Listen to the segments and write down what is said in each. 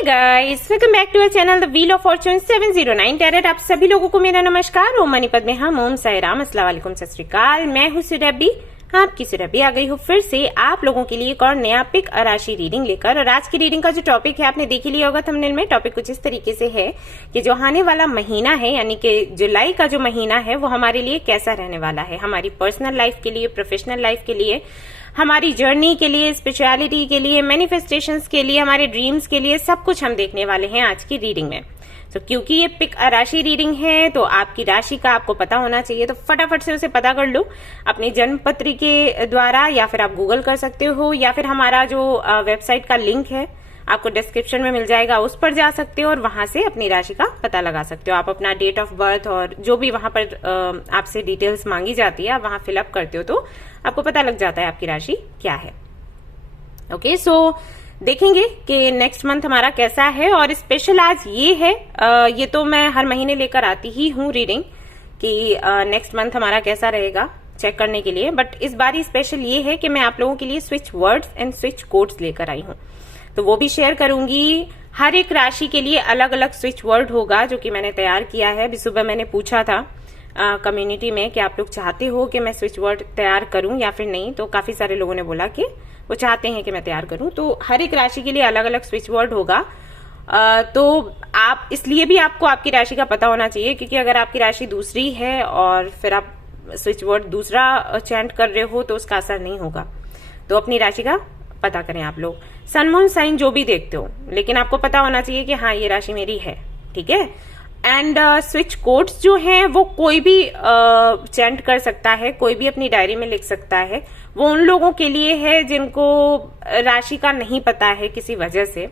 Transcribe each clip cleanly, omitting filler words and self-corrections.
Hey guys, welcome back to our channel the Wheel of Fortune 709 Tarot. आप सभी लोगों को मेरा नमस्कार। ओम मणिपद में हम ओम साई राम, अस्सलाम वालेकुम, सत श्री अकाल। मैं हूँ सुरभि, आपकी सुरभि आ गई हूँ फिर से आप लोगों के लिए एक और नया पिक राशि रीडिंग लेकर। और आज की रीडिंग का जो टॉपिक है आपने देख ही लिया होगा थंबनेल में। टॉपिक कुछ इस तरीके से है कि जो आने वाला महीना है यानी कि जुलाई का जो महीना है वो हमारे लिए कैसा रहने वाला है, हमारी पर्सनल लाइफ के लिए, प्रोफेशनल लाइफ के लिए, हमारी जर्नी के लिए, स्पिरिचुअलिटी के लिए, मैनिफेस्टेशंस के लिए, हमारे ड्रीम्स के लिए, सब कुछ हम देखने वाले हैं आज की रीडिंग में। तो क्योंकि ये पिक राशि रीडिंग है तो आपकी राशि का आपको पता होना चाहिए, तो फटाफट से उसे पता कर लो अपनी जन्म पत्री के द्वारा, या फिर आप गूगल कर सकते हो, या फिर हमारा जो वेबसाइट का लिंक है आपको डिस्क्रिप्शन में मिल जाएगा, उस पर जा सकते हो और वहां से अपनी राशि का पता लगा सकते हो। आप अपना डेट ऑफ बर्थ और जो भी वहां पर आपसे डिटेल्स मांगी जाती है आप वहां फिलअप करते हो तो आपको पता लग जाता है आपकी राशि क्या है। ओके, सो देखेंगे कि नेक्स्ट मंथ हमारा कैसा है। और स्पेशल आज ये है, ये तो मैं हर महीने लेकर आती ही हूँ रीडिंग कि नेक्स्ट मंथ हमारा कैसा रहेगा चेक करने के लिए, बट इस बार स्पेशल ये है कि मैं आप लोगों के लिए switch words and switch codes लेकर आई हूँ, तो वो भी शेयर करूंगी। हर एक राशि के लिए अलग अलग स्विच वर्ड होगा जो कि मैंने तैयार किया है। अभी सुबह मैंने पूछा था कम्युनिटी में कि आप लोग चाहते हो कि मैं स्विच वर्ड तैयार करूं या फिर नहीं, तो काफी सारे लोगों ने बोला कि वो चाहते हैं कि मैं तैयार करूं। तो हर एक राशि के लिए अलग अलग स्विच वर्ड होगा, तो आप इसलिए भी आपको आपकी राशि का पता होना चाहिए, क्योंकि अगर आपकी राशि दूसरी है और फिर आप स्विच वर्ड दूसरा चैंट कर रहे हो तो उसका असर नहीं होगा। तो अपनी राशि का पता करें आप लोग, सन मून साइन जो भी देखते हो, लेकिन आपको पता होना चाहिए कि हाँ ये राशि मेरी है, ठीक है। एंड स्विच कोड्स जो हैं वो कोई भी चैंट कर सकता है, कोई भी अपनी डायरी में लिख सकता है। वो उन लोगों के लिए है जिनको राशि का नहीं पता है, किसी वजह से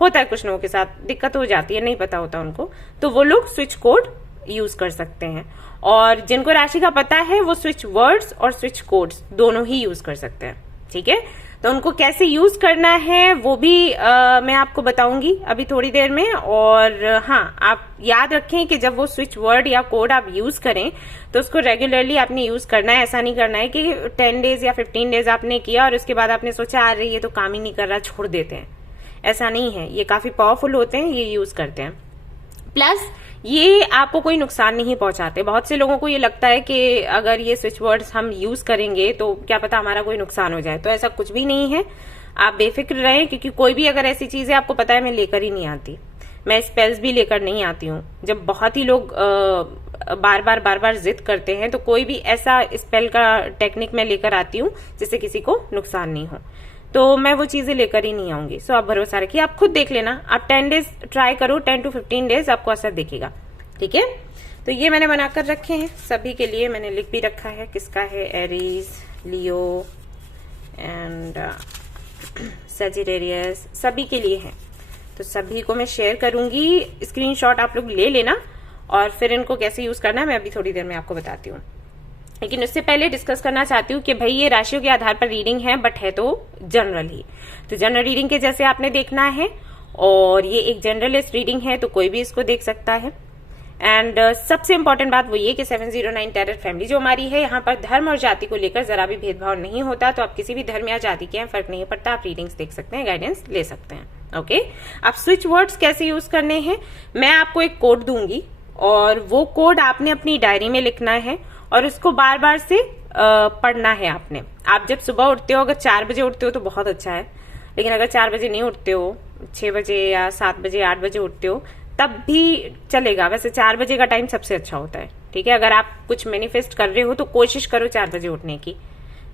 होता है, कुछ लोगों के साथ दिक्कत हो जाती है, नहीं पता होता उनको, तो वो लोग स्विच कोड यूज कर सकते हैं। और जिनको राशि का पता है वो स्विच वर्ड्स और स्विच कोड्स दोनों ही यूज कर सकते हैं, ठीक है। तो उनको कैसे यूज करना है वो भी मैं आपको बताऊंगी अभी थोड़ी देर में। और हाँ, आप याद रखें कि जब वो स्विच वर्ड या कोड आप यूज करें तो उसको रेगुलरली आपने यूज करना है। ऐसा नहीं करना है कि 10 डेज या 15 डेज आपने किया और उसके बाद आपने सोचा आ रही है तो काम ही नहीं कर रहा, छोड़ देते हैं। ऐसा नहीं है, ये काफी पावरफुल होते हैं, ये यूज करते हैं। प्लस ये आपको कोई नुकसान नहीं पहुंचाते। बहुत से लोगों को ये लगता है कि अगर ये स्विच वर्ड्स हम यूज करेंगे तो क्या पता हमारा कोई नुकसान हो जाए, तो ऐसा कुछ भी नहीं है। आप बेफिक्र रहें, क्योंकि कोई भी अगर ऐसी चीज है आपको पता है मैं लेकर ही नहीं आती, मैं स्पेल्स भी लेकर नहीं आती हूँ। जब बहुत ही लोग बार बार जिद करते हैं तो कोई भी ऐसा स्पेल का टेक्निक मैं लेकर आती हूँ जिससे किसी को नुकसान नहीं हो, तो मैं वो चीजें लेकर ही नहीं आऊंगी। सो आप भरोसा रखिए, आप खुद देख लेना, आप 10 डेज ट्राई करो, 10 to 15 डेज आपको असर दिखेगा, ठीक है। तो ये मैंने बनाकर रखे हैं सभी के लिए, मैंने लिख भी रखा है किसका है, एरीज, लियो एंड सजिटेरियस, सभी के लिए है। तो सभी को मैं शेयर करूंगी, स्क्रीनशॉट आप लोग ले लेना और फिर इनको कैसे यूज करना है मैं अभी थोड़ी देर में आपको बताती हूँ। लेकिन उससे पहले डिस्कस करना चाहती हूँ कि भाई ये राशियों के आधार पर रीडिंग है, बट है तो जनरल ही, तो जनरल रीडिंग के जैसे आपने देखना है। और ये एक जनरलिस्ट रीडिंग है तो कोई भी इसको देख सकता है। एंड सबसे इंपॉर्टेंट बात वो ये कि 709 टैरेट फैमिली जो हमारी है, यहाँ पर धर्म और जाति को लेकर जरा भी भेदभाव नहीं होता, तो आप किसी भी धर्म या जाति के हैं फर्क नहीं पड़ता, आप रीडिंग्स देख सकते हैं, गाइडेंस ले सकते हैं। ओके, अब स्विच वर्ड्स कैसे यूज करने हैं, मैं आपको एक कोड दूंगी और वो कोड आपने अपनी डायरी में लिखना है और उसको बार बार से पढ़ना है आपने। आप जब सुबह उठते हो, अगर 4 बजे उठते हो तो बहुत अच्छा है, लेकिन अगर 4 बजे नहीं उठते हो, 6 बजे या 7 बजे 8 बजे उठते हो तब भी चलेगा। वैसे 4 बजे का टाइम सबसे अच्छा होता है, ठीक है। अगर आप कुछ मैनिफेस्ट कर रहे हो तो कोशिश करो 4 बजे उठने की,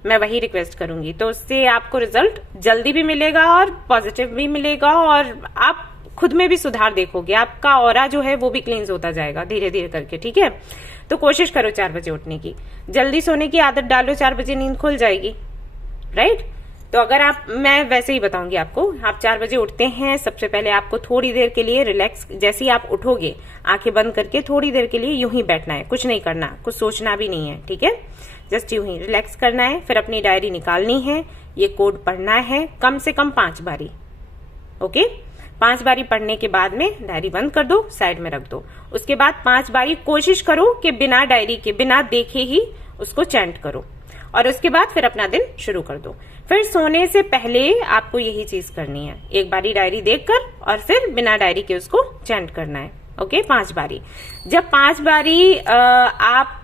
मैं वही रिक्वेस्ट करूंगी, तो उससे आपको रिजल्ट जल्दी भी मिलेगा और पॉजिटिव भी मिलेगा और आप खुद में भी सुधार देखोगे, आपका ऑरा जो है वो भी क्लींस होता जाएगा धीरे धीरे करके, ठीक है। तो कोशिश करो 4 बजे उठने की, जल्दी सोने की आदत डालो, 4 बजे नींद खुल जाएगी, राइट। तो अगर आप, मैं वैसे ही बताऊंगी आपको, आप 4 बजे उठते हैं, सबसे पहले आपको थोड़ी देर के लिए रिलैक्स, जैसे ही आप उठोगे आंखें बंद करके थोड़ी देर के लिए यूं ही बैठना है, कुछ नहीं करना, कुछ सोचना भी नहीं है, ठीक है। जस्ट यूं ही रिलैक्स करना है, फिर अपनी डायरी निकालनी है, ये कोड पढ़ना है कम से कम 5 बारी। ओके, 5 बारी पढ़ने के बाद में डायरी बंद कर दो, साइड में रख दो। उसके बाद 5 बारी कोशिश करो कि बिना डायरी के, बिना देखे ही उसको चैंट करो। और उसके बाद फिर अपना दिन शुरू कर दो। फिर सोने से पहले आपको यही चीज करनी है, एक बारी डायरी देखकर और फिर बिना डायरी के उसको चैंट करना है। ओके, 5 बारी। जब 5 बारी आप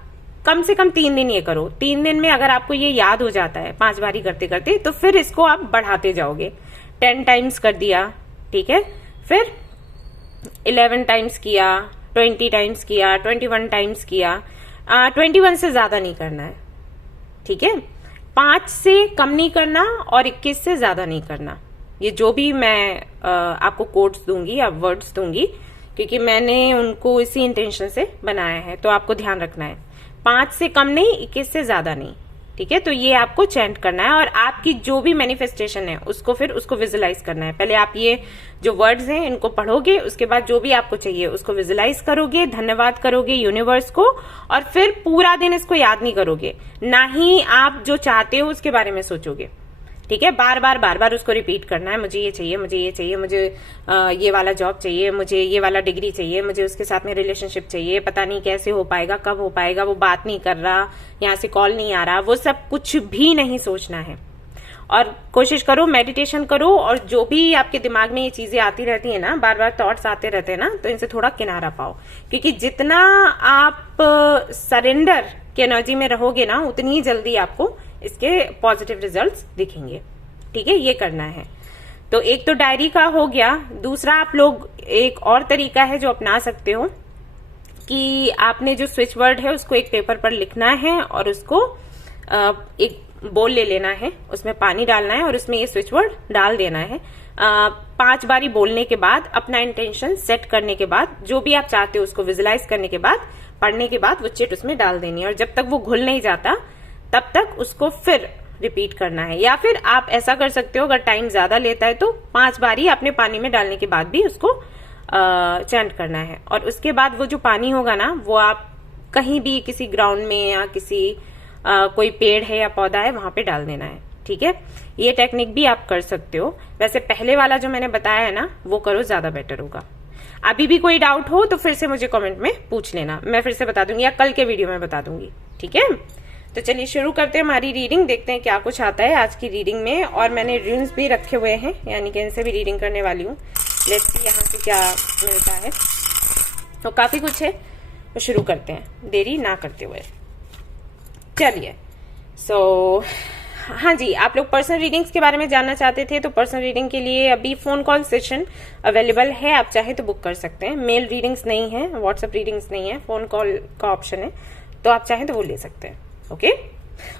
कम से कम 3 दिन ये करो, 3 दिन में अगर आपको ये याद हो जाता है 5 बारी करते करते, तो फिर इसको आप बढ़ाते जाओगे। 10 टाइम्स कर दिया, ठीक है, फिर 11 टाइम्स किया, 20 टाइम्स किया, 21 टाइम्स किया। 21 से ज्यादा नहीं करना है, ठीक है। 5 से कम नहीं करना और 21 से ज्यादा नहीं करना। ये जो भी मैं आपको कोड्स दूंगी या वर्ड्स दूंगी, क्योंकि मैंने उनको इसी इंटेंशन से बनाया है, तो आपको ध्यान रखना है 5 से कम नहीं, 21 से ज्यादा नहीं, ठीक है। तो ये आपको चैंट करना है और आपकी जो भी मैनिफेस्टेशन है उसको विजुलाइज करना है। पहले आप ये जो वर्ड्स हैं इनको पढ़ोगे, उसके बाद जो भी आपको चाहिए उसको विजुलाइज करोगे, धन्यवाद करोगे यूनिवर्स को, और फिर पूरा दिन इसको याद नहीं करोगे, ना ही आप जो चाहते हो उसके बारे में सोचोगे, ठीक है। बार बार उसको रिपीट करना है, मुझे ये चाहिए, मुझे ये चाहिए, मुझे ये वाला जॉब चाहिए, मुझे ये वाला डिग्री चाहिए, मुझे उसके साथ में रिलेशनशिप चाहिए, पता नहीं कैसे हो पाएगा, कब हो पाएगा, वो बात नहीं कर रहा, यहाँ से कॉल नहीं आ रहा, वो सब कुछ भी नहीं सोचना है। और कोशिश करो, मेडिटेशन करो, और जो भी आपके दिमाग में ये चीजें आती रहती है ना, बार बार थॉट्स आते रहते हैं ना, तो इनसे थोड़ा किनारा पाओ, क्योंकि जितना आप सरेंडर की एनर्जी में रहोगे ना, उतनी ही जल्दी आपको इसके पॉजिटिव रिजल्ट्स दिखेंगे, ठीक है। ये करना है। तो एक तो डायरी का हो गया। दूसरा, आप लोग एक और तरीका है जो अपना सकते हो कि आपने जो स्विच वर्ड है उसको एक पेपर पर लिखना है और उसको एक बोल ले लेना है, उसमें पानी डालना है और उसमें ये स्विच वर्ड डाल देना है। 5 बारी बोलने के बाद, अपना इंटेंशन सेट करने के बाद, जो भी आप चाहते हो उसको विजुलाइज करने के बाद, पढ़ने के बाद वो चिट उसमें डाल देनी है, और जब तक वो घुल नहीं जाता तब तक उसको फिर रिपीट करना है। या फिर आप ऐसा कर सकते हो, अगर टाइम ज्यादा लेता है तो 5 बारी अपने पानी में डालने के बाद भी उसको चैंट करना है, और उसके बाद वो जो पानी होगा ना, वो आप कहीं भी किसी ग्राउंड में या किसी कोई पेड़ है या पौधा है वहां पे डाल देना है, ठीक है। ये टेक्निक भी आप कर सकते हो। वैसे पहले वाला जो मैंने बताया है ना, वो करो, ज्यादा बेटर होगा। अभी भी कोई डाउट हो तो फिर से मुझे कमेंट में पूछ लेना, मैं फिर से बता दूंगी या कल के वीडियो में बता दूंगी, ठीक है। तो चलिए शुरू करते हैं हमारी रीडिंग, देखते हैं क्या कुछ आता है आज की रीडिंग में। और मैंने रून्स भी रखे हुए हैं, यानी कि इनसे भी रीडिंग करने वाली हूँ। लेट्स सी यहाँ से क्या मिलता है। तो काफी कुछ है, तो शुरू करते हैं देरी ना करते हुए। चलिए, हाँ जी, आप लोग पर्सनल रीडिंग्स के बारे में जानना चाहते थे, तो पर्सनल रीडिंग के लिए अभी फोन कॉल सेशन अवेलेबल है, आप चाहे तो बुक कर सकते हैं। मेल रीडिंग्स नहीं है, व्हाट्सएप रीडिंग्स नहीं है, फोन कॉल का ऑप्शन है, तो आप चाहें तो वो ले सकते हैं। ओके,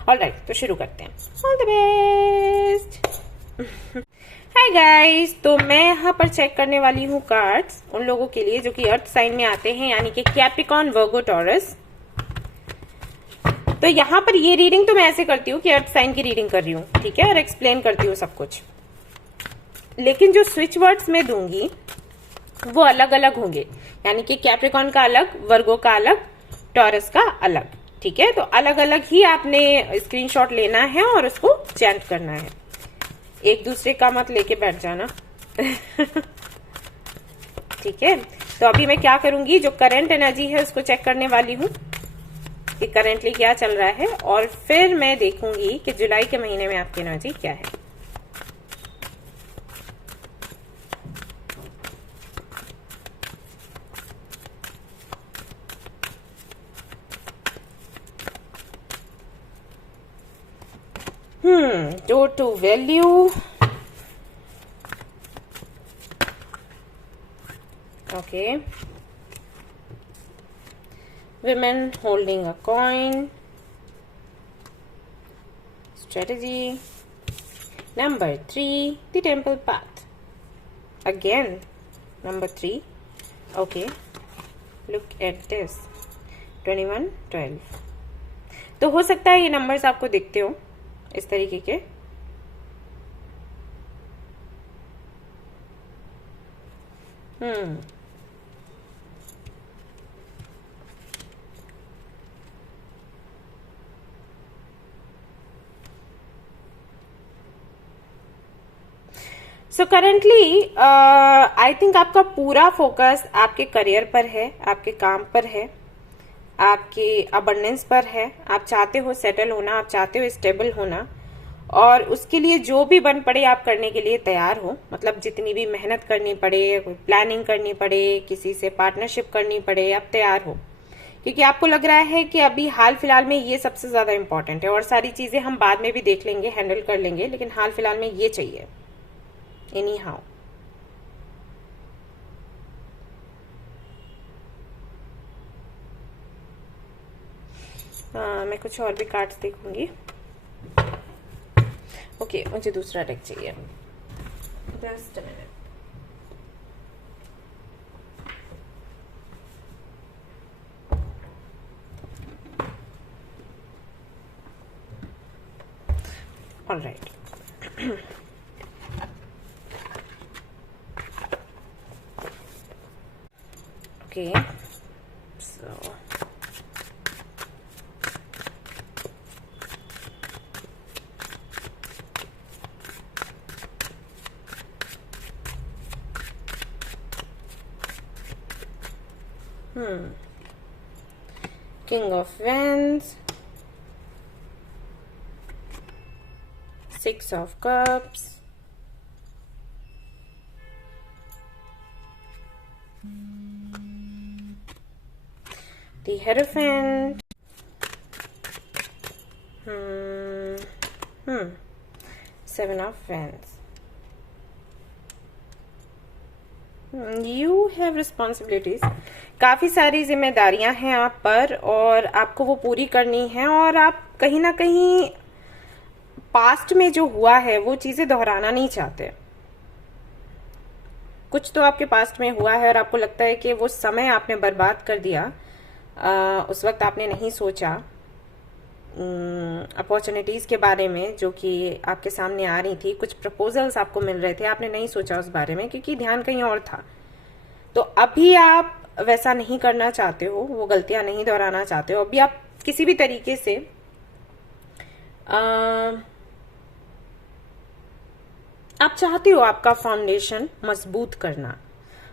ऑलराइट, तो शुरू करते हैं। All the best. Hi guys, तो मैं यहाँ पर चेक करने वाली हूँ कार्ड्स उन लोगों के लिए जो कि अर्थ साइन में आते हैं, यानी कि कैप्रिकॉर्न, वर्गो, टॉरस। तो यहाँ पर ये रीडिंग तो मैं ऐसे करती हूँ कि अर्थ साइन की रीडिंग कर रही हूँ, ठीक है, और एक्सप्लेन करती हूँ सब कुछ। लेकिन जो स्विच वर्ड्स मैं दूंगी वो अलग अलग होंगे, यानी कि कैप्रिकॉर्न का अलग, वर्गो का अलग, टॉरस का अलग, ठीक है। तो अलग अलग ही आपने स्क्रीनशॉट लेना है और उसको चैंट करना है, एक दूसरे का मत लेके बैठ जाना। ठीक है। तो अभी मैं क्या करूंगी, जो करंट एनर्जी है उसको चेक करने वाली हूँ कि करेंटली क्या चल रहा है, और फिर मैं देखूंगी कि जुलाई के महीने में आपकी एनर्जी क्या है। Door to value. Okay. Women holding a coin. Strategy. Number 3, the temple path. Again, number 3. Okay. Look at this. 21, 12. तो हो सकता है ये नंबर्स आपको दिखते हो इस तरीके के। सो करेंटली आई थिंक आपका पूरा फोकस आपके करियर पर है, आपके काम पर है, आपके अबंडेंस पर है, आप चाहते हो सेटल होना, आप चाहते हो स्टेबल होना, और उसके लिए जो भी बन पड़े आप करने के लिए तैयार हो। मतलब जितनी भी मेहनत करनी पड़े, प्लानिंग करनी पड़े, किसी से पार्टनरशिप करनी पड़े, आप तैयार हो, क्योंकि आपको लग रहा है कि अभी हाल फिलहाल में ये सबसे ज्यादा इंपॉर्टेंट है, और सारी चीजें हम बाद में भी देख लेंगे, हैंडल कर लेंगे, लेकिन हाल फिलहाल में ये चाहिए एनी हाउ। मैं कुछ और भी कार्ड्स देखूंगी। ओके, मुझे दूसरा डेक चाहिए। Just a minute. All right. Okay. So. King of Wands. Six of Cups. The Hierophant. Seven of Wands. You have responsibilities. काफी सारी जिम्मेदारियां हैं आप पर, और आपको वो पूरी करनी है, और आप कहीं ना कहीं पास्ट में जो हुआ है वो चीजें दोहराना नहीं चाहते। कुछ तो आपके पास्ट में हुआ है और आपको लगता है कि वो समय आपने बर्बाद कर दिया, उस वक्त आपने नहीं सोचा अपॉर्चुनिटीज के बारे में जो कि आपके सामने आ रही थी, कुछ प्रपोजल्स आपको मिल रहे थे, आपने नहीं सोचा उस बारे में क्योंकि ध्यान कहीं और था। तो अभी आप वैसा नहीं करना चाहते हो, वो गलतियां नहीं दोहराना चाहते हो। अभी आप किसी भी तरीके से आप चाहते हो आपका फाउंडेशन मजबूत करना,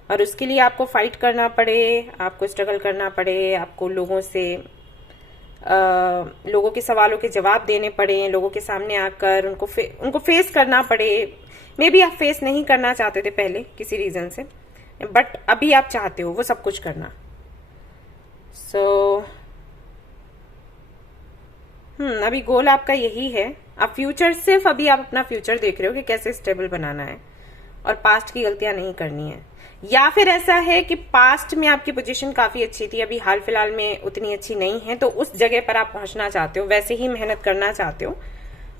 और उसके लिए आपको फाइट करना पड़े, आपको स्ट्रगल करना पड़े, आपको लोगों के सवालों के जवाब देने पड़े, लोगों के सामने आकर उनको फेस करना पड़े। मे बी आप फेस नहीं करना चाहते थे पहले किसी रीजन से, बट अभी आप चाहते हो वो सब कुछ करना। अभी गोल आपका यही है। आप फ्यूचर, सिर्फ अभी आप अपना फ्यूचर देख रहे हो कि कैसे स्टेबल बनाना है, और पास्ट की गलतियां नहीं करनी है। या फिर ऐसा है कि पास्ट में आपकी पोजीशन काफी अच्छी थी, अभी हाल फिलहाल में उतनी अच्छी नहीं है, तो उस जगह पर आप पहुंचना चाहते हो, वैसे ही मेहनत करना चाहते हो,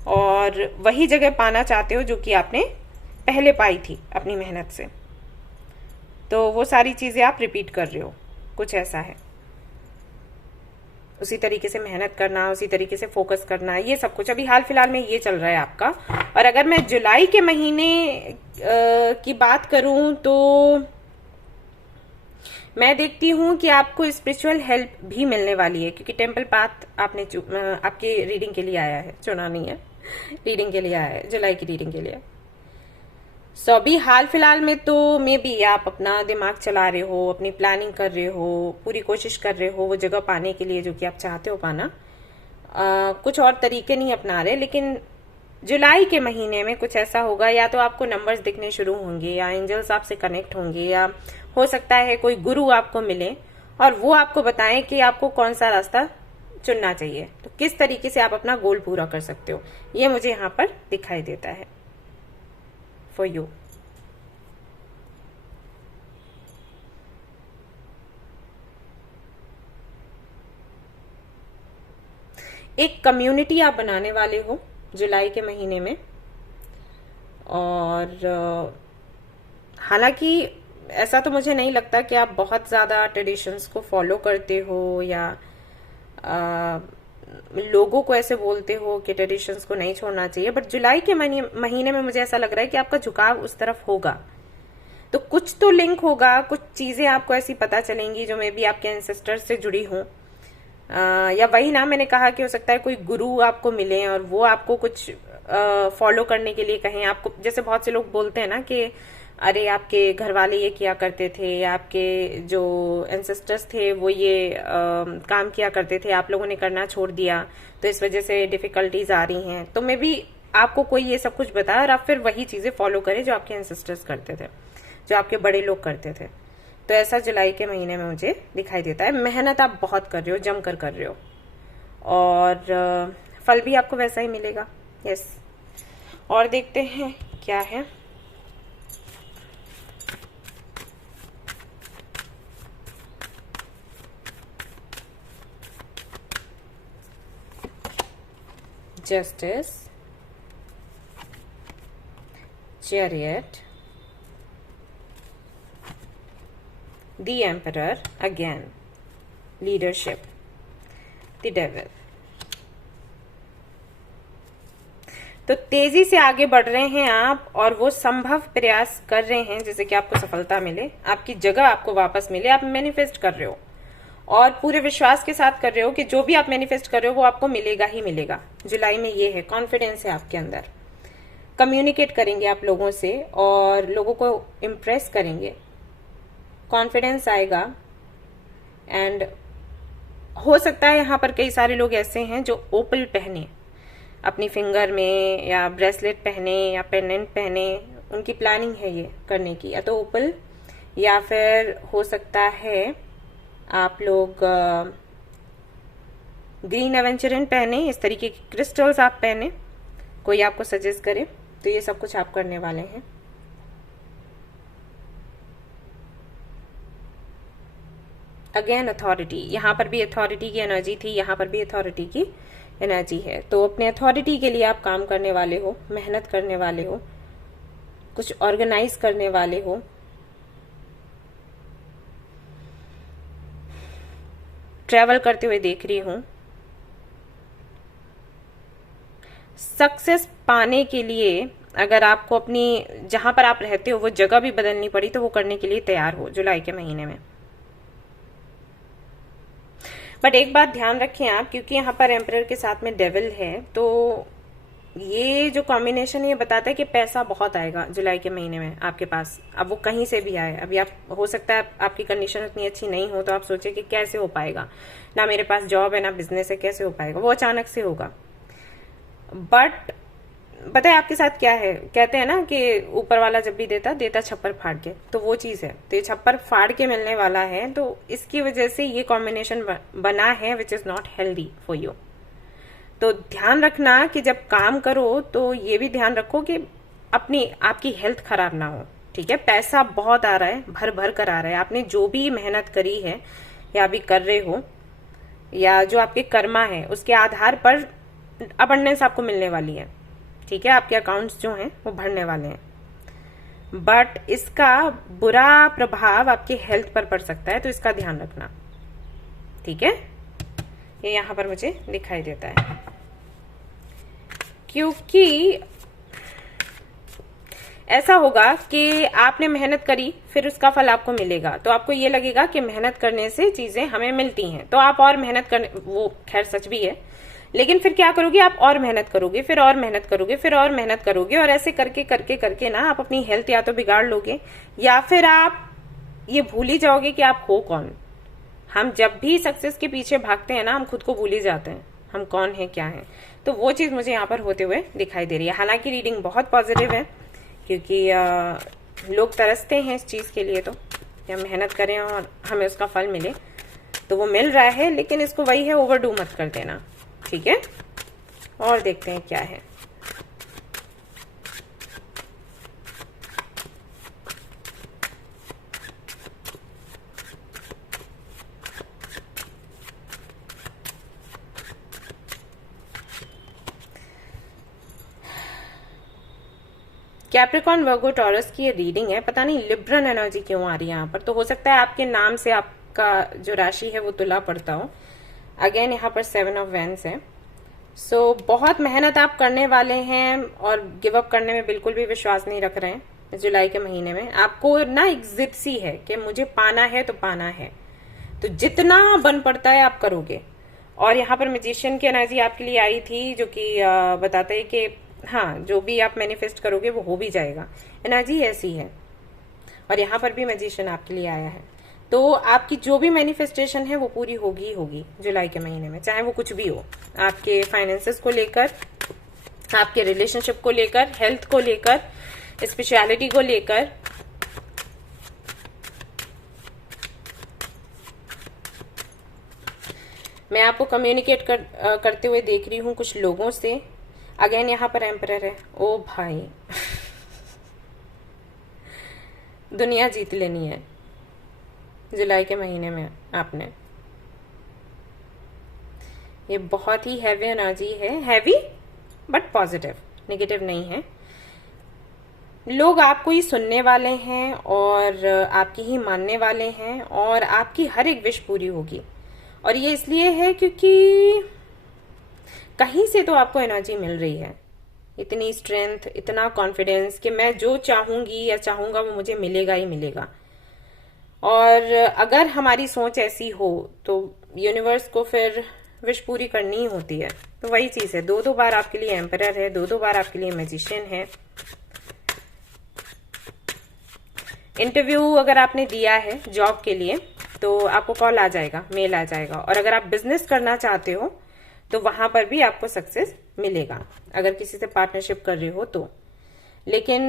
और वही जगह पाना चाहते हो जो कि आपने पहले पाई थी अपनी मेहनत से। तो वो सारी चीजें आप रिपीट कर रहे हो, कुछ ऐसा है। उसी तरीके से मेहनत करना, उसी तरीके से फोकस करना, ये सब कुछ अभी हाल फिलहाल में ये चल रहा है आपका। और अगर मैं जुलाई के महीने की बात करूं तो मैं देखती हूं कि आपको स्पिरिचुअल हेल्प भी मिलने वाली है, क्योंकि टेम्पल पाथ आपने आपकी रीडिंग के लिए आया है, चुना नहीं है, रीडिंग के लिए आया है, जुलाई की रीडिंग के लिए। सो अभी हाल फिलहाल में तो मे बी आप अपना दिमाग चला रहे हो, अपनी प्लानिंग कर रहे हो, पूरी कोशिश कर रहे हो वो जगह पाने के लिए जो कि आप चाहते हो पाना। कुछ और तरीके नहीं अपना रहे, लेकिन जुलाई के महीने में कुछ ऐसा होगा, या तो आपको नंबर्स दिखने शुरू होंगे, या एंजल्स आपसे कनेक्ट होंगे, या हो सकता है कोई गुरु आपको मिले और वो आपको बताएं कि आपको कौन सा रास्ता चुनना चाहिए, तो किस तरीके से आप अपना गोल पूरा कर सकते हो। ये मुझे यहाँ पर दिखाई देता है फॉर यू। एक कम्युनिटी आप बनाने वाले हो जुलाई के महीने में, और हालांकि ऐसा तो मुझे नहीं लगता कि आप बहुत ज्यादा ट्रेडिशंस को फॉलो करते हो, या लोगों को ऐसे बोलते हो कि ट्रेडिशंस को नहीं छोड़ना चाहिए, बट जुलाई के महीने में मुझे ऐसा लग रहा है कि आपका झुकाव उस तरफ होगा। तो कुछ तो लिंक होगा, कुछ चीजें आपको ऐसी पता चलेंगी जो मे बी आपके एंसेस्टर्स से जुड़ी हों, या वही ना मैंने कहा कि हो सकता है कोई गुरु आपको मिले और वो आपको कुछ फॉलो करने के लिए कहें। आपको जैसे बहुत से लोग बोलते हैं ना कि अरे आपके घर वाले ये किया करते थे, आपके जो एंसेस्टर्स थे वो ये काम किया करते थे, आप लोगों ने करना छोड़ दिया, तो इस वजह से डिफिकल्टीज आ रही हैं। तो मे भी आपको कोई ये सब कुछ बताए और आप फिर वही चीजें फॉलो करें जो आपके एंसेस्टर्स करते थे, जो आपके बड़े लोग करते थे। तो ऐसा जुलाई के महीने में मुझे दिखाई देता है। मेहनत आप बहुत कर रहे हो, जमकर कर रहे हो, और फल भी आपको वैसा ही मिलेगा। यस। और देखते हैं क्या है। Justice, Chariot, the Emperor again, Leadership, the Devil। तो तेजी से आगे बढ़ रहे हैं आप, और वो संभव प्रयास कर रहे हैं जिससे कि आपको सफलता मिले, आपकी जगह आपको वापस मिले। आप मैनिफेस्ट कर रहे हो और पूरे विश्वास के साथ कर रहे हो कि जो भी आप मैनिफेस्ट कर रहे हो वो आपको मिलेगा ही मिलेगा। जुलाई में ये है, कॉन्फिडेंस है आपके अंदर। कम्युनिकेट करेंगे आप लोगों से और लोगों को इम्प्रेस करेंगे, कॉन्फिडेंस आएगा। एंड हो सकता है यहाँ पर कई सारे लोग ऐसे हैं जो ओपल पहने अपनी फिंगर में, या ब्रेसलेट पहने, या पेंडेंट पहने। उनकी प्लानिंग है ये करने की, या तो ओपल, या फिर हो सकता है आप लोग ग्रीन एवेंचरिन पहने, इस तरीके के क्रिस्टल्स आप पहने, कोई आपको सजेस्ट करे। तो ये सब कुछ आप करने वाले हैं। अगेन अथॉरिटी, यहां पर भी अथॉरिटी की एनर्जी थी, यहां पर भी अथॉरिटी की एनर्जी है। तो अपने अथॉरिटी के लिए आप काम करने वाले हो, मेहनत करने वाले हो, कुछ ऑर्गेनाइज करने वाले हो। ट्रैवल करते हुए देख रही हूं। सक्सेस पाने के लिए अगर आपको अपनी जहां पर आप रहते हो वो जगह भी बदलनी पड़ी तो वो करने के लिए तैयार हो जुलाई के महीने में। बट एक बात ध्यान रखें आप, क्योंकि यहाँ पर एम्परर के साथ में डेविल है, तो ये जो कॉम्बिनेशन ये बताता है कि पैसा बहुत आएगा जुलाई के महीने में आपके पास। अब वो कहीं से भी आए। अभी आप हो सकता है आपकी कंडीशन उतनी अच्छी नहीं हो तो आप सोचे कि कैसे हो पाएगा, ना मेरे पास जॉब है ना बिजनेस है, कैसे हो पाएगा। वो अचानक से होगा। बट पता है आपके साथ क्या है, कहते हैं ना कि ऊपर वाला जब भी देता छप्पर फाड़ के, तो वो चीज है। तो ये छप्पर फाड़ के मिलने वाला है, तो इसकी वजह से ये कॉम्बिनेशन बना है which is not healthy for you. तो ध्यान रखना कि जब काम करो तो ये भी ध्यान रखो कि आपकी हेल्थ खराब ना हो। ठीक है, पैसा बहुत आ रहा है, भर भर कर आ रहा है। आपने जो भी मेहनत करी है या अभी कर रहे हो, या जो आपके कर्मा है उसके आधार पर अबंडेंस आपको मिलने वाली है। ठीक है, आपके अकाउंट्स जो हैं वो भरने वाले हैं। बट इसका बुरा प्रभाव आपके हेल्थ पर पड़ सकता है, तो इसका ध्यान रखना। ठीक है, ये यहां पर मुझे दिखाई देता है, क्योंकि ऐसा होगा कि आपने मेहनत करी, फिर उसका फल आपको मिलेगा। तो आपको ये लगेगा कि मेहनत करने से चीजें हमें मिलती हैं, तो आप और मेहनत करने, वो खैर सच भी है, लेकिन फिर क्या करोगे आप, और मेहनत करोगे, फिर और मेहनत करोगे, फिर और मेहनत करोगे, और ऐसे करके करके करके ना आप अपनी हेल्थ या तो बिगाड़ लोगे, या फिर आप ये भूल ही जाओगे कि आप हो कौन। हम जब भी सक्सेस के पीछे भागते हैं ना, हम खुद को भूल ही जाते हैं हम कौन है, क्या है। तो वो चीज मुझे यहाँ पर होते हुए दिखाई दे रही है। हालांकि रीडिंग बहुत पॉजिटिव है, क्योंकि लोग तरसते हैं इस चीज के लिए, तो कि हम मेहनत करें और हमें उसका फल मिले, तो वो मिल रहा है। लेकिन इसको वही है, ओवरडू मत कर देना। ठीक है, और देखते हैं क्या है। कैप्रिकॉर्न, वर्गो, टॉरस की ये रीडिंग है। पता नहीं लिब्रन एनर्जी क्यों आ रही है यहाँ पर। तो हो सकता है आपके नाम से आपका जो राशि है वो तुला पड़ता हो। अगेन यहाँ पर 7 ऑफ वैंड्स है। सो बहुत मेहनत आप करने वाले हैं और गिव अप करने में बिल्कुल भी विश्वास नहीं रख रहे हैं जुलाई के महीने में। आपको ना एक जिद सी है कि मुझे पाना है तो पाना है, तो जितना बन पड़ता है आप करोगे। और यहाँ पर मैजिशियन की एनर्जी आपके लिए आई थी, जो कि बताता है कि हाँ, जो भी आप मैनिफेस्ट करोगे वो हो भी जाएगा। एनर्जी ऐसी है। और यहाँ पर भी मैजिशियन आपके लिए आया है। तो आपकी जो भी मैनिफेस्टेशन है वो पूरी होगी ही होगी जुलाई के महीने में, चाहे वो कुछ भी हो, आपके फाइनेंसेस को लेकर, आपके रिलेशनशिप को लेकर, हेल्थ को लेकर, स्पिरिचुअलिटी को लेकर। मैं आपको कम्युनिकेट करते हुए देख रही हूं कुछ लोगों से। अगेन यहाँ पर एम्परर है। ओ भाई दुनिया जीत लेनी है जुलाई के महीने में आपने। ये बहुत ही हैवी एनर्जी है, हैवी बट पॉजिटिव, नेगेटिव नहीं है। लोग आपको ही सुनने वाले हैं और आपकी ही मानने वाले हैं और आपकी हर एक विश पूरी होगी। और ये इसलिए है क्योंकि कहीं से तो आपको एनर्जी मिल रही है, इतनी स्ट्रेंथ, इतना कॉन्फिडेंस कि मैं जो चाहूंगी या चाहूंगा वो मुझे मिलेगा ही मिलेगा। और अगर हमारी सोच ऐसी हो तो यूनिवर्स को फिर विश पूरी करनी ही होती है। तो वही चीज है, दो बार आपके लिए एम्परर है, दो बार आपके लिए मैजिशियन है। इंटरव्यू अगर आपने दिया है जॉब के लिए तो आपको कॉल आ जाएगा, मेल आ जाएगा। और अगर आप बिजनेस करना चाहते हो तो वहां पर भी आपको सक्सेस मिलेगा, अगर किसी से पार्टनरशिप कर रहे हो तो। लेकिन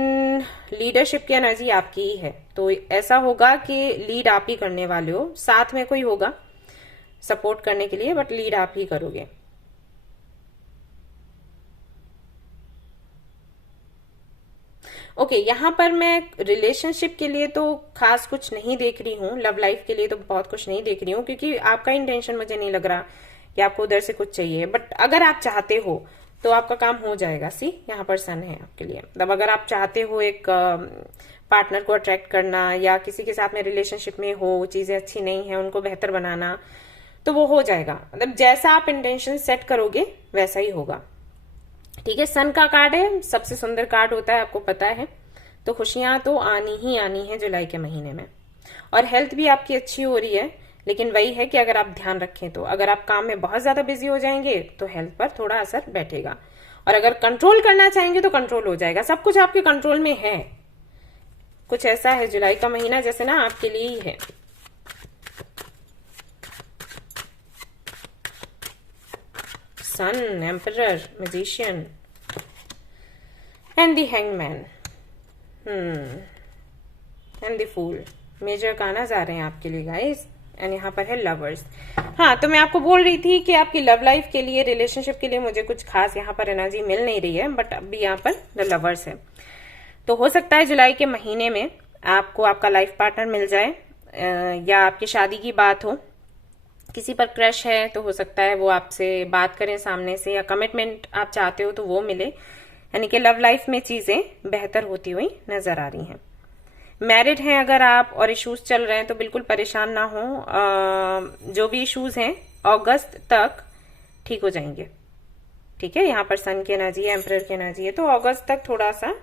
लीडरशिप की एनर्जी आपकी ही है, तो ऐसा होगा कि लीड आप ही करने वाले हो, साथ में कोई होगा सपोर्ट करने के लिए, बट लीड आप ही करोगे। ओके, यहाँ पर मैं रिलेशनशिप के लिए तो खास कुछ नहीं देख रही हूँ, लव लाइफ के लिए तो बहुत कुछ नहीं देख रही हूँ, क्योंकि आपका इंटेंशन मुझे नहीं लग रहा कि आपको उधर से कुछ चाहिए। बट अगर आप चाहते हो तो आपका काम हो जाएगा। सी, यहाँ पर सन है आपके लिए। मतलब अगर आप चाहते हो एक पार्टनर को अट्रैक्ट करना या किसी के साथ में रिलेशनशिप में हो, चीजें अच्छी नहीं है उनको बेहतर बनाना, तो वो हो जाएगा। मतलब जैसा आप इंटेंशन सेट करोगे वैसा ही होगा। ठीक है, सन का कार्ड है, सबसे सुंदर कार्ड होता है, आपको पता है। तो खुशियां तो आनी ही आनी है जुलाई के महीने में। और हेल्थ भी आपकी अच्छी हो रही है, लेकिन वही है कि अगर आप ध्यान रखें तो। अगर आप काम में बहुत ज्यादा बिजी हो जाएंगे तो हेल्थ पर थोड़ा असर बैठेगा, और अगर कंट्रोल करना चाहेंगे तो कंट्रोल हो जाएगा। सब कुछ आपके कंट्रोल में है। कुछ ऐसा है जुलाई का महीना जैसे ना आपके लिए ही है। Sun, emperor, magician and the hangman and the fool. Major काना जा रहे हैं आपके लिए गाइस। एंड यहाँ पर है लवर्स। हाँ, तो मैं आपको बोल रही थी कि आपकी लव लाइफ के लिए, रिलेशनशिप के लिए मुझे कुछ खास यहाँ पर एनर्जी मिल नहीं रही है, बट अभी यहाँ पर द लवर्स है। तो हो सकता है जुलाई के महीने में आपको आपका लाइफ पार्टनर मिल जाए, या आपकी शादी की बात हो, किसी पर क्रश है तो हो सकता है वो आपसे बात करें सामने से, या कमिटमेंट आप चाहते हो तो वो मिले। यानी कि लव लाइफ में चीजें बेहतर होती हुई नजर आ रही हैं। मैरिड हैं अगर आप और इश्यूज चल रहे हैं तो बिल्कुल परेशान ना हो। जो भी इश्यूज हैं अगस्त तक ठीक हो जाएंगे। ठीक है, यहाँ पर सन की एनर्जी है, एम्परर की एनर्जी है, तो अगस्त तक थोड़ा सा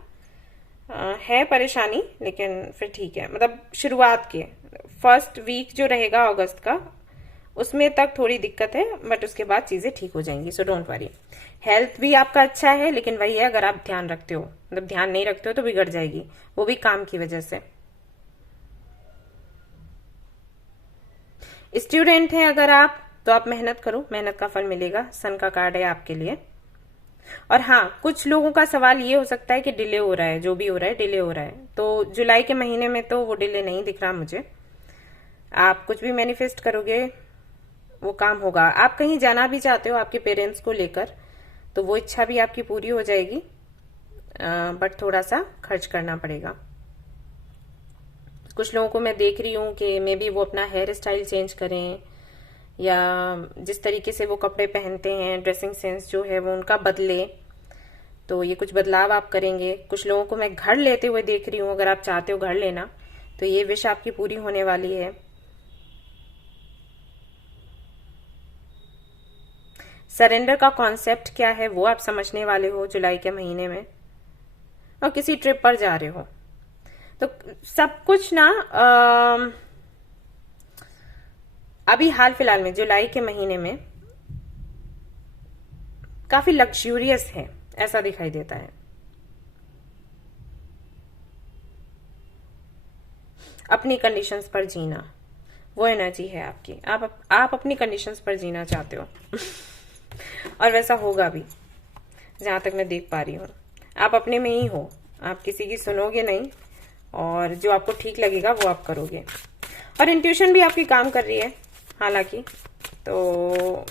है परेशानी, लेकिन फिर ठीक है। मतलब शुरुआत के फर्स्ट वीक जो रहेगा अगस्त का, उसमें तक थोड़ी दिक्कत है, बट उसके बाद चीजें ठीक हो जाएंगी, सो डोंट वरी। हेल्थ भी आपका अच्छा है, लेकिन वही है, अगर आप ध्यान रखते हो, मतलब ध्यान नहीं रखते हो तो बिगड़ जाएगी, वो भी काम की वजह से। स्टूडेंट हैं अगर आप तो आप मेहनत करो, मेहनत का फल मिलेगा। सन का कार्ड है आपके लिए। और हाँ, कुछ लोगों का सवाल ये हो सकता है कि डिले हो रहा है, जो भी हो रहा है डिले हो रहा है। तो जुलाई के महीने में तो वो डिले नहीं दिख रहा मुझे। आप कुछ भी मैनिफेस्ट करोगे वो काम होगा। आप कहीं जाना भी चाहते हो आपके पेरेंट्स को लेकर, तो वो इच्छा भी आपकी पूरी हो जाएगी, बट थोड़ा सा खर्च करना पड़ेगा। कुछ लोगों को मैं देख रही हूँ कि मे बी वो अपना हेयर स्टाइल चेंज करें, या जिस तरीके से वो कपड़े पहनते हैं, ड्रेसिंग सेंस जो है वो उनका बदले। तो ये कुछ बदलाव आप करेंगे। कुछ लोगों को मैं घर लेते हुए देख रही हूँ। अगर आप चाहते हो घर लेना तो ये विश आपकी पूरी होने वाली है। सरेंडर का कॉन्सेप्ट क्या है वो आप समझने वाले हो जुलाई के महीने में। और किसी ट्रिप पर जा रहे हो तो सब कुछ ना अभी हाल फिलहाल में जुलाई के महीने में काफी लग्जूरियस है, ऐसा दिखाई देता है। अपनी कंडीशंस पर जीना, वो एनर्जी है आपकी। आप अपनी कंडीशंस पर जीना चाहते हो और वैसा होगा भी, जहां तक मैं देख पा रही हूँ। आप अपने में ही हो, आप किसी की सुनोगे नहीं और जो आपको ठीक लगेगा वो आप करोगे। और इंट्यूशन भी आपकी काम कर रही है हालांकि, तो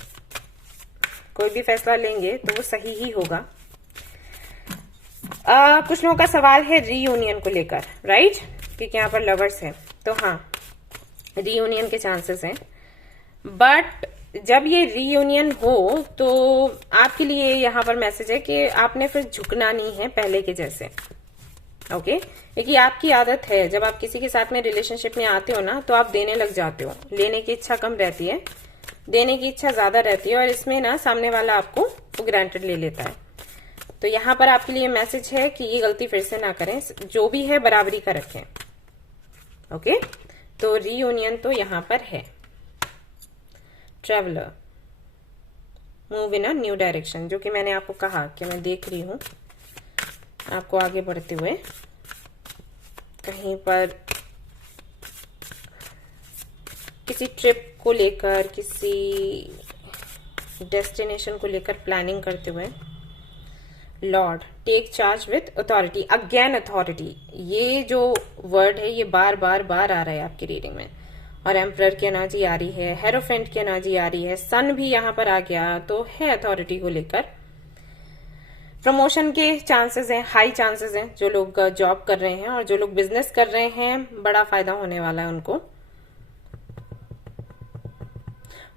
कोई भी फैसला लेंगे तो वो सही ही होगा। कुछ लोगों का सवाल है रीयूनियन को लेकर, राइट, क्योंकि यहाँ पर लवर्स है, तो हाँ रीयूनियन के चांसेस हैं। बट जब ये रीयूनियन हो तो आपके लिए यहाँ पर मैसेज है कि आपने फिर झुकना नहीं है पहले के जैसे, ओके। क्योंकि आपकी आदत है जब आप किसी के साथ में रिलेशनशिप में आते हो ना, तो आप देने लग जाते हो, लेने की इच्छा कम रहती है, देने की इच्छा ज्यादा रहती है, और इसमें ना सामने वाला आपको ग्रांटेड ले लेता है। तो यहाँ पर आपके लिए मैसेज है कि ये गलती फिर से ना करें, जो भी है बराबरी का रखें, ओके। तो रीयूनियन तो यहाँ पर है। Traveller, move in a new direction, जो कि मैंने आपको कहा कि मैं देख रही हूं आपको आगे बढ़ते हुए, कहीं पर किसी ट्रिप को लेकर, किसी डेस्टिनेशन को लेकर प्लानिंग करते हुए। Lord, take charge with authority, again authority, ये जो वर्ड है ये बार बार बार आ रहा है आपकी रीडिंग में। और एम्परर की एनर्जी आ रही है, हेरोफेंट की एनर्जी आ रही है, सन भी यहाँ पर आ गया, तो है अथॉरिटी को लेकर। प्रमोशन के चांसेस हैं, हाई चांसेस हैं। जो लोग जॉब कर रहे हैं और जो लोग बिजनेस कर रहे हैं, बड़ा फायदा होने वाला है उनको।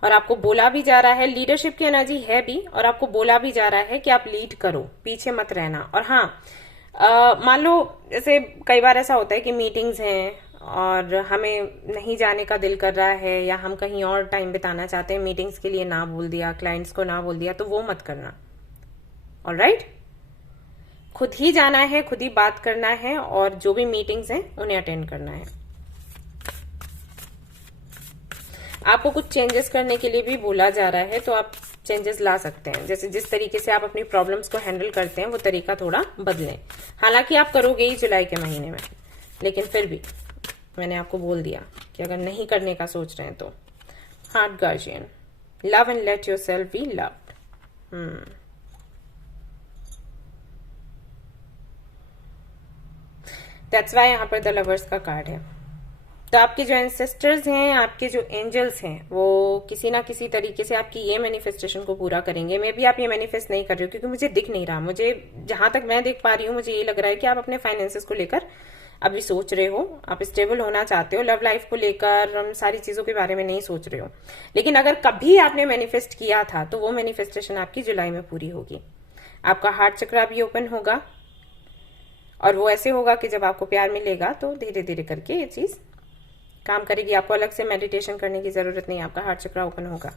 और आपको बोला भी जा रहा है, लीडरशिप की एनर्जी है भी, और आपको बोला भी जा रहा है कि आप लीड करो, पीछे मत रहना। और हाँ, मान लो जैसे कई बार ऐसा होता है कि मीटिंग्स हैं और हमें नहीं जाने का दिल कर रहा है, या हम कहीं और टाइम बिताना चाहते हैं, मीटिंग्स के लिए ना बोल दिया, क्लाइंट्स को ना बोल दिया, तो वो मत करना, ऑलराइट। खुद ही जाना है, खुद ही बात करना है, और जो भी मीटिंग्स हैं उन्हें अटेंड करना है। आपको कुछ चेंजेस करने के लिए भी बोला जा रहा है, तो आप चेंजेस ला सकते हैं। जैसे जिस तरीके से आप अपनी प्रॉब्लम्स को हैंडल करते हैं, वो तरीका थोड़ा बदलें। हालांकि आप करोगे ही जुलाई के महीने में, लेकिन फिर भी मैंने आपको बोल दिया कि अगर नहीं करने का सोच रहे हैं तो। Heart guardian, love and let yourself be loved. That's why यहाँ पर द लवर्स का कार्ड है। तो आपके जो एंसेस्टर्स हैं, आपके जो एंजल्स हैं, वो किसी ना किसी तरीके से आपकी ये मैनिफेस्टेशन को पूरा करेंगे। मे भी आप ये मैनिफेस्ट नहीं कर रहे हो, क्योंकि मुझे दिख नहीं रहा। मुझे जहां तक मैं देख पा रही हूँ, मुझे ये लग रहा है कि आप अपने फाइनेंसेस को लेकर अभी सोच रहे हो, आप स्टेबल होना चाहते हो। लव लाइफ को लेकर हम सारी चीजों के बारे में नहीं सोच रहे हो। लेकिन अगर कभी आपने मैनिफेस्ट किया था, तो वो मैनिफेस्टेशन आपकी जुलाई में पूरी होगी। आपका हार्ट चक्र भी ओपन होगा, और वो ऐसे होगा कि जब आपको प्यार मिलेगा तो धीरे धीरे करके ये चीज काम करेगी। आपको अलग से मेडिटेशन करने की जरूरत नहीं, आपका हार्ट चक्र ओपन होगा।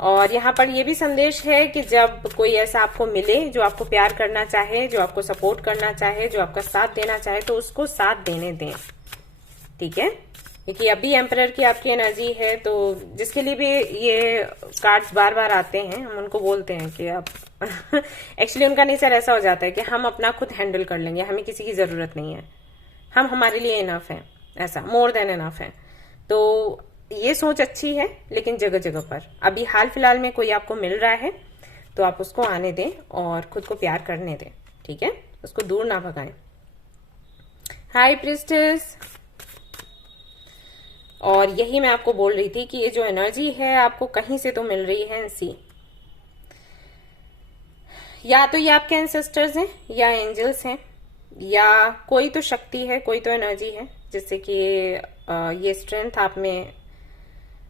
और यहाँ पर ये भी संदेश है कि जब कोई ऐसा आपको मिले जो आपको प्यार करना चाहे, जो आपको सपोर्ट करना चाहे, जो आपका साथ देना चाहे, तो उसको साथ देने दें, ठीक है। क्योंकि अभी एम्परर की आपकी एनर्जी है, तो जिसके लिए भी ये कार्ड्स बार बार आते हैं, हम उनको बोलते हैं कि अब एक्चुअली उनका नेचर ऐसा हो जाता है कि हम अपना खुद हैंडल कर लेंगे, हमें किसी की जरूरत नहीं है, हम हमारे लिए इनफ है, ऐसा मोर देन इनफ है। तो ये सोच अच्छी है, लेकिन जगह जगह पर अभी हाल फिलहाल में कोई आपको मिल रहा है तो आप उसको आने दें और खुद को प्यार करने दें, ठीक है, उसको दूर ना भगाएं। हाय प्रिस्टेस, और यही मैं आपको बोल रही थी कि ये जो एनर्जी है आपको कहीं से तो मिल रही है। सी, या तो ये आपके एंसेस्टर्स हैं, या एंजल्स हैं, या कोई तो शक्ति है, कोई तो एनर्जी है, जिससे कि ये स्ट्रेंथ आप में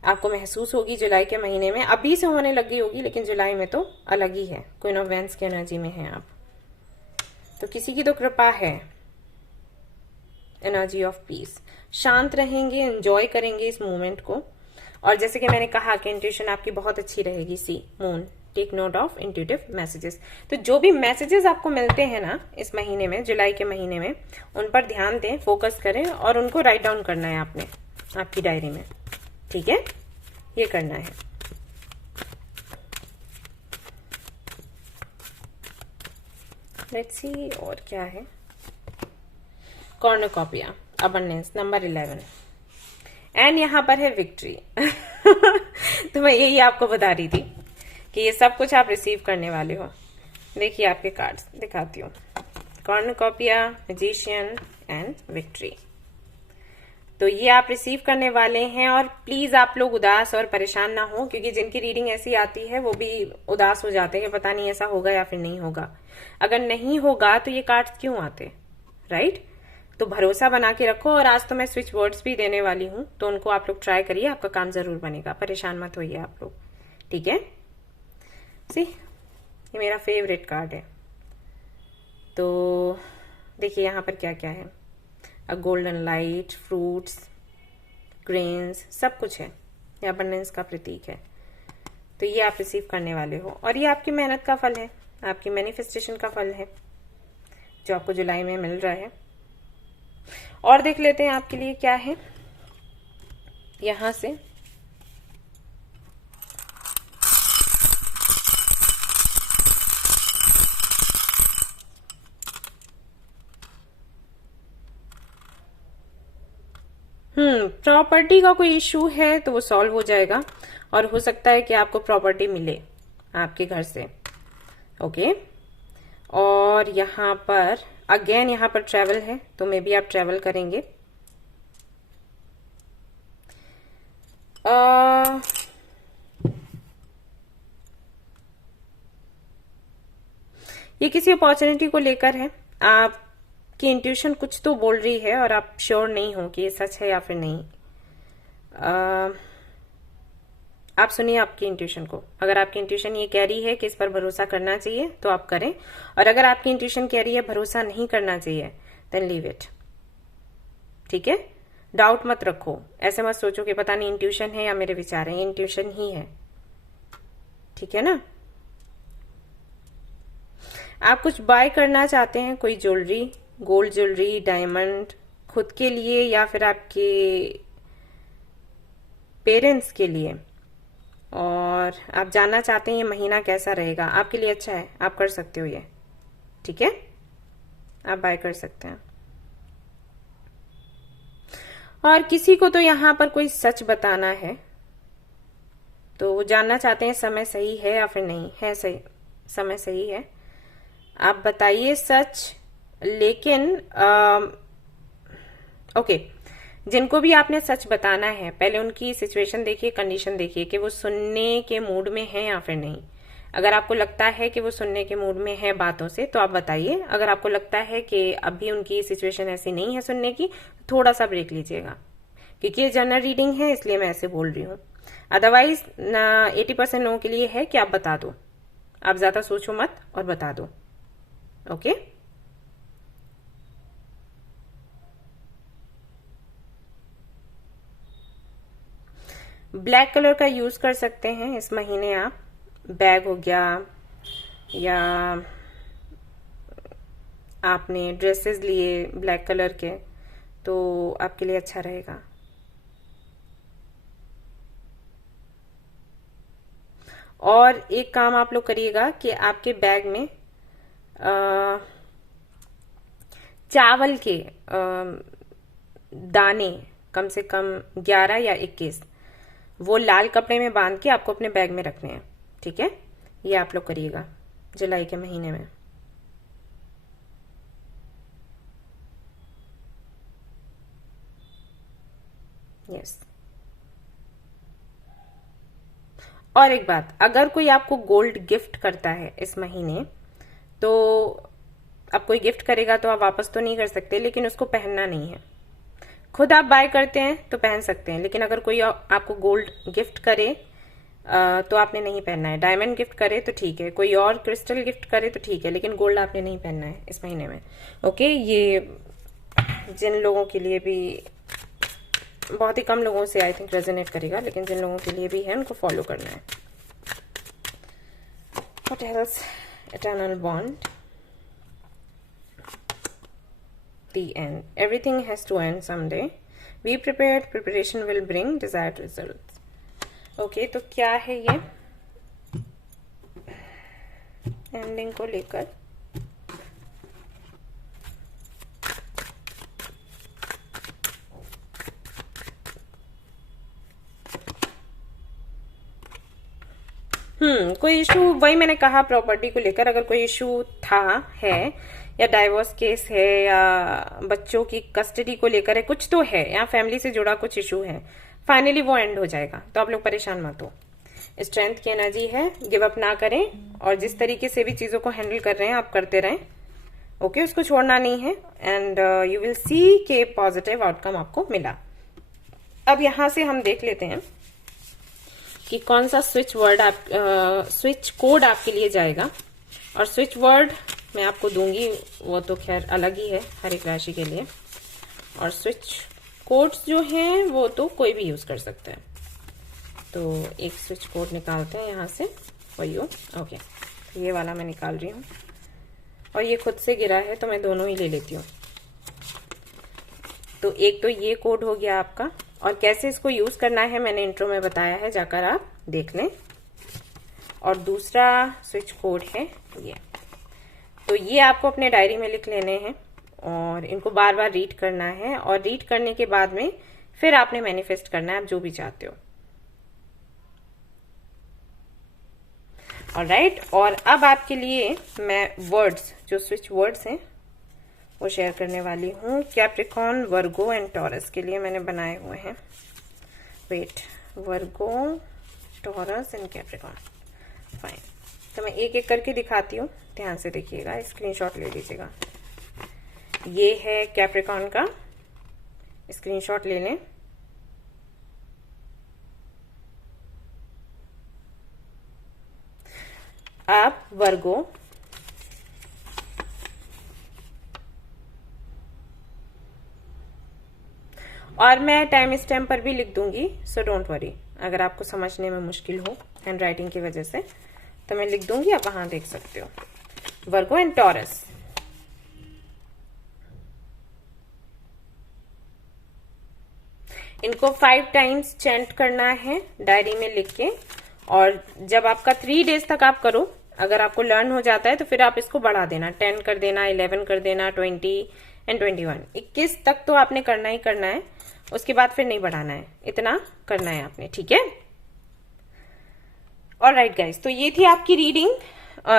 आपको महसूस होगी जुलाई के महीने में। अभी से होने लगी होगी, लेकिन जुलाई में तो अलग ही है। क्वीन ऑफ वेंस की एनर्जी में है आप, तो किसी की तो कृपा है। एनर्जी ऑफ पीस, शांत रहेंगे, एंजॉय करेंगे इस मोमेंट को। और जैसे कि मैंने कहा कि इंट्यूशन आपकी बहुत अच्छी रहेगी। Sea, moon, take note of intuitive messages. तो जो भी मैसेजेस आपको मिलते हैं ना इस महीने में, जुलाई के महीने में, उन पर ध्यान दें, फोकस करें, और उनको राइट डाउन करना है आपने आपकी डायरी में, ठीक है, ये करना है। लेट्स सी और क्या है। कॉर्नोकॉपिया, अबंडेंस नंबर 11 एंड यहाँ पर है विक्ट्री। तो मैं यही आपको बता रही थी कि ये सब कुछ आप रिसीव करने वाले हो। देखिए आपके कार्ड्स दिखाती हूँ, कॉर्नुकॉपिया, मैजिशियन एंड विक्ट्री। तो ये आप रिसीव करने वाले हैं। और प्लीज आप लोग उदास और परेशान ना हो, क्योंकि जिनकी रीडिंग ऐसी आती है वो भी उदास हो जाते हैं कि पता नहीं ऐसा होगा या फिर नहीं होगा। अगर नहीं होगा तो ये कार्ड्स क्यों आते, राइट? तो भरोसा बना के रखो। और आज तो मैं स्विच वर्ड्स भी देने वाली हूँ, तो उनको आप लोग ट्राई करिए, आपका काम जरूर बनेगा। परेशान मत होइए आप लोग, ठीक है? सी, ये मेरा फेवरेट कार्ड है। तो देखिए यहाँ पर क्या क्या है, अ गोल्डन लाइट, फ्रूट्स, ग्रेन्स, सब कुछ है। ये अबंडेंस का प्रतीक है। तो ये आप रिसीव करने वाले हो और ये आपकी मेहनत का फल है, आपकी मैनिफेस्टेशन का फल है जो आपको जुलाई में मिल रहा है। और देख लेते हैं आपके लिए क्या है यहां से। प्रॉपर्टी का कोई इशू है तो वो सॉल्व हो जाएगा और हो सकता है कि आपको प्रॉपर्टी मिले आपके घर से। ओके, और यहाँ पर अगेन यहाँ पर ट्रैवल है, तो मे बी आप ट्रैवल करेंगे। ये किसी अपॉर्चुनिटी को लेकर है। आपकी इंट्यूशन कुछ तो बोल रही है और आप श्योर नहीं हो कि ये सच है या फिर नहीं। आप सुनिए आपकी इंट्यूशन को। अगर आपकी इंट्यूशन ये कह रही है कि इस पर भरोसा करना चाहिए तो आप करें, और अगर आपकी इंट्यूशन कह रही है भरोसा नहीं करना चाहिए, देन लीव इट। ठीक है? डाउट मत रखो, ऐसे मत सोचो कि पता नहीं इंट्यूशन है या मेरे विचार हैं। इंट्यूशन ही है, ठीक है ना? आप कुछ बाय करना चाहते हैं, कोई ज्वेलरी, गोल्ड ज्वेलरी, डायमंड, खुद के लिए या फिर आपके पेरेंट्स के लिए, और आप जानना चाहते हैं ये महीना कैसा रहेगा आपके लिए। अच्छा है, आप कर सकते हो ये, ठीक है? आप बाय कर सकते हैं। और किसी को तो यहां पर कोई सच बताना है, तो वो जानना चाहते हैं समय सही है या फिर नहीं है। सही समय सही है, आप बताइए सच। लेकिन ओके, जिनको भी आपने सच बताना है, पहले उनकी सिचुएशन देखिए, कंडीशन देखिए कि वो सुनने के मूड में है या फिर नहीं। अगर आपको लगता है कि वो सुनने के मूड में है बातों से, तो आप बताइए। अगर आपको लगता है कि अभी उनकी सिचुएशन ऐसी नहीं है सुनने की, तो थोड़ा सा ब्रेक लीजिएगा, क्योंकि ये जनरल रीडिंग है इसलिए मैं ऐसे बोल रही हूँ। अदरवाइज 80% लोगों के लिए है कि आप बता दो, आप ज्यादा सोचो मत और बता दो। ओके, ब्लैक कलर का यूज कर सकते हैं इस महीने आप। बैग हो गया, या आपने ड्रेसेस लिए ब्लैक कलर के, तो आपके लिए अच्छा रहेगा। और एक काम आप लोग करिएगा कि आपके बैग में चावल के दाने कम से कम 11 या 21 वो लाल कपड़े में बांध के आपको अपने बैग में रखने हैं, ठीक है? ये आप लोग करिएगा जुलाई के महीने में। यस। और एक बात, अगर कोई आपको गोल्ड गिफ्ट करता है इस महीने, तो अब कोई गिफ्ट करेगा तो आप वापस तो नहीं कर सकते, लेकिन उसको पहनना नहीं है। खुद आप बाय करते हैं तो पहन सकते हैं, लेकिन अगर कोई आपको गोल्ड गिफ्ट करे तो आपने नहीं पहनना है। डायमंड गिफ्ट करे तो ठीक है, कोई और क्रिस्टल गिफ्ट करे तो ठीक है, लेकिन गोल्ड आपने नहीं पहनना है इस महीने में। ओके, ये जिन लोगों के लिए भी, बहुत ही कम लोगों से आई थिंक रेजोनेट करेगा, लेकिन जिन लोगों के लिए भी है उनको फॉलो करना है। What else? Eternal bond, the end. Everything has to end someday. Be prepared. Preparation will bring desired results. Okay, तो क्या है ये एंडिंग को लेकर? कोई इशू, वही मैंने कहा प्रॉपर्टी को लेकर अगर कोई इशू था है, या डाइवोर्स केस है, या बच्चों की कस्टडी को लेकर है, कुछ तो है, या फैमिली से जुड़ा कुछ इशू है, फाइनली वो एंड हो जाएगा। तो आप लोग परेशान मत हो, स्ट्रेंथ की एनर्जी है, गिव अप ना करें, और जिस तरीके से भी चीजों को हैंडल कर रहे हैं आप करते रहें। ओके, उसको छोड़ना नहीं है, एंड यू विल सी के पॉजिटिव आउटकम आपको मिला। अब यहां से हम देख लेते हैं कि कौन सा स्विच वर्ड आप स्विच कोड आपके लिए जाएगा। और स्विच वर्ड मैं आपको दूंगी, वो तो खैर अलग ही है हर एक राशि के लिए, और स्विच कोड्स जो हैं वो तो कोई भी यूज कर सकता है। तो एक स्विच कोड निकालते हैं यहाँ से फॉर यू। ओके, तो ये वाला मैं निकाल रही हूँ, और ये खुद से गिरा है तो मैं दोनों ही ले लेती हूँ। तो एक तो ये कोड हो गया आपका, और कैसे इसको यूज करना है मैंने इंट्रो में बताया है, जाकर आप देख लें। और दूसरा स्विच कोड है ये। तो ये आपको अपने डायरी में लिख लेने हैं, और इनको बार बार रीड करना है, और रीड करने के बाद में फिर आपने मैनिफेस्ट करना है आप जो भी चाहते हो। ऑलराइट, और अब आपके लिए मैं वर्ड्स, जो स्विच वर्ड्स हैं वो शेयर करने वाली हूँ। कैप्रिकॉर्न, वर्गो एंड टॉरस के लिए मैंने बनाए हुए हैं। Wait, Virgo, Taurus and Capricorn, fine. तो मैं एक एक करके दिखाती हूँ, ध्यान से देखिएगा, स्क्रीनशॉट ले लीजिएगा। ये है कैप्रिकॉर्न का, स्क्रीनशॉट ले लें। आप वर्गो, और मैं टाइम स्टैम्प पर भी लिख दूंगी, सो डोंट वरी। अगर आपको समझने में मुश्किल हो हैंड राइटिंग की वजह से तो मैं लिख दूंगी, आप वहां देख सकते हो। वर्गो एंड टॉरस, इनको 5 टाइम्स चैंट करना है डायरी में लिख के, और जब आपका 3 डेज तक आप करो, अगर आपको लर्न हो जाता है तो फिर आप इसको बढ़ा देना, 10 कर देना, 11 कर देना, 20 एंड 21, 21 तक तो आपने करना ही करना है। उसके बाद फिर नहीं बढ़ाना है, इतना करना है आपने, ठीक है। ऑलराइट गाइस, तो ये थी आपकी रीडिंग,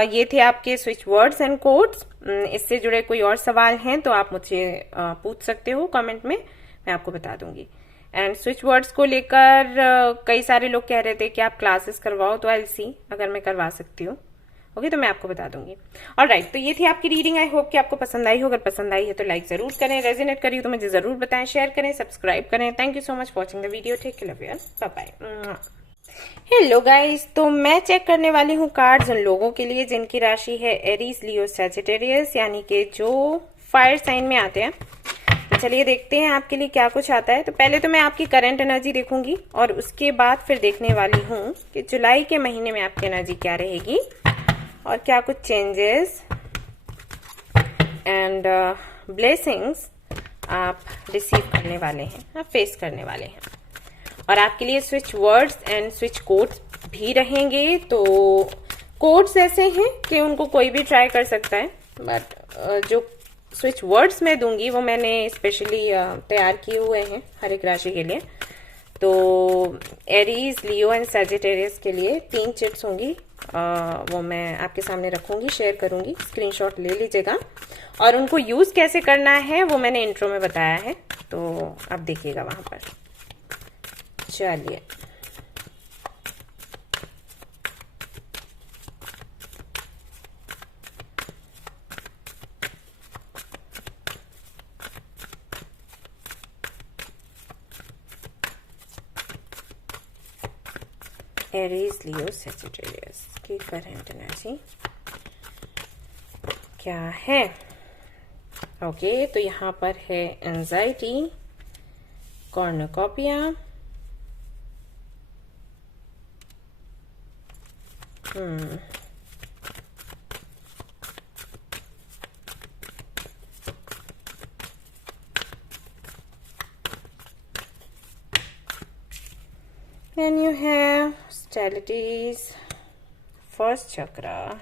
ये थे आपके स्विच वर्ड्स एंड कोड्स। इससे जुड़े कोई और सवाल हैं तो आप मुझसे पूछ सकते हो कमेंट में, मैं आपको बता दूंगी। एंड स्विच वर्ड्स को लेकर कई सारे लोग कह रहे थे कि आप क्लासेस करवाओ, तो आई सी अगर मैं करवा सकती हूँ, ओके, तो मैं आपको बता दूंगी। ऑलराइट, तो ये थी आपकी रीडिंग। आई होप कि आपको पसंद आई हो। अगर पसंद आई है तो लाइक जरूर करें, रेजोनेट करी हो तो मुझे जरूर बताएं, शेयर करें, सब्सक्राइब करें। Thank you so much for watching the video, take care, love you, bye bye. Hello guys, तो मैं चेक करने वाली हूँ कार्ड्स उन लोगों के लिए जिनकी राशि है एरीज, लियो, सैजिटेरियस, यानी कि जो फायर साइन में आते हैं। तो चलिए देखते हैं आपके लिए क्या कुछ आता है। तो पहले तो मैं आपकी करंट एनर्जी देखूंगी, और उसके बाद फिर देखने वाली हूँ कि जुलाई के महीने में आपकी एनर्जी क्या रहेगी, और क्या कुछ चेंजेस एंड ब्लेसिंग्स आप रिसीव करने वाले हैं, आप फेस करने वाले हैं। और आपके लिए switch words and switch codes भी रहेंगे। तो कोड्स ऐसे हैं कि उनको कोई भी ट्राई कर सकता है, बट जो स्विच वर्ड्स मैं दूंगी वो मैंने स्पेशली तैयार किए हुए हैं हर एक राशि के लिए। तो एरीज, लियो एंड सैजिटेरियस के लिए 3 चिट्स होंगी, वो मैं आपके सामने रखूंगी, शेयर करूंगी, स्क्रीनशॉट ले लीजिएगा। और उनको यूज कैसे करना है वो मैंने इंट्रो में बताया है, तो आप देखिएगा वहां पर। चलिए, एरीज, लियो, सैजिटेरियस की करंट एनर्जी क्या है। ओके, तो यहाँ पर है anxiety, cornucopia, then you have stellities, first chakra,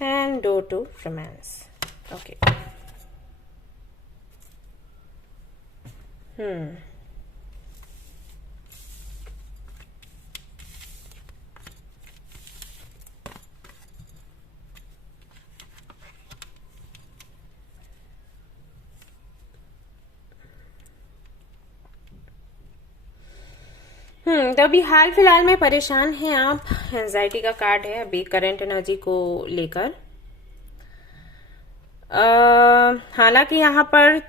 and door to romance. Okay. तो अभी हाल फिलहाल में परेशान हैं आप, एंजाइटी का कार्ड है अभी करंट एनर्जी को लेकर। हालांकि यहाँ पर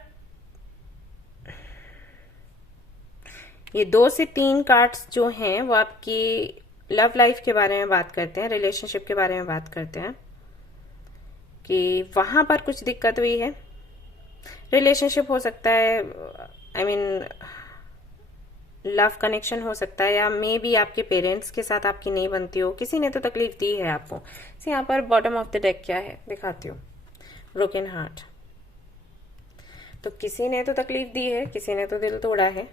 ये 2 से 3 कार्ड्स जो हैं वो आपकी लव लाइफ के बारे में बात करते हैं, रिलेशनशिप के बारे में बात करते हैं कि वहां पर कुछ दिक्कत हुई है। रिलेशनशिप हो सकता है, आई मीन लव कनेक्शन हो सकता है, या मे बी आपके पेरेंट्स के साथ आपकी नहीं बनती हो, किसी ने तो तकलीफ दी है आपको। यहाँ पर बॉटम ऑफ द डेक क्या है दिखाती हूँ, ब्रोकन हार्ट। तो किसी ने तो तकलीफ दी है, किसी ने तो दिल तोड़ा है,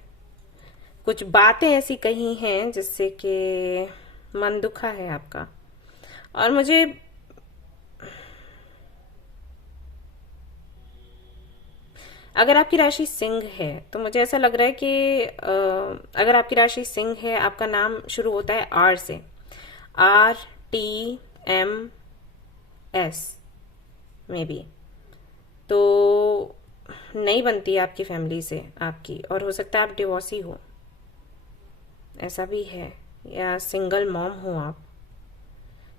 कुछ बातें ऐसी कही हैं जिससे कि मन दुखा है आपका। और मुझे अगर आपकी राशि सिंह है तो मुझे ऐसा लग रहा है कि अगर आपकी राशि सिंह है, आपका नाम शुरू होता है आर से, RTMS में भी, तो नहीं बनती है आपकी फैमिली से आपकी, और हो सकता है आप डिवोर्सी हो, ऐसा भी है, या सिंगल मॉम हो आप।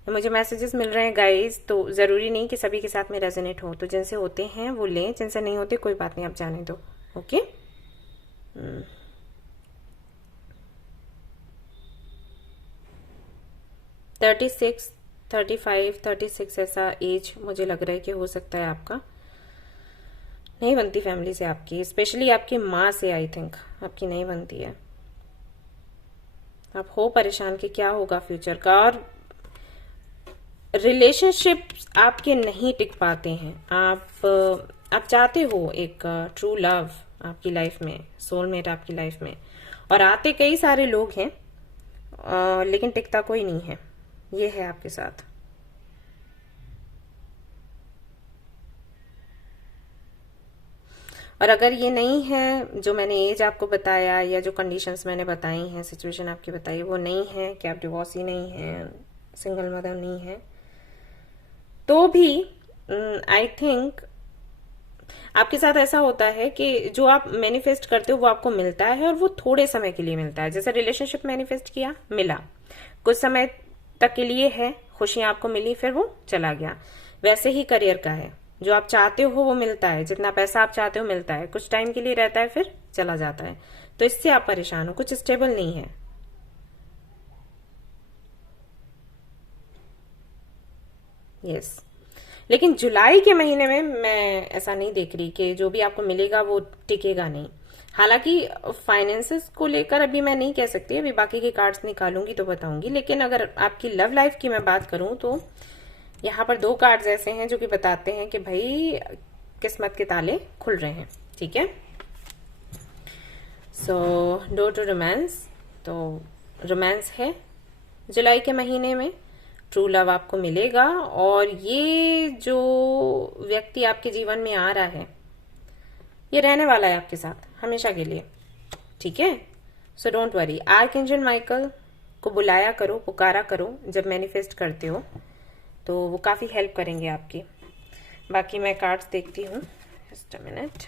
तो मुझे मैसेजेस मिल रहे हैं गाइस, तो जरूरी नहीं कि सभी के साथ में रेजोनेट हो, तो जिनसे होते हैं वो लें, जिनसे नहीं होते कोई बात नहीं, आप जाने दो। ओके। 36, 35, 36 ऐसा एज मुझे लग रहा है कि हो सकता है आपका। नहीं बनती फैमिली से आपकी, स्पेशली आपकी माँ से आई थिंक आपकी नहीं बनती है। आप हो परेशान कि क्या होगा फ्यूचर का, और रिलेशनशिप आपके नहीं टिक पाते हैं। आप चाहते हो एक ट्रू लव आपकी लाइफ में, सोलमेट आपकी लाइफ में, और आते कई सारे लोग हैं लेकिन टिकता कोई नहीं है। ये है आपके साथ। और अगर ये नहीं है जो मैंने एज आपको बताया या जो कंडीशंस मैंने बताई हैं, सिचुएशन आपकी बताई, वो नहीं है कि आप डिवोर्सी नहीं है, सिंगल मदर नहीं है, तो भी आई थिंक आपके साथ ऐसा होता है कि जो आप मैनिफेस्ट करते हो वो आपको मिलता है, और वो थोड़े समय के लिए मिलता है। जैसे रिलेशनशिप मैनिफेस्ट किया, मिला, कुछ समय तक के लिए है, खुशियां आपको मिली, फिर वो चला गया। वैसे ही करियर का है, जो आप चाहते हो वो मिलता है, जितना पैसा आप चाहते हो मिलता है, कुछ टाइम के लिए रहता है, फिर चला जाता है। तो इससे आप परेशान हो, कुछ स्टेबल नहीं है। यस, लेकिन जुलाई के महीने में मैं ऐसा नहीं देख रही कि जो भी आपको मिलेगा वो टिकेगा नहीं। हालांकि फाइनेंसेस को लेकर अभी मैं नहीं कह सकती, अभी बाकी के कार्ड्स निकालूंगी तो बताऊंगी। लेकिन अगर आपकी लव लाइफ की मैं बात करूं तो यहाँ पर 2 कार्ड्स ऐसे हैं जो कि बताते हैं कि भाई किस्मत के ताले खुल रहे हैं। ठीक है, सो डोर टू रोमांस, तो रोमांस है जुलाई के महीने में, ट्रू लव आपको मिलेगा, और ये जो व्यक्ति आपके जीवन में आ रहा है ये रहने वाला है आपके साथ हमेशा के लिए। ठीक है, सो डोंट वरी। आर्कएंजल माइकल को बुलाया करो, पुकारा करो जब मैनिफेस्ट करते हो, तो वो काफी हेल्प करेंगे आपकी। बाकी मैं कार्ड्स देखती हूँ, जस्ट अ मिनट।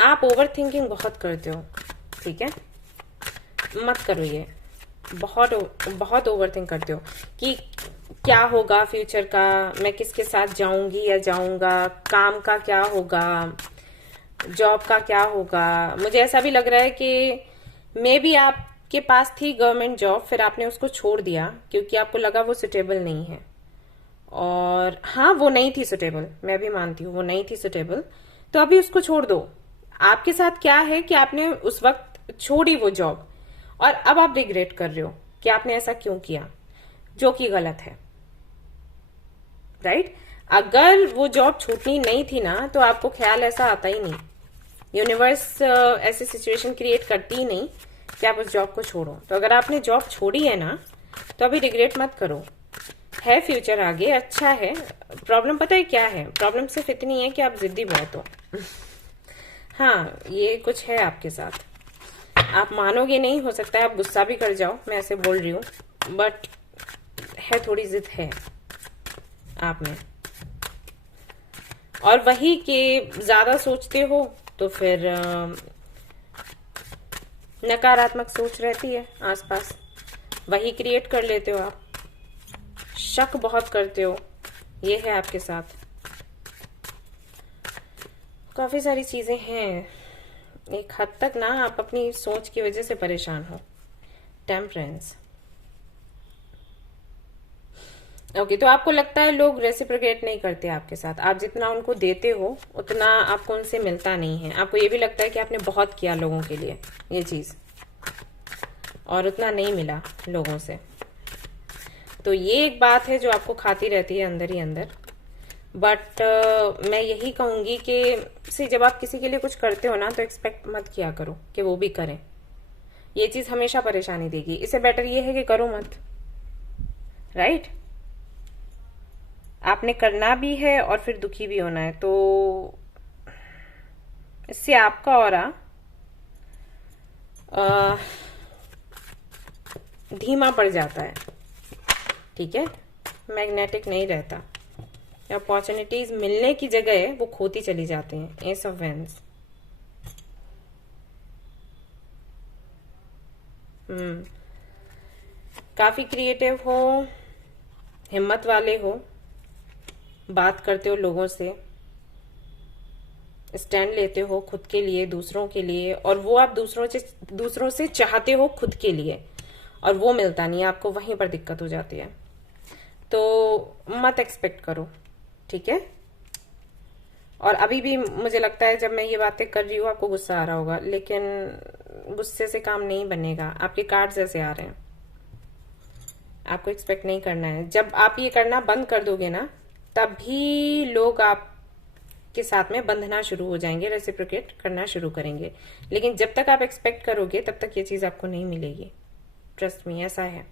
आप ओवर थिंकिंग बहुत करते हो, ठीक है, मत करो ये। बहुत ओवर थिंक करते हो कि क्या होगा फ्यूचर का, मैं किसके साथ जाऊंगी या जाऊंगा, काम का क्या होगा, जॉब का क्या होगा। मुझे ऐसा भी लग रहा है कि मे बी आपके पास थी गवर्नमेंट जॉब, फिर आपने उसको छोड़ दिया क्योंकि आपको लगा वो सुटेबल नहीं है। और हाँ, वो नहीं थी सुटेबल, मैं भी मानती हूँ वो नहीं थी सुटेबल, तो अभी उसको छोड़ दो। आपके साथ क्या है कि आपने उस वक्त छोड़ी वो जॉब, और अब आप रिग्रेट कर रहे हो कि आपने ऐसा क्यों किया, जो कि गलत है। राइट? अगर वो जॉब छूटनी नहीं थी ना, तो आपको ख्याल ऐसा आता ही नहीं, यूनिवर्स ऐसी सिचुएशन क्रिएट करती ही नहीं कि आप उस जॉब को छोड़ो। तो अगर आपने जॉब छोड़ी है ना, तो अभी रिग्रेट मत करो, है फ्यूचर आगे, अच्छा है। प्रॉब्लम पता है क्या है? प्रॉब्लम सिर्फ इतनी है कि आप जिद्दी बहुत हो। हाँ, ये कुछ है आपके साथ। आप मानोगे नहीं, हो सकता है आप गुस्सा भी कर जाओ मैं ऐसे बोल रही हूँ, बट है, थोड़ी जिद है आप में। और वही कि ज्यादा सोचते हो तो फिर नकारात्मक सोच रहती है आसपास, वही क्रिएट कर लेते हो आप। शक बहुत करते हो, ये है आपके साथ। काफी सारी चीजें हैं, एक हद तक ना आप अपनी सोच की वजह से परेशान हो। टेम्परेंस। ओके, तो आपको लगता है लोग रेसिप्रोकेट नहीं करते आपके साथ, आप जितना उनको देते हो उतना आपको उनसे मिलता नहीं है। आपको ये भी लगता है कि आपने बहुत किया लोगों के लिए ये चीज, और उतना नहीं मिला लोगों से। तो ये एक बात है जो आपको खाती रहती है अंदर ही अंदर। बट मैं यही कहूंगी कि जब आप किसी के लिए कुछ करते हो ना, तो एक्सपेक्ट मत किया करो कि वो भी करें। ये चीज हमेशा परेशानी देगी। इससे बेटर ये है कि करो मत, राइट? आपने करना भी है और फिर दुखी भी होना है, तो इससे आपका ऑरा धीमा पड़ जाता है, ठीक है? मैग्नेटिक नहीं रहता। अपॉर्चुनिटीज मिलने की जगह वो खोती चली जाती हैं। Ace of wands. काफी क्रिएटिव हो, हिम्मत वाले हो, बात करते हो लोगों से, स्टैंड लेते हो खुद के लिए, दूसरों के लिए, और वो आप दूसरों से चाहते हो खुद के लिए, और वो मिलता नहीं है आपको, वहीं पर दिक्कत हो जाती है। तो मत एक्सपेक्ट करो, ठीक है? और अभी भी मुझे लगता है जब मैं ये बातें कर रही हूँ आपको गुस्सा आ रहा होगा, लेकिन गुस्से से काम नहीं बनेगा। आपके कार्ड्स ऐसे आ रहे हैं, आपको एक्सपेक्ट नहीं करना है। जब आप ये करना बंद कर दोगे ना, तभी लोग आपके साथ में बंधना शुरू हो जाएंगे, रेसिप्रोकेट करना शुरू करेंगे। लेकिन जब तक आप एक्सपेक्ट करोगे तब तक ये चीज आपको नहीं मिलेगी। ट्रस्ट मी, ऐसा है।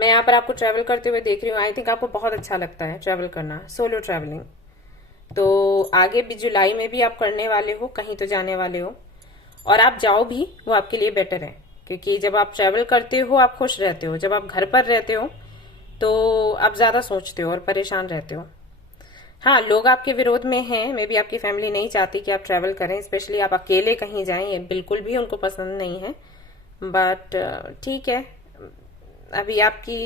मैं यहाँ पर आपको ट्रैवल करते हुए देख रही हूँ। आई थिंक आपको बहुत अच्छा लगता है ट्रैवल करना, सोलो ट्रैवलिंग। तो आगे भी जुलाई में भी आप करने वाले हो, कहीं तो जाने वाले हो, और आप जाओ भी, वो आपके लिए बेटर है। क्योंकि जब आप ट्रैवल करते हो आप खुश रहते हो, जब आप घर पर रहते हो तो आप ज्यादा सोचते हो और परेशान रहते हो। हाँ, लोग आपके विरोध में हैं, मे बी आपकी फैमिली नहीं चाहती कि आप ट्रैवल करें, स्पेशली आप अकेले कहीं जाएं, ये बिल्कुल भी उनको पसंद नहीं है। बट ठीक है, अभी आपकी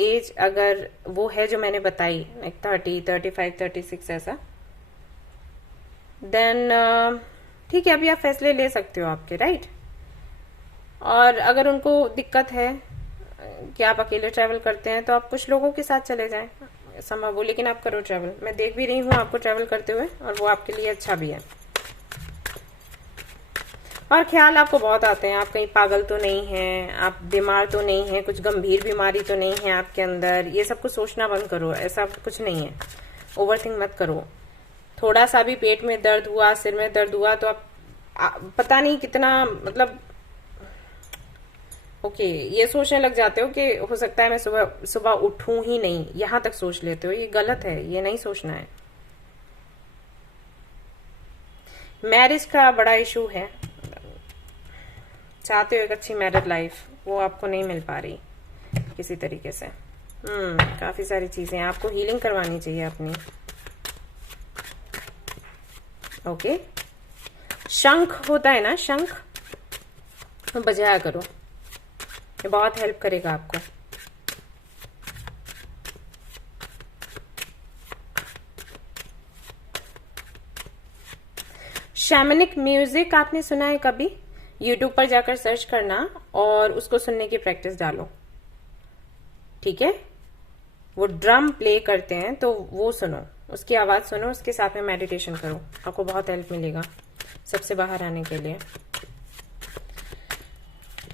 एज अगर वो है जो मैंने बताई, लाइक 30, 35, 36 ऐसा, देन ठीक है, अभी आप फैसले ले सकते हो आपके, राइट? और अगर उनको दिक्कत है कि आप अकेले ट्रैवल करते हैं तो आप कुछ लोगों के साथ चले जाएं, संभव हो, लेकिन आप करो ट्रैवल। मैं देख भी रही हूँ आपको ट्रैवल करते हुए, और वो आपके लिए अच्छा भी है। और ख्याल आपको बहुत आते हैं, आप कहीं पागल तो नहीं हैं, आप बीमार तो नहीं हैं, कुछ गंभीर बीमारी तो नहीं है आपके अंदर। ये सब कुछ सोचना बंद करो, ऐसा कुछ नहीं है। ओवरथिंक मत करो। थोड़ा सा भी पेट में दर्द हुआ, सिर में दर्द हुआ, तो आप पता नहीं कितना, मतलब ओके, ये सोचने लग जाते हो कि हो सकता है मैं सुबह सुबह उठूं ही नहीं, यहां तक सोच लेते हो। ये गलत है, ये नहीं सोचना है। मैरिज का बड़ा इशू है, चाहते हो एक अच्छी मैरिड लाइफ, वो आपको नहीं मिल पा रही किसी तरीके से। काफी सारी चीजें आपको हीलिंग करवानी चाहिए अपनी। ओके, शंख होता है ना, शंख बजाया करो, ये बहुत हेल्प करेगा आपको। शैमनिक म्यूजिक आपने सुना है कभी? यूट्यूब पर जाकर सर्च करना और उसको सुनने की प्रैक्टिस डालो, ठीक है? वो ड्रम प्ले करते हैं तो वो सुनो, उसकी आवाज सुनो, उसके साथ में मेडिटेशन करो, आपको बहुत हेल्प मिलेगा सबसे बाहर आने के लिए।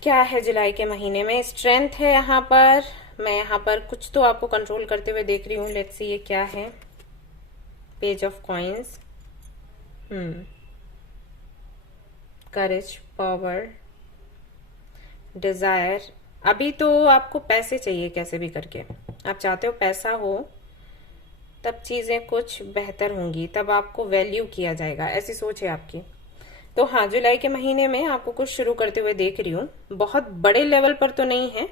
क्या है जुलाई के महीने में? स्ट्रेंथ है यहाँ पर। मैं यहाँ पर कुछ तो आपको कंट्रोल करते हुए देख रही हूँ। लेट्स सी ये क्या है। Page of coins, courage, power, desire. अभी तो आपको पैसे चाहिए कैसे भी करके, आप चाहते हो पैसा हो, तब चीजें कुछ बेहतर होंगी, तब आपको वैल्यू किया जाएगा, ऐसी सोच है आपकी। तो हाँ, जुलाई के महीने में आपको कुछ शुरू करते हुए देख रही हूँ। बहुत बड़े लेवल पर तो नहीं है,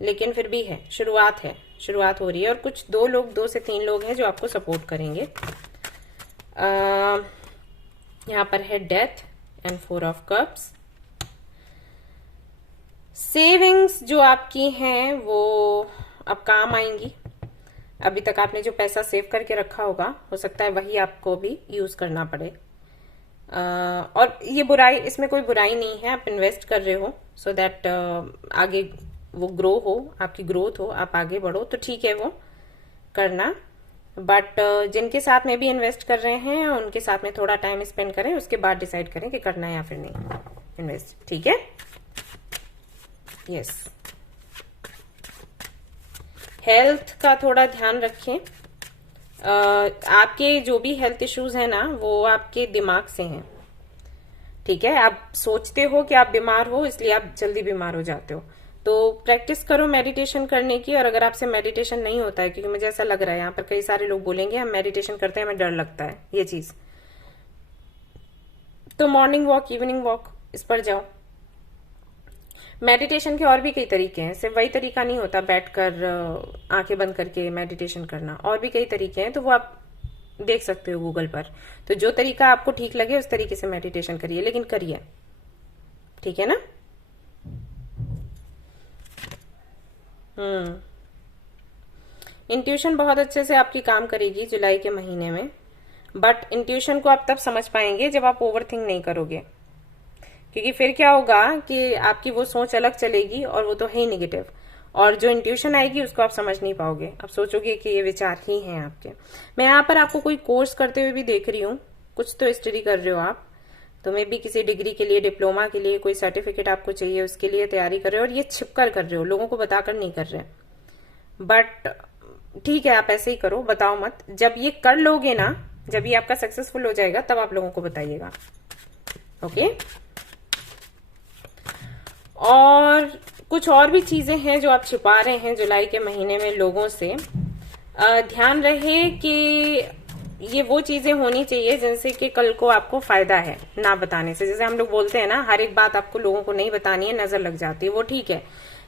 लेकिन फिर भी है, शुरुआत हो रही है। और कुछ 2 से 3 लोग हैं जो आपको सपोर्ट करेंगे। यहाँ पर है death and 4 of cups. Savings जो आपकी हैं वो अब काम आएंगी। अभी तक आपने जो पैसा सेव करके रखा होगा, हो सकता है वही आपको भी यूज करना पड़े। और ये बुराई, इसमें कोई बुराई नहीं है, आप इन्वेस्ट कर रहे हो सो दैट आगे वो ग्रो हो, आपकी ग्रोथ हो, आप आगे बढ़ो, तो ठीक है वो करना। बट जिनके साथ में भी इन्वेस्ट कर रहे हैं उनके साथ में थोड़ा टाइम स्पेंड करें, उसके बाद डिसाइड करें कि करना है या फिर नहीं इन्वेस्ट। ठीक है, यस। हेल्थ का थोड़ा ध्यान रखें। आपके जो भी हेल्थ इश्यूज है ना, वो आपके दिमाग से हैं। ठीक है, आप सोचते हो कि आप बीमार हो, इसलिए आप जल्दी बीमार हो जाते हो। तो प्रैक्टिस करो मेडिटेशन करने की। और अगर आपसे मेडिटेशन नहीं होता है, क्योंकि मुझे ऐसा लग रहा है यहाँ पर कई सारे लोग बोलेंगे हम मेडिटेशन करते हैं, हमें डर लगता है ये चीज, तो मॉर्निंग वॉक, इवनिंग वॉक, इस पर जाओ। मेडिटेशन के और भी कई तरीके हैं, सिर्फ वही तरीका नहीं होता बैठकर आंखें बंद करके मेडिटेशन करना। और भी कई तरीके हैं, तो वो आप देख सकते हो गूगल पर। तो जो तरीका आपको ठीक लगे उस तरीके से मेडिटेशन करिए, लेकिन करिए। ठीक है ना? इंट्यूशन बहुत अच्छे से आपकी काम करेगी जुलाई के महीने में। बट इंट्यूशन को आप तब समझ पाएंगे जब आप ओवरथिंक नहीं करोगे, क्योंकि फिर क्या होगा कि आपकी वो सोच अलग चलेगी और वो तो है ही नेगेटिव। और जो इंट्यूशन आएगी उसको आप समझ नहीं पाओगे, आप सोचोगे कि ये विचार ही हैं आपके। मैं यहाँ पर आपको कोई कोर्स करते हुए भी देख रही हूँ, कुछ तो स्टडी कर रहे हो आप, तो मे भी किसी डिग्री के लिए, डिप्लोमा के लिए कोई सर्टिफिकेट आपको चाहिए, उसके लिए तैयारी कर रहे हो। और ये छिपकर कर रहे हो, लोगों को बताकर नहीं कर रहे। बट ठीक है, आप ऐसे ही करो, बताओ मत। जब ये कर लोगे ना, जब ये आपका सक्सेसफुल हो जाएगा, तब आप लोगों को बताइएगा। ओके। और कुछ और भी चीजें हैं जो आप छिपा रहे हैं जुलाई के महीने में लोगों से। ध्यान रहे कि ये वो चीजें होनी चाहिए जिनसे कि कल को आपको फायदा है, ना बताने से। जैसे हम लोग बोलते हैं ना, हर एक बात आपको लोगों को नहीं बतानी है, नजर लग जाती है, वो ठीक है।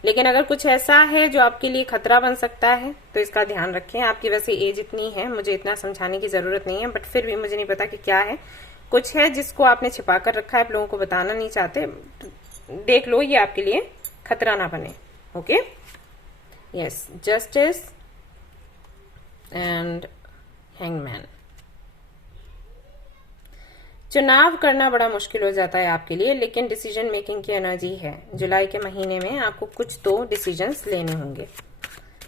लेकिन अगर कुछ ऐसा है जो आपके लिए खतरा बन सकता है, तो इसका ध्यान रखें। आपकी वैसे एज इतनी है, मुझे इतना समझाने की जरूरत नहीं है, बट फिर भी मुझे नहीं पता कि क्या है। कुछ है जिसको आपने छिपा कर रखा है, आप लोगों को बताना नहीं चाहते। देख लो, ये आपके लिए खतरा ना बने। Okay, yes. Justice and hangman. चुनाव करना बड़ा मुश्किल हो जाता है आपके लिए, लेकिन डिसीजन मेकिंग की एनर्जी है। जुलाई के महीने में आपको कुछ तो डिसीजंस लेने होंगे,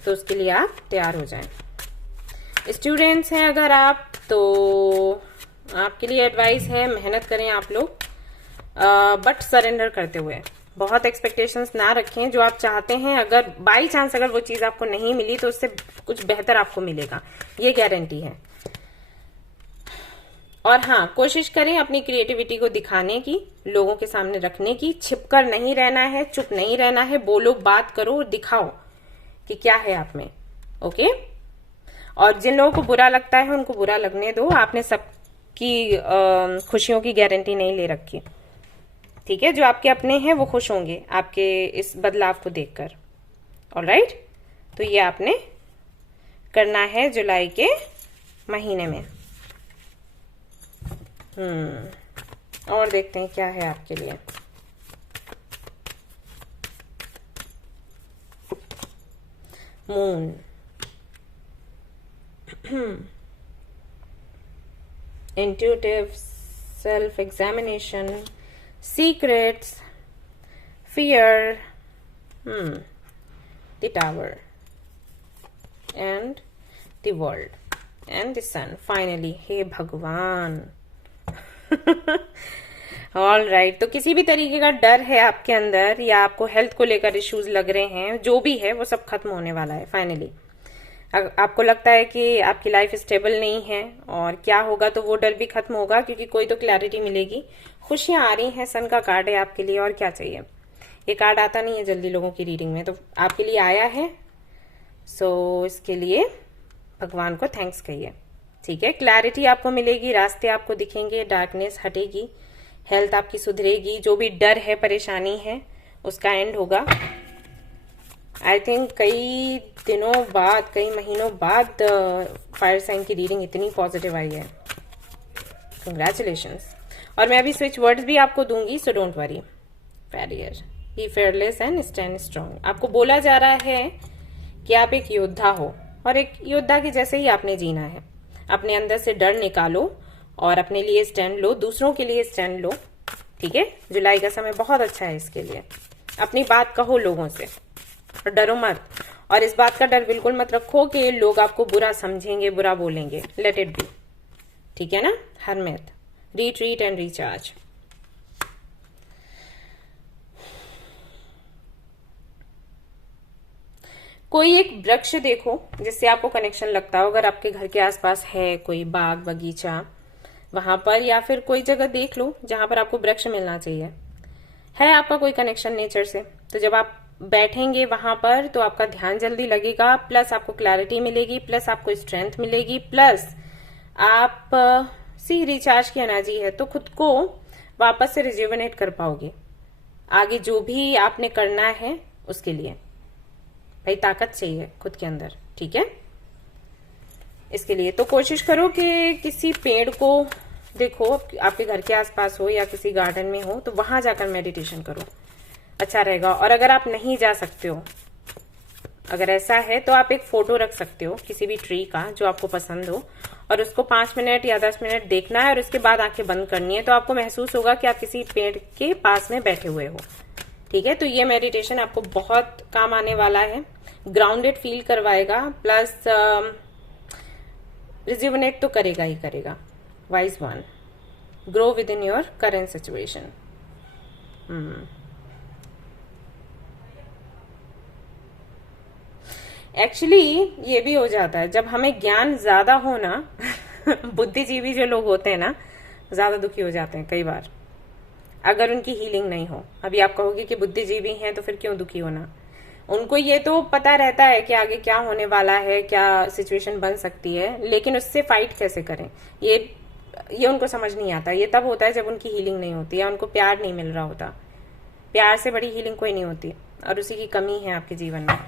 तो उसके लिए आप तैयार हो जाएं। स्टूडेंट्स हैं अगर आप, तो आपके लिए एडवाइस है, मेहनत करें आप लोग, बट सरेंडर करते हुए। बहुत एक्सपेक्टेशंस ना रखें। जो आप चाहते हैं, अगर बाई चांस अगर वो चीज आपको नहीं मिली, तो उससे कुछ बेहतर आपको मिलेगा, ये गारंटी है। और हाँ, कोशिश करें अपनी क्रिएटिविटी को दिखाने की, लोगों के सामने रखने की। छिपकर नहीं रहना है, चुप नहीं रहना है, बोलो, बात करो, दिखाओ कि क्या है आप में। ओके। और जिन लोगों को बुरा लगता है उनको बुरा लगने दो, आपने सबकी खुशियों की गारंटी नहीं ले रखी। ठीक है, जो आपके अपने हैं वो खुश होंगे आपके इस बदलाव को देखकर। ऑलराइट, तो ये आपने करना है जुलाई के महीने में। और देखते हैं क्या है आपके लिए। Moon, intuitive self examination, secrets, fear, the tower, and the world, and the sun. Finally, हे भगवान। ऑल राइट, तो किसी भी तरीके का डर है आपके अंदर, या आपको हेल्थ को लेकर इश्यूज लग रहे हैं, जो भी है वो सब खत्म होने वाला है फाइनली। आपको लगता है कि आपकी लाइफ स्टेबल नहीं है और क्या होगा, तो वो डर भी खत्म होगा, क्योंकि कोई तो क्लैरिटी मिलेगी। खुशियां आ रही हैं, सन का कार्ड है आपके लिए, और क्या चाहिए। ये कार्ड आता नहीं है जल्दी लोगों की रीडिंग में, तो आपके लिए आया है, सो इसके लिए भगवान को थैंक्स कहिए। ठीक है, क्लैरिटी आपको मिलेगी, रास्ते आपको दिखेंगे, डार्कनेस हटेगी, हेल्थ आपकी सुधरेगी, जो भी डर है, परेशानी है, उसका एंड होगा। आई थिंक कई दिनों बाद, कई महीनों बाद फायर साइन की रीडिंग इतनी पॉजिटिव आई है। कंग्रेचुलेशंस। और मैं अभी स्विच वर्ड्स भी आपको दूंगी, so don't worry. Farrier, be fearless and stand strong. आपको बोला जा रहा है कि आप एक योद्धा हो, और एक योद्धा के जैसे ही आपने जीना है। अपने अंदर से डर निकालो और अपने लिए स्टैंड लो, दूसरों के लिए स्टैंड लो। ठीक है, जुलाई का समय बहुत अच्छा है इसके लिए। अपनी बात कहो लोगों से और डरो मत। और इस बात का डर बिल्कुल मत रखो कि लोग आपको बुरा समझेंगे, बुरा बोलेंगे। Let it be. ठीक है ना। हरमेत, रिट्रीट एंड रिचार्ज। कोई एक वृक्ष देखो जिससे आपको कनेक्शन लगता हो। अगर आपके घर के आसपास है कोई बाग बगीचा, वहां पर, या फिर कोई जगह देख लो जहां पर आपको वृक्ष मिलना चाहिए। है आपका कोई कनेक्शन नेचर से, तो जब आप बैठेंगे वहां पर तो आपका ध्यान जल्दी लगेगा, प्लस आपको क्लैरिटी मिलेगी, प्लस आपको स्ट्रेंथ मिलेगी, प्लस आप रिचार्ज की एनर्जी है तो खुद को वापस से रिज्यूवनेट कर पाओगे आगे जो भी आपने करना है उसके लिए। भाई ताकत चाहिए खुद के अंदर। ठीक है, इसके लिए तो कोशिश करो कि किसी पेड़ को देखो, आपके घर के आसपास हो या किसी गार्डन में हो, तो वहां जाकर मेडिटेशन करो, अच्छा रहेगा। और अगर आप नहीं जा सकते हो, अगर ऐसा है तो आप एक फोटो रख सकते हो किसी भी ट्री का जो आपको पसंद हो, और उसको 5 मिनट या 10 मिनट देखना है और उसके बाद आंखें बंद करनी है, तो आपको महसूस होगा कि आप किसी पेड़ के पास में बैठे हुए हो। ठीक है, तो ये मेडिटेशन आपको बहुत काम आने वाला है। ग्राउंडेड फील करवाएगा, प्लस रिज्यूवनेट तो करेगा ही करेगा। Wise one, grow with in your current situation. Actually ये भी हो जाता है जब हमें ज्ञान ज्यादा हो ना बुद्धिजीवी जो लोग होते हैं ना, ज्यादा दुखी हो जाते हैं कई बार, अगर उनकी हीलिंग नहीं हो। अभी आप कहोगे कि बुद्धिजीवी हैं तो फिर क्यों दुखी होना। उनको ये तो पता रहता है कि आगे क्या होने वाला है, क्या सिचुएशन बन सकती है, लेकिन उससे फाइट कैसे करें ये उनको समझ नहीं आता। ये तब होता है जब उनकी हीलिंग नहीं होती या उनको प्यार नहीं मिल रहा होता। प्यार से बड़ी हीलिंग कोई नहीं होती, और उसी की कमी है आपके जीवन में।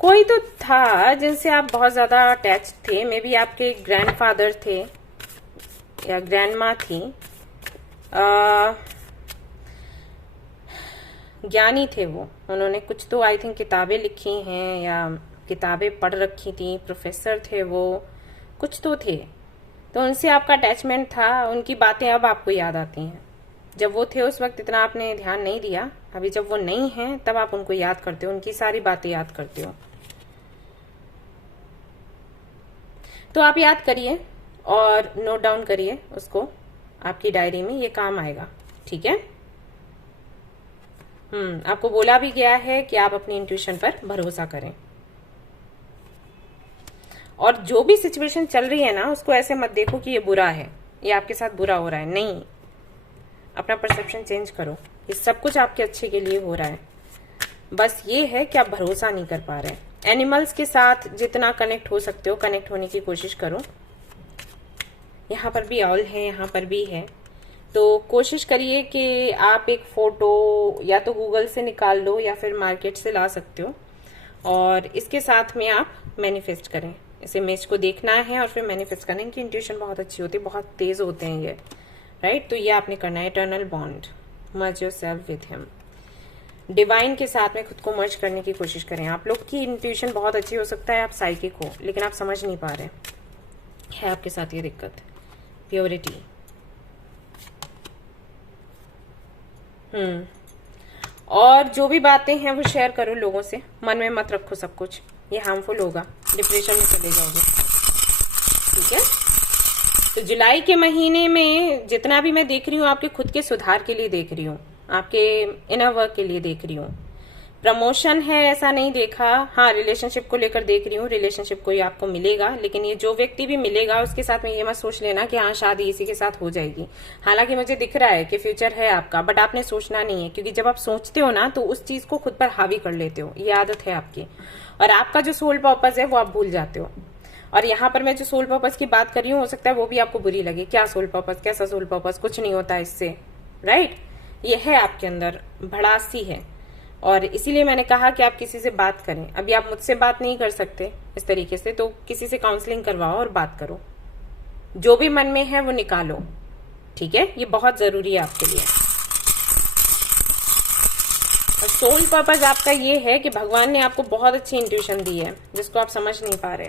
कोई तो था जिनसे आप बहुत ज्यादा अटैच थे, मे बी आपके ग्रैंडफादर थे या ग्रैंडमा थी, ज्ञानी थे वो। उन्होंने कुछ तो आई थिंक किताबें लिखी हैं या किताबें पढ़ रखी थी, प्रोफेसर थे वो, कुछ तो थे। तो उनसे आपका अटैचमेंट था, उनकी बातें अब आपको याद आती हैं। जब वो थे उस वक्त इतना आपने ध्यान नहीं दिया, अभी जब वो नहीं है तब आप उनको याद करते हो, उनकी सारी बातें याद करते हो। तो आप याद करिए और नोट डाउन करिए उसको आपकी डायरी में, ये काम आएगा। ठीक है, आपको बोला भी गया है कि आप अपनी इंट्यूशन पर भरोसा करें, और जो भी सिचुएशन चल रही है ना उसको ऐसे मत देखो कि ये बुरा है, ये आपके साथ बुरा हो रहा है। नहीं, अपना परसेप्शन चेंज करो, ये सब कुछ आपके अच्छे के लिए हो रहा है। बस ये है कि आप भरोसा नहीं कर पा रहे। एनिमल्स के साथ जितना कनेक्ट हो सकते हो कनेक्ट होने की कोशिश करो। यहाँ पर भी ऑल है, यहाँ पर भी है, तो कोशिश करिए कि आप एक फोटो या तो गूगल से निकाल लो या फिर मार्केट से ला सकते हो, और इसके साथ में आप मैनिफेस्ट करें। इस इमेज को देखना है और फिर मैनिफेस्ट करना। इनकी इंट्यूशन बहुत अच्छी होती है, बहुत तेज होते हैं ये, राइट। तो ये आपने करना है। Eternal bond, merge yourself with him. Divine के साथ में खुद को मर्ज करने की कोशिश करें। आप लोग की इंट्यूशन बहुत अच्छी हो सकता है, आप साइकिक हो, लेकिन आप समझ नहीं पा रहे है आपके साथ ये दिक्कत। प्योरिटी, और जो भी बातें हैं वो शेयर करो लोगों से, मन में मत रखो सब कुछ, ये हार्मफुल होगा, डिप्रेशन में चले जाओगे। ठीक है, तो जुलाई के महीने में जितना भी मैं देख रही हूँ आपके खुद के सुधार के लिए देख रही हूँ, आपके इनर वर्क के लिए देख रही हूँ। प्रमोशन है ऐसा नहीं देखा, हाँ रिलेशनशिप को लेकर देख रही हूँ, रिलेशनशिप कोई आपको मिलेगा, लेकिन ये जो व्यक्ति भी मिलेगा उसके साथ में ये मत सोच लेना कि हाँ शादी इसी के साथ हो जाएगी। हालांकि मुझे दिख रहा है कि फ्यूचर है आपका, बट आपने सोचना नहीं है, क्योंकि जब आप सोचते हो ना तो उस चीज को खुद पर हावी कर लेते हो, ये आदत है आपकी, और आपका जो सोल पर्पस है वो आप भूल जाते हो। और यहाँ पर मैं जो सोल पर्पस की बात कर रही हूँ, हो सकता है वो भी आपको बुरी लगे। क्या सोल पर्पस, कैसा सोल पर्पस, कुछ नहीं होता इससे, राइट। ये है आपके अंदर, भड़ासी है, और इसीलिए मैंने कहा कि आप किसी से बात करें। अभी आप मुझसे बात नहीं कर सकते इस तरीके से, तो किसी से काउंसलिंग करवाओ और बात करो, जो भी मन में है वो निकालो, ठीक है। ये बहुत जरूरी है आपके लिए। और सोल पर्पस आपका ये है कि भगवान ने आपको बहुत अच्छी इंट्यूशन दी है, जिसको आप समझ नहीं पा रहे,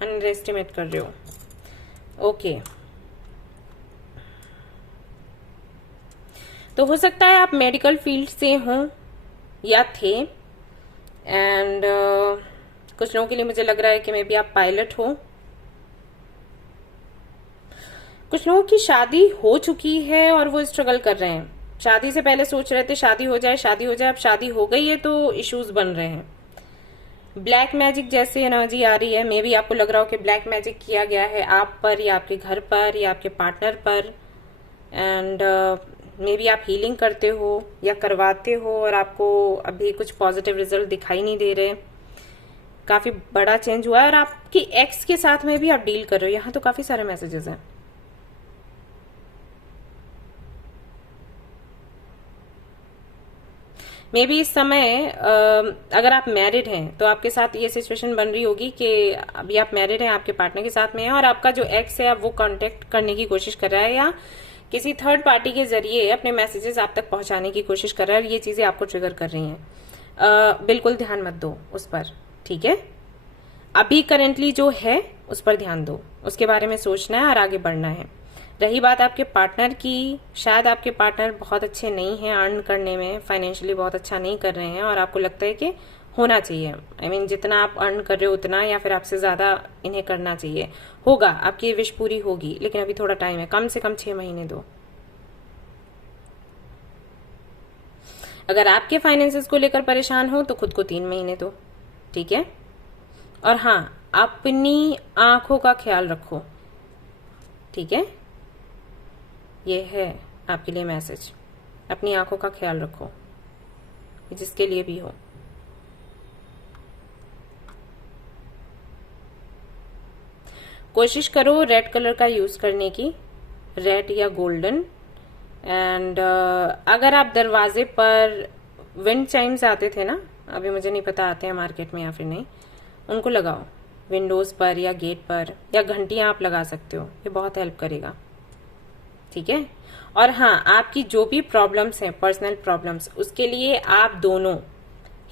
अंडर एस्टिमेट कर रहे हो। ओके, तो हो सकता है आप मेडिकल फील्ड से हों या थे, एंड कुछ लोगों के लिए मुझे लग रहा है कि मे बी आप पायलट हो। कुछ लोगों की शादी हो चुकी है और वो स्ट्रगल कर रहे हैं। शादी से पहले सोच रहे थे शादी हो जाए, शादी हो जाए, अब शादी हो गई है तो इश्यूज बन रहे हैं। ब्लैक मैजिक जैसे एनर्जी आ रही है, मे बी आपको लग रहा हो कि ब्लैक मैजिक किया गया है आप पर, या आपके घर पर, या आपके पार्टनर पर, एंड मे बी आप हीलिंग करते हो या करवाते हो और आपको अभी कुछ पॉजिटिव रिजल्ट दिखाई नहीं दे रहे। काफी बड़ा चेंज हुआ है, और आपकी एक्स के साथ में भी आप डील कर रहे हो। यहाँ तो काफी सारे मैसेजेस हैं। मे बी इस समय अगर आप मैरिड हैं तो आपके साथ ये सिचुएशन बन रही होगी कि अभी आप मैरिड हैं, आपके पार्टनर के साथ में है, और आपका जो एक्स है वो कांटेक्ट करने की कोशिश कर रहा है, या किसी थर्ड पार्टी के जरिए अपने मैसेजेस आप तक पहुंचाने की कोशिश कर रहा है, और ये चीजें आपको ट्रिगर कर रही हैं। बिल्कुल ध्यान मत दो उस पर, ठीक है। अभी करेंटली जो है उस पर ध्यान दो, उसके बारे में सोचना है और आगे बढ़ना है। रही बात आपके पार्टनर की, शायद आपके पार्टनर बहुत अच्छे नहीं हैं अर्न करने में, फाइनेंशियली बहुत अच्छा नहीं कर रहे हैं, और आपको लगता है कि होना चाहिए, आई मीन जितना आप अर्न कर रहे हो उतना, या फिर आपसे ज्यादा इन्हें करना चाहिए। होगा, आपकी ये विश पूरी होगी, लेकिन अभी थोड़ा टाइम है, कम से कम 6 महीने दो। अगर आपके फाइनेंसेस को लेकर परेशान हो तो खुद को 3 महीने दो, ठीक है। और हाँ, अपनी आंखों का ख्याल रखो, ठीक है। ये है आपके लिए मैसेज, अपनी आंखों का ख्याल रखो, जिसके लिए भी हो। कोशिश करो रेड कलर का यूज करने की, रेड या गोल्डन। एंड अगर आप दरवाजे पर विंड चाइम्स आते थे ना, अभी मुझे नहीं पता आते हैं मार्केट में या फिर नहीं, उनको लगाओ विंडोज पर या गेट पर, या घंटियां आप लगा सकते हो, ये बहुत हेल्प करेगा, ठीक है। और हाँ, आपकी जो भी प्रॉब्लम्स हैं, पर्सनल प्रॉब्लम्स, उसके लिए आप दोनों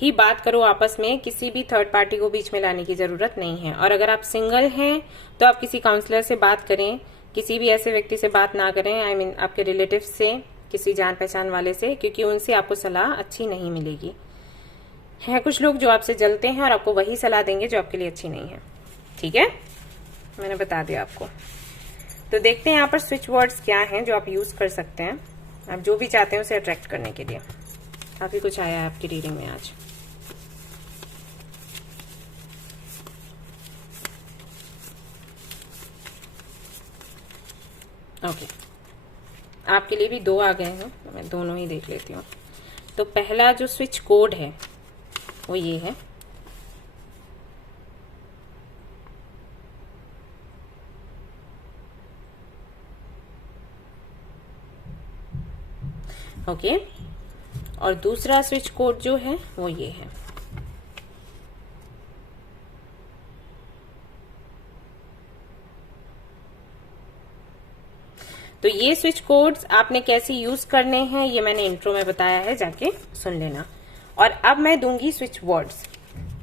ही बात करो आपस में, किसी भी थर्ड पार्टी को बीच में लाने की जरूरत नहीं है। और अगर आप सिंगल हैं तो आप किसी काउंसलर से बात करें, किसी भी ऐसे व्यक्ति से बात ना करें, आई मीन आपके रिलेटिव से, किसी जान पहचान वाले से, क्योंकि उनसे आपको सलाह अच्छी नहीं मिलेगी। है कुछ लोग जो आपसे जलते हैं और आपको वही सलाह देंगे जो आपके लिए अच्छी नहीं है, ठीक है। मैंने बता दिया आपको। तो देखते हैं यहाँ पर स्विच वर्ड्स क्या हैं जो आप यूज कर सकते हैं, आप जो भी चाहते हैं उसे अट्रैक्ट करने के लिए। काफी कुछ आया है आपकी रीडिंग में आज। ओके, आपके लिए भी 2 आ गए हैं, मैं दोनों ही देख लेती हूँ। तो पहला जो स्विच कोड है वो ये है, ओके। और दूसरा स्विच कोड जो है वो ये है। तो ये स्विच कोड्स आपने कैसे यूज करने हैं ये मैंने इंट्रो में बताया है, जाके सुन लेना। और अब मैं दूंगी स्विच वर्ड्स,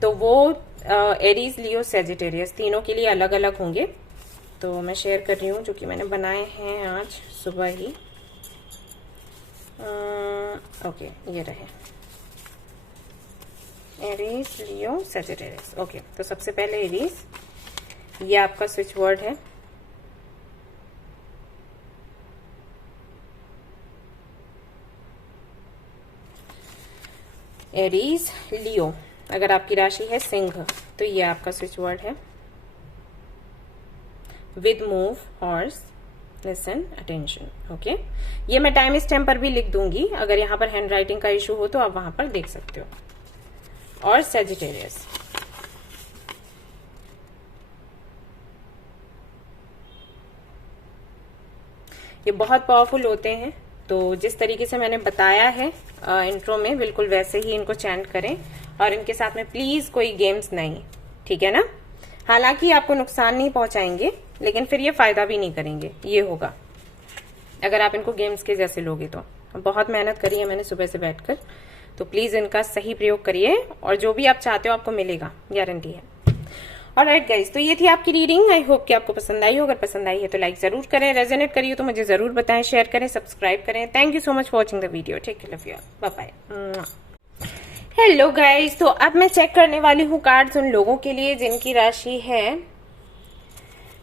तो वो एरीज, लियो, सेजिटेरियस तीनों के लिए अलग अलग होंगे। तो मैं शेयर कर रही हूँ, जो कि मैंने बनाए हैं आज सुबह ही। ओके, ये रहे एरीज, लियो, सेजिटेरियस। ओके, तो सबसे पहले एरीज, ये आपका स्विच वर्ड है। एरीज, लियो, अगर आपकी राशि है सिंह तो ये आपका स्विच वर्ड है। With, move, horse, listen, attention. Okay, ये मैं टाइम स्टैम्प पर भी लिख दूंगी, अगर यहाँ पर हैंड राइटिंग का इशू हो तो आप वहां पर देख सकते हो। और सेजिटेरियस, ये बहुत पावरफुल होते हैं। तो जिस तरीके से मैंने बताया है इंट्रो में, बिल्कुल वैसे ही इनको चैंट करें और इनके साथ में प्लीज कोई गेम्स नहीं, ठीक है ना। हालांकि आपको नुकसान नहीं पहुंचाएंगे, लेकिन फिर ये फायदा भी नहीं करेंगे, ये होगा अगर आप इनको गेम्स के जैसे लोगे तो। बहुत मेहनत करी है मैंने सुबह से बैठकर, तो प्लीज इनका सही प्रयोग करिए और जो भी आप चाहते हो आपको मिलेगा, गारंटी है। ऑलराइट गाइस, तो ये थी आपकी रीडिंग। आई होप कि आपको पसंद आई हो। अगर पसंद आई है तो लाइक जरूर करें, रेजोनेट करिए तो मुझे जरूर बताएं, शेयर करें, सब्सक्राइब करें। Thank you so much for watching the video. Take care of you, bye bye. Hello guys, तो अब मैं चेक करने वाली हूँ कार्ड्स उन लोगों के लिए जिनकी राशि है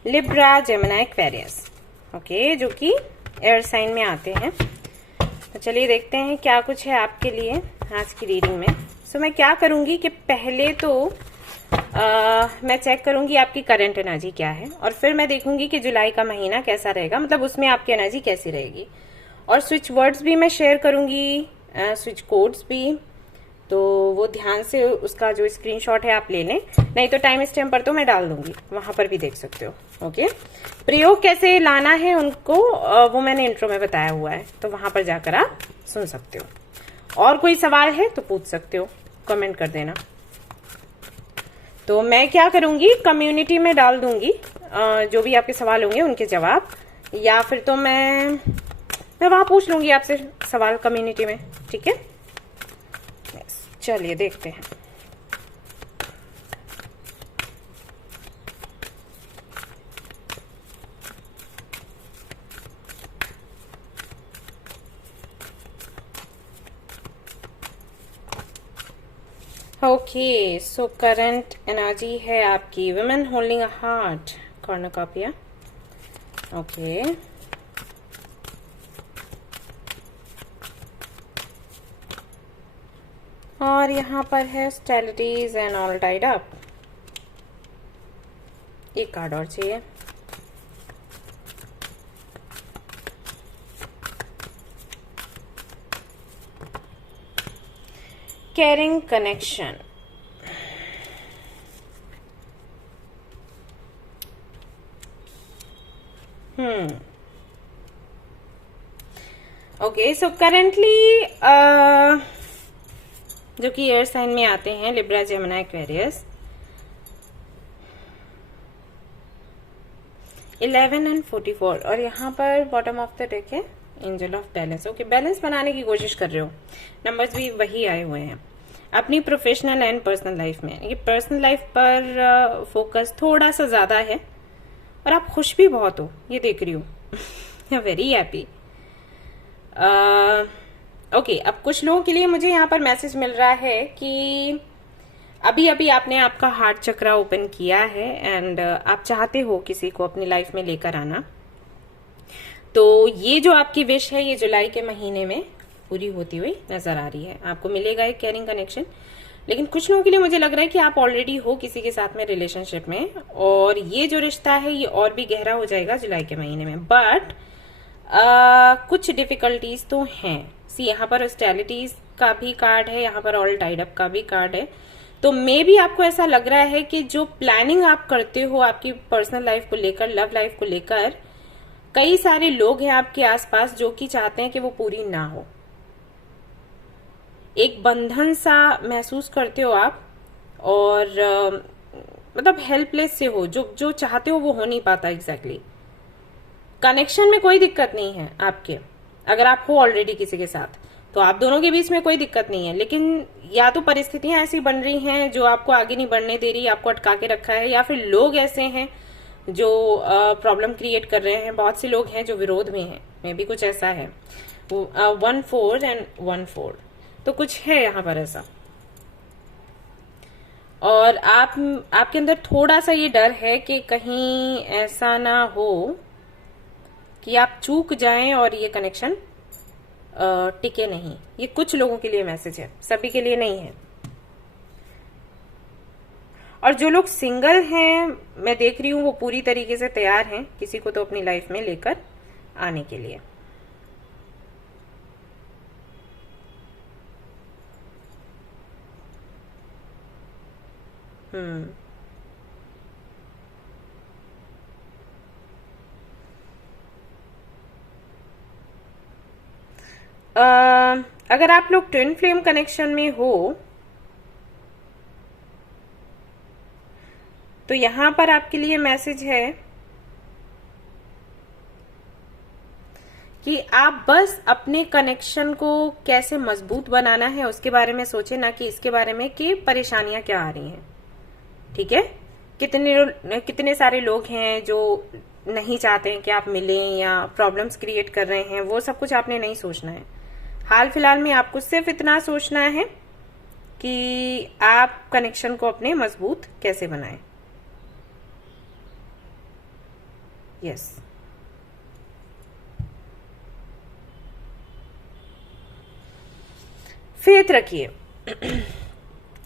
लिब्रा, जेमिनी, एक्वेरियस, ओके, जो कि एयर साइन में आते हैं। तो चलिए देखते हैं क्या कुछ है आपके लिए आज की रीडिंग में। सो मैं क्या करूंगी कि पहले तो मैं चेक करूंगी आपकी करंट एनर्जी क्या है, और फिर मैं देखूंगी कि जुलाई का महीना कैसा रहेगा, मतलब उसमें आपकी एनर्जी कैसी रहेगी। और स्विच वर्ड्स भी मैं शेयर करूंगी, स्विच कोड्स भी, तो वो ध्यान से उसका जो स्क्रीनशॉट है आप ले लें, नहीं तो टाइम स्टैम्प पर तो मैं डाल दूंगी, वहां पर भी देख सकते हो। ओके, प्रयोग कैसे लाना है उनको वो मैंने इंट्रो में बताया हुआ है, तो वहां पर जाकर आप सुन सकते हो। और कोई सवाल है तो पूछ सकते हो, कमेंट कर देना। तो मैं क्या करूंगी, कम्युनिटी में डाल दूंगी जो भी आपके सवाल होंगे उनके जवाब, या फिर तो मैं वहां पूछ लूंगी आपसे सवाल कम्युनिटी में, ठीक है। चलिए देखते हैं। ओके, सो करंट एनर्जी है आपकी women holding a heart, cornucopia. Okay, और यहाँ पर है hostilities and all tied up. एक कार्ड और चाहिए। Carrying connection, okay, so currently जो कि एयर साइन में आते हैं लिब्रा, जेमिनी, एक्वेरियस, 11 एंड 44, और यहाँ पर बॉटम ऑफ द डेक है angel of balance. Okay, balance बनाने की कोशिश कर रहे हो, नंबर्स भी वही आए हुए हैं। अपनी प्रोफेशनल एंड पर्सनल लाइफ में, ये पर्सनल लाइफ पर फोकस थोड़ा सा ज्यादा है, और आप खुश भी बहुत हो, ये देख रही हूँ। Very happy. ओके, अब कुछ लोगों के लिए मुझे यहाँ पर मैसेज मिल रहा है कि अभी अभी आपने आपका हार्ट चक्रा ओपन किया है एंड आप चाहते हो किसी को अपनी लाइफ में लेकर आना। तो ये जो आपकी विश है ये जुलाई के महीने में पूरी होती हुई नजर आ रही है। आपको मिलेगा एक कैरिंग कनेक्शन, लेकिन कुछ लोगों के लिए मुझे लग रहा है कि आप ऑलरेडी हो किसी के साथ में रिलेशनशिप में, और ये जो रिश्ता है ये और भी गहरा हो जाएगा जुलाई के महीने में। बट कुछ डिफिकल्टीज तो हैं। सी, यहाँ पर हॉस्टिलिटीज का भी कार्ड है, यहाँ पर ऑल टाइड अप का भी कार्ड है। तो मे भी आपको ऐसा लग रहा है कि जो प्लानिंग आप करते हो आपकी पर्सनल लाइफ को लेकर, लव लाइफ को लेकर, कई सारे लोग हैं आपके आसपास जो कि चाहते हैं कि वो पूरी ना हो। एक बंधन सा महसूस करते हो आप, और मतलब हेल्पलेस से हो, जो चाहते हो वो हो नहीं पाता एग्जैक्टली। कनेक्शन में कोई दिक्कत नहीं है आपके, अगर आप हो ऑलरेडी किसी के साथ तो आप दोनों के बीच में कोई दिक्कत नहीं है, लेकिन या तो परिस्थितियां ऐसी बन रही हैं जो आपको आगे नहीं बढ़ने दे रही, आपको अटका के रखा है, या फिर लोग ऐसे हैं जो प्रॉब्लम क्रिएट कर रहे हैं। बहुत से लोग हैं जो विरोध में हैं, मे भी कुछ ऐसा है। 1-4 एंड 1-4, तो कुछ है यहाँ पर ऐसा। और आपके अंदर थोड़ा सा ये डर है कि कहीं ऐसा ना हो कि आप चूक जाएं और ये कनेक्शन टिके नहीं। ये कुछ लोगों के लिए मैसेज है, सभी के लिए नहीं है। और जो लोग सिंगल हैं मैं देख रही हूं वो पूरी तरीके से तैयार हैं किसी को तो अपनी लाइफ में लेकर आने के लिए। अगर आप लोग ट्विन फ्लेम कनेक्शन में हो तो यहां पर आपके लिए मैसेज है कि आप बस अपने कनेक्शन को कैसे मजबूत बनाना है उसके बारे में सोचें, ना कि इसके बारे में कि परेशानियां क्या आ रही हैं। ठीक है, कितने सारे लोग हैं जो नहीं चाहते हैं कि आप मिलें या प्रॉब्लम्स क्रिएट कर रहे हैं, वो सब कुछ आपने नहीं सोचना है। हाल फिलहाल में आपको सिर्फ इतना सोचना है कि आप कनेक्शन को अपने मजबूत कैसे बनाएं। यस, फेथ रखिए।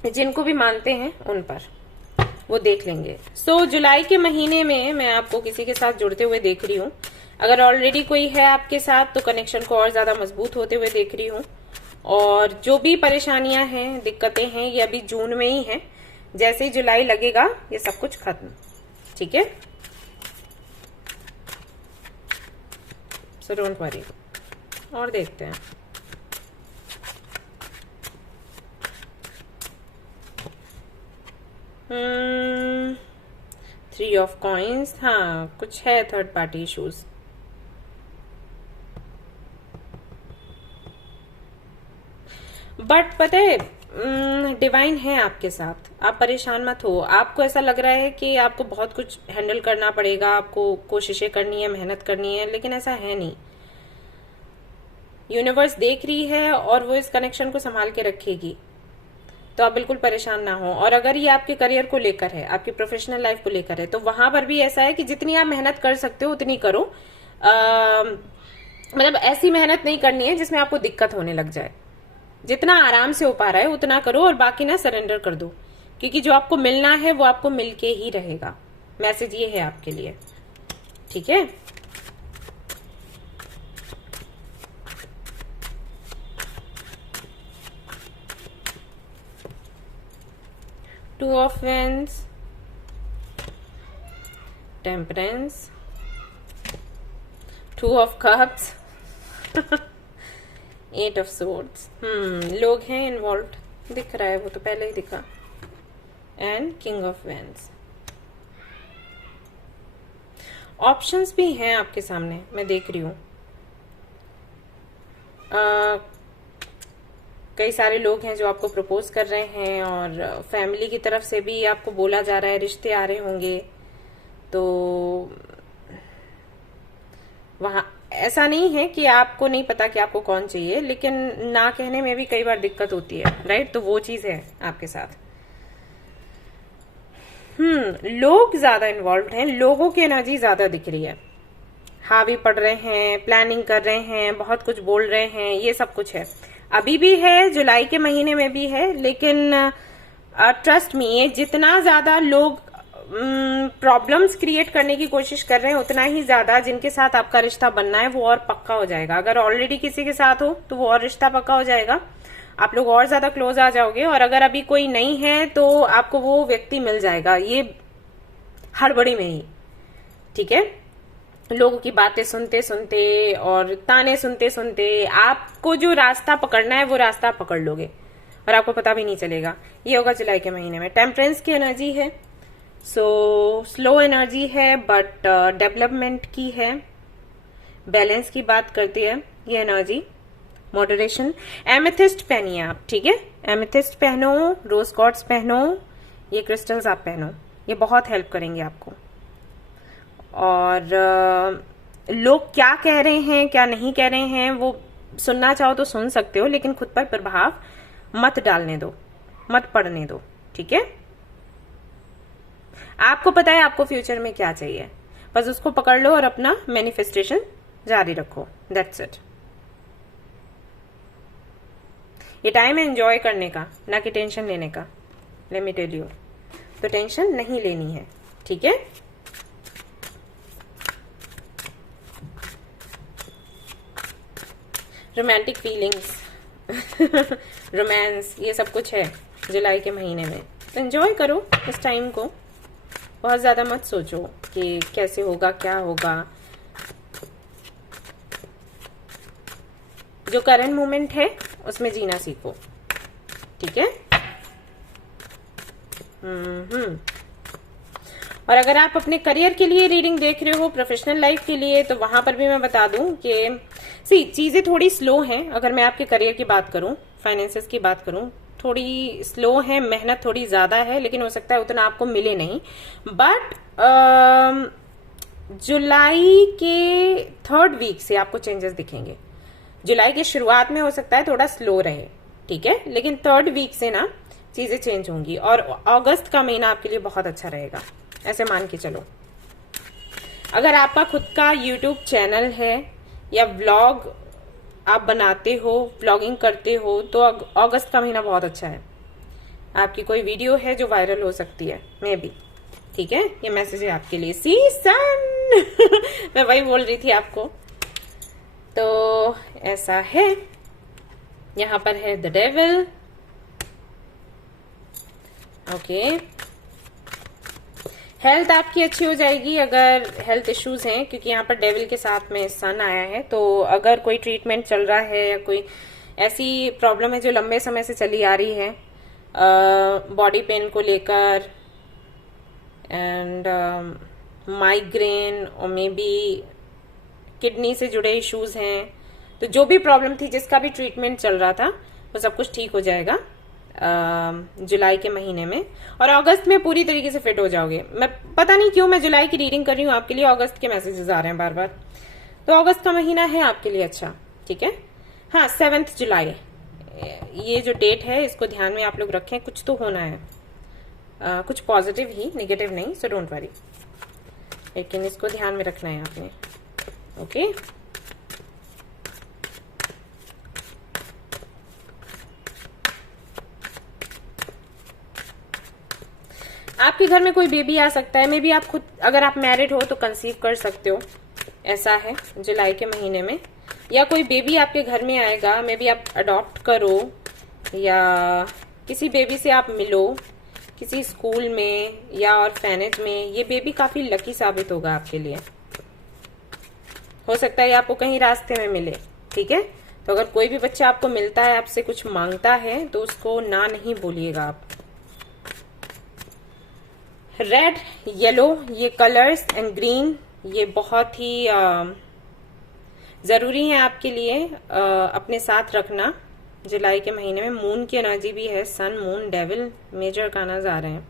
जिनको भी मानते हैं उन पर, वो देख लेंगे। जुलाई के महीने में मैं आपको किसी के साथ जुड़ते हुए देख रही हूँ। अगर ऑलरेडी कोई है आपके साथ तो कनेक्शन को और ज्यादा मजबूत होते हुए देख रही हूँ। और जो भी परेशानियां हैं, दिक्कतें हैं, ये अभी जून में ही हैं। जैसे ही जुलाई लगेगा ये सब कुछ खत्म। ठीक है, सो डोंट वरी। और देखते हैं। थ्री ऑफ कॉइन्स, हाँ कुछ है थर्ड पार्टी इश्यूज। बट पता है डिवाइन है आपके साथ, आप परेशान मत हो। आपको ऐसा लग रहा है कि आपको बहुत कुछ हैंडल करना पड़ेगा, आपको कोशिशें करनी है, मेहनत करनी है, लेकिन ऐसा है नहीं। यूनिवर्स देख रही है और वो इस कनेक्शन को संभाल के रखेगी, तो आप बिल्कुल परेशान ना हो। और अगर ये आपके करियर को लेकर है, आपकी प्रोफेशनल लाइफ को लेकर है, तो वहां पर भी ऐसा है कि जितनी आप मेहनत कर सकते हो उतनी करो। मतलब ऐसी मेहनत नहीं करनी है जिसमें आपको दिक्कत होने लग जाए। जितना आराम से हो पा रहा है उतना करो और बाकी ना सरेंडर कर दो, क्योंकि जो आपको मिलना है वो आपको मिलके ही रहेगा। मैसेज ये है आपके लिए। ठीक है, two of wands, temperance, two of cups, eight of swords. लोग हैं इन्वॉल्व, दिख रहा है, वो तो पहले ही दिखा। And king of wands. Options भी हैं आपके सामने, मैं देख रही हूं। कई सारे लोग हैं जो आपको प्रपोज कर रहे हैं और फैमिली की तरफ से भी आपको बोला जा रहा है, रिश्ते आ रहे होंगे। तो वहां ऐसा नहीं है कि आपको नहीं पता कि आपको कौन चाहिए, लेकिन ना कहने में भी कई बार दिक्कत होती है, राइट? तो वो चीज है आपके साथ। लोग ज्यादा इन्वॉल्व हैं, लोगों की एनर्जी ज्यादा दिख रही है। हावी पड़ रहे हैं, प्लानिंग कर रहे हैं, बहुत कुछ बोल रहे हैं, ये सब कुछ है। अभी भी है, जुलाई के महीने में भी है, लेकिन ट्रस्ट मी, ये जितना ज्यादा लोग प्रॉब्लम्स क्रिएट करने की कोशिश कर रहे हैं, उतना ही ज्यादा जिनके साथ आपका रिश्ता बनना है वो और पक्का हो जाएगा। अगर ऑलरेडी किसी के साथ हो तो वो और रिश्ता पक्का हो जाएगा, आप लोग और ज्यादा क्लोज आ जाओगे। और अगर अभी कोई नहीं है तो आपको वो व्यक्ति मिल जाएगा, ये हड़बड़ी में ही। ठीक है, लोगों की बातें सुनते सुनते और ताने सुनते सुनते आपको जो रास्ता पकड़ना है वो रास्ता पकड़ लोगे और आपको पता भी नहीं चलेगा। ये होगा जुलाई के महीने में। टेम्परेंस की एनर्जी है, सो स्लो एनर्जी है, बट डेवलपमेंट की है, बैलेंस की बात करती है ये एनर्जी। मॉडरेशन। एमेथिस्ट पहनिए आप, ठीक है? एमेथिस्ट पहनो, रोज क्वार्ट्ज पहनो, ये क्रिस्टल्स आप पहनो, ये बहुत हेल्प करेंगे आपको। और लोग क्या कह रहे हैं, क्या नहीं कह रहे हैं, वो सुनना चाहो तो सुन सकते हो, लेकिन खुद पर प्रभाव मत डालने दो, मत पड़ने दो। ठीक है, आपको पता है आपको फ्यूचर में क्या चाहिए, बस उसको पकड़ लो और अपना मैनिफेस्टेशन जारी रखो। That's it. ये टाइम है एंजॉय करने का, ना कि टेंशन लेने का। लेट मी टेल यू, तो टेंशन नहीं लेनी है। ठीक है, रोमांटिक फीलिंग्स, रोमांस, ये सब कुछ है जुलाई के महीने में। तो एंजॉय करो इस टाइम को, बहुत ज्यादा मत सोचो कि कैसे होगा, क्या होगा। जो करंट मोमेंट है उसमें जीना सीखो, ठीक है। और अगर आप अपने करियर के लिए रीडिंग देख रहे हो, प्रोफेशनल लाइफ के लिए, तो वहां पर भी मैं बता दूं कि चीजें थोड़ी स्लो हैं। अगर मैं आपके करियर की बात करूं, फाइनेंसेस की बात करूं, थोड़ी स्लो है, मेहनत थोड़ी ज्यादा है, लेकिन हो सकता है उतना आपको मिले नहीं। बट जुलाई के 3rd वीक से आपको चेंजेस दिखेंगे। जुलाई की शुरुआत में हो सकता है थोड़ा स्लो रहे, ठीक है, लेकिन 3rd वीक से ना चीजें चेंज होंगी। और अगस्त का महीना आपके लिए बहुत अच्छा रहेगा, ऐसे मान के चलो। अगर आपका खुद का यूट्यूब चैनल है या व्लॉग आप बनाते हो, व्लॉगिंग करते हो, तो अगस्त का महीना बहुत अच्छा है। आपकी कोई वीडियो है जो वायरल हो सकती है, मे बी, ठीक है। ये मैसेज है आपके लिए, सी सन मैं वही बोल रही थी आपको। तो ऐसा है, यहां पर है द डेविल, ओके। हेल्थ आपकी अच्छी हो जाएगी अगर हेल्थ इश्यूज हैं, क्योंकि यहाँ पर डेविल के साथ में सन आया है। तो अगर कोई ट्रीटमेंट चल रहा है या कोई ऐसी प्रॉब्लम है जो लंबे समय से चली आ रही है, बॉडी पेन को लेकर, एंड माइग्रेन और मे बी किडनी से जुड़े इश्यूज हैं, तो जो भी प्रॉब्लम थी, जिसका भी ट्रीटमेंट चल रहा था, वो सब कुछ ठीक हो जाएगा जुलाई के महीने में। और अगस्त में पूरी तरीके से फिट हो जाओगे। मैं पता नहीं क्यों मैं जुलाई की रीडिंग कर रही हूँ आपके लिए, अगस्त के मैसेजेस आ रहे हैं बार बार। तो अगस्त का महीना है आपके लिए अच्छा, ठीक है। हाँ, 7 जुलाई ये जो डेट है, इसको ध्यान में आप लोग रखें। कुछ तो होना है, कुछ पॉजिटिव ही, नेगेटिव नहीं, सो डोंट वरी, लेकिन इसको ध्यान में रखना है आपने, ओके। आपके घर में कोई बेबी आ सकता है, मे बी आप खुद, अगर आप मैरिड हो तो कंसीव कर सकते हो, ऐसा है जुलाई के महीने में। या कोई बेबी आपके घर में आएगा, मे बी आप अडॉप्ट करो या किसी बेबी से आप मिलो किसी स्कूल में या ऑर्फेनेज में। ये बेबी काफी लकी साबित होगा आपके लिए, हो सकता है आपको कहीं रास्ते में मिले, ठीक है। तो अगर कोई भी बच्चा आपको मिलता है, आपसे कुछ मांगता है, तो उसको ना नहीं बोलिएगा आप। रेड, येलो, ये कलर्स एंड ग्रीन, ये बहुत ही जरूरी है आपके लिए अपने साथ रखना जुलाई के महीने में। मून की एनर्जी भी है, सन, मून, डेविल, मेजर कानाज आ रहे हैं।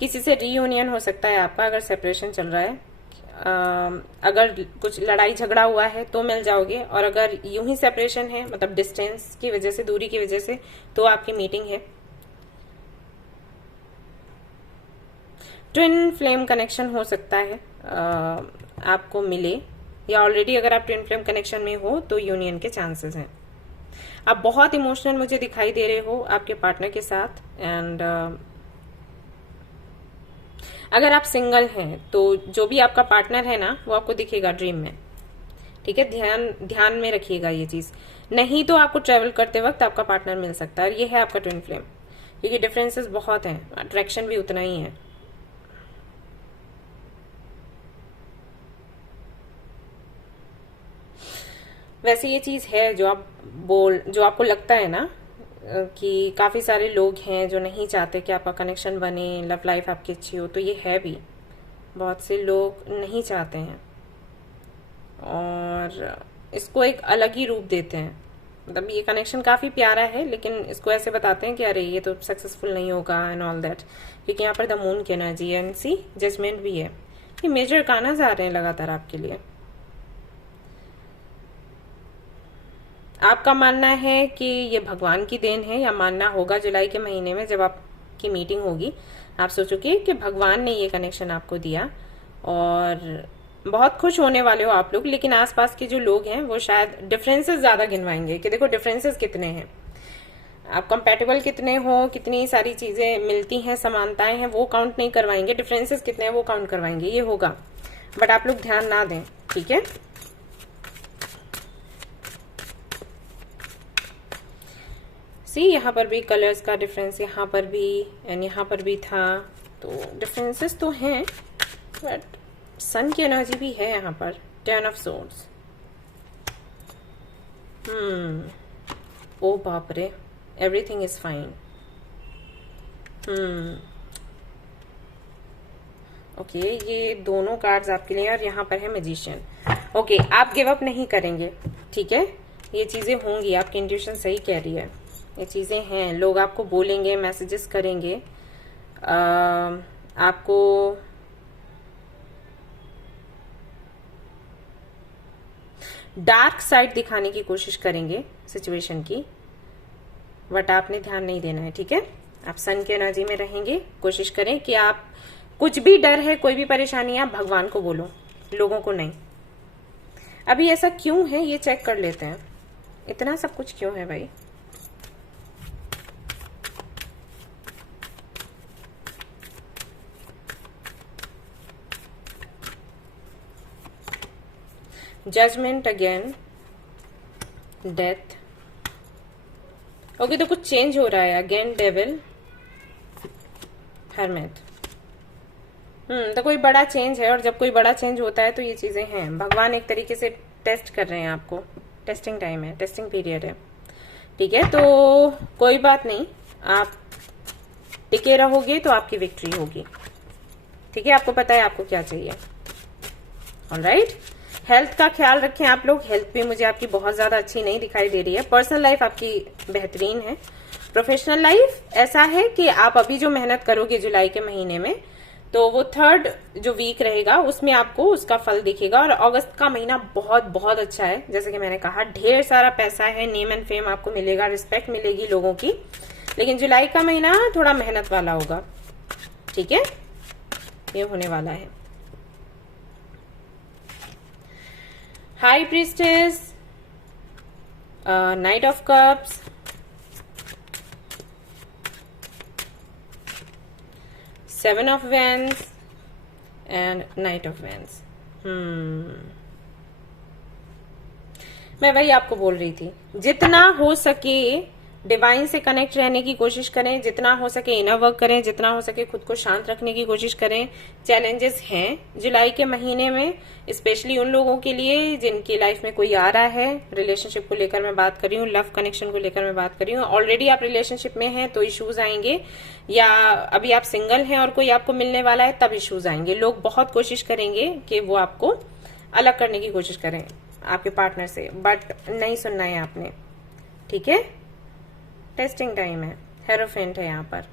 किसी से रीयूनियन हो सकता है आपका, अगर सेपरेशन चल रहा है। अगर कुछ लड़ाई झगड़ा हुआ है तो मिल जाओगे, और अगर यूं ही सेपरेशन है, मतलब डिस्टेंस की वजह से, दूरी की वजह से, तो आपकी मीटिंग है। ट्विन फ्लेम कनेक्शन हो सकता है आपको मिले, या ऑलरेडी अगर आप ट्विन फ्लेम कनेक्शन में हो तो यूनियन के चांसेस हैं। आप बहुत इमोशनल मुझे दिखाई दे रहे हो आपके पार्टनर के साथ। एंड अगर आप सिंगल हैं तो जो भी आपका पार्टनर है ना, वो आपको दिखेगा ड्रीम में, ठीक है। ध्यान में रखिएगा ये चीज। नहीं तो आपको ट्रेवल करते वक्त आपका पार्टनर मिल सकता है। ये है आपका ट्विन फ्लेम, क्योंकि डिफरेंसेस बहुत हैं, अट्रैक्शन भी उतना ही है। वैसे ये चीज है जो आपको लगता है ना कि काफी सारे लोग हैं जो नहीं चाहते कि आपका कनेक्शन बने, लव लाइफ आपकी अच्छी हो, तो ये है भी, बहुत से लोग नहीं चाहते हैं और इसको एक अलग ही रूप देते हैं। मतलब ये कनेक्शन काफी प्यारा है, लेकिन इसको ऐसे बताते हैं कि अरे ये तो सक्सेसफुल नहीं होगा एंड ऑल दैट, क्योंकि यहाँ पर द मून की एनर्जी है एंड सी जजमेंट भी है। ये मेजर कानाज आ रहे हैं लगातार आपके लिए। आपका मानना है कि ये भगवान की देन है, या मानना होगा जुलाई के महीने में जब आपकी मीटिंग होगी, आप सोचोगे कि भगवान ने ये कनेक्शन आपको दिया, और बहुत खुश होने वाले हो आप लोग। लेकिन आसपास के जो लोग हैं वो शायद डिफरेंसेस ज्यादा गिनवाएंगे कि देखो डिफरेंसेस कितने हैं, आप कंपेटेबल कितने हो, कितनी सारी चीजें मिलती हैं, समानताएं हैं, वो काउंट नहीं करवाएंगे। डिफरेंसेस कितने हैं वो काउंट करवाएंगे, ये होगा। बट आप लोग ध्यान ना दें, ठीक है। सी यहाँ पर भी कलर्स का डिफरेंस, यहाँ पर भी एंड यहाँ पर भी था, तो डिफरेंसेस तो हैं, बट सन की एनर्जी भी है यहाँ पर। 10 ऑफ सोर्ड्स, ओ बाप रे, एवरीथिंग इज फाइन। ओके, ये दोनों कार्ड्स आपके लिए और यहाँ पर है मैजिशियन। ओके, आप गिव अप नहीं करेंगे, ठीक है। ये चीजें होंगी, आपकी इंट्यूशन सही कह रही है, ये चीजें हैं। लोग आपको बोलेंगे, मैसेजेस करेंगे, आपको डार्क साइड दिखाने की कोशिश करेंगे सिचुएशन की, बट आपने ध्यान नहीं देना है, ठीक है। आप सन के एनर्जी में रहेंगे। कोशिश करें कि आप कुछ भी डर है, कोई भी परेशानी है, आप भगवान को बोलो, लोगों को नहीं। अभी ऐसा क्यों है ये चेक कर लेते हैं, इतना सब कुछ क्यों है भाई। Judgement again, death. ओके, तो कुछ चेंज हो रहा है। Again devil, hermit. तो कोई बड़ा चेंज है, और जब कोई बड़ा चेंज होता है तो ये चीजें हैं। भगवान एक तरीके से टेस्ट कर रहे हैं आपको, टेस्टिंग टाइम है, टेस्टिंग पीरियड है, ठीक है। तो कोई बात नहीं, आप टिके रहोगे तो आपकी विक्ट्री होगी, ठीक है। आपको पता है आपको क्या चाहिए। ऑलराइट, हेल्थ का ख्याल रखें आप लोग। हेल्थ भी मुझे आपकी बहुत ज्यादा अच्छी नहीं दिखाई दे रही है। पर्सनल लाइफ आपकी बेहतरीन है। प्रोफेशनल लाइफ ऐसा है कि आप अभी जो मेहनत करोगे जुलाई के महीने में, तो वो 3rd जो वीक रहेगा उसमें आपको उसका फल दिखेगा। और अगस्त का महीना बहुत बहुत अच्छा है, जैसे कि मैंने कहा, ढेर सारा पैसा है, नेम एंड फेम आपको मिलेगा, रिस्पेक्ट मिलेगी लोगों की। लेकिन जुलाई का महीना थोड़ा मेहनत वाला होगा, ठीक है, ये होने वाला है। High priestess, night of cups, seven of wands and night of wands. मैं वही आपको बोल रही थी, जितना हो सके डिवाइन से कनेक्ट रहने की कोशिश करें, जितना हो सके इनर वर्क करें, जितना हो सके खुद को शांत रखने की कोशिश करें। चैलेंजेस हैं जुलाई के महीने में, स्पेशली उन लोगों के लिए जिनकी लाइफ में कोई आ रहा है। रिलेशनशिप को लेकर मैं बात कर रही हूँ, लव कनेक्शन को लेकर मैं बात कर रही हूँ। ऑलरेडी आप रिलेशनशिप में हैं तो इश्यूज आएंगे, या अभी आप सिंगल हैं और कोई आपको मिलने वाला है तब इश्यूज आएंगे। लोग बहुत कोशिश करेंगे कि वो आपको अलग करने की कोशिश करें आपके पार्टनर से, बट नहीं सुनना है आपने, ठीक है। टेस्टिंग टाइम है, हेरोफेंट है यहाँ पर।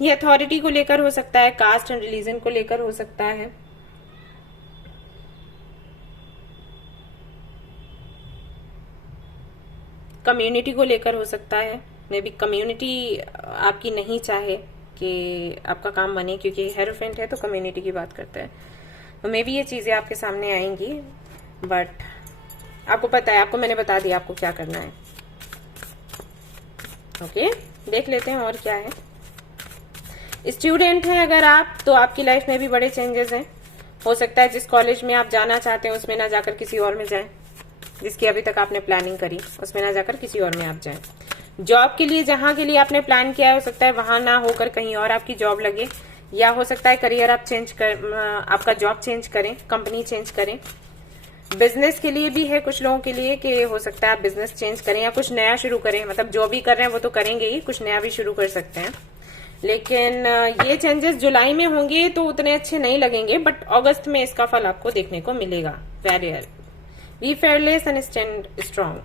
ये अथॉरिटी को लेकर हो सकता है, कास्ट एंड रिलीजन को लेकर हो सकता है। कम्युनिटी को लेकर हो सकता है। मे बी कम्युनिटी आपकी नहीं चाहे कि आपका काम बने, क्योंकि हेरोफेंट है तो कम्युनिटी की बात करता है। तो मे बी ये चीजें आपके सामने आएंगी, बट आपको पता है, आपको मैंने बता दिया आपको क्या करना है। ओके, देख लेते हैं और क्या है। स्टूडेंट हैं अगर आप, तो आपकी लाइफ में भी बड़े चेंजेस हैं। हो सकता है जिस कॉलेज में आप जाना चाहते हैं उसमें ना जाकर किसी और में जाएं, जिसकी अभी तक आपने प्लानिंग करी उसमें ना जाकर किसी और में आप जाएं। जॉब के लिए जहां के लिए आपने प्लान किया है, हो सकता है वहां ना होकर कहीं और आपकी जॉब लगे, या हो सकता है करियर आप आपका जॉब चेंज करें, कंपनी चेंज करें। बिजनेस के लिए भी है कुछ लोगों के लिए कि हो सकता है आप बिजनेस चेंज करें या कुछ नया शुरू करें। मतलब जो भी कर रहे हैं वो तो करेंगे ही, कुछ नया भी शुरू कर सकते हैं। लेकिन ये चेंजेस जुलाई में होंगे तो उतने अच्छे नहीं लगेंगे, बट अगस्त में इसका फल आपको देखने को मिलेगा। Warrior be fearless and stand strong,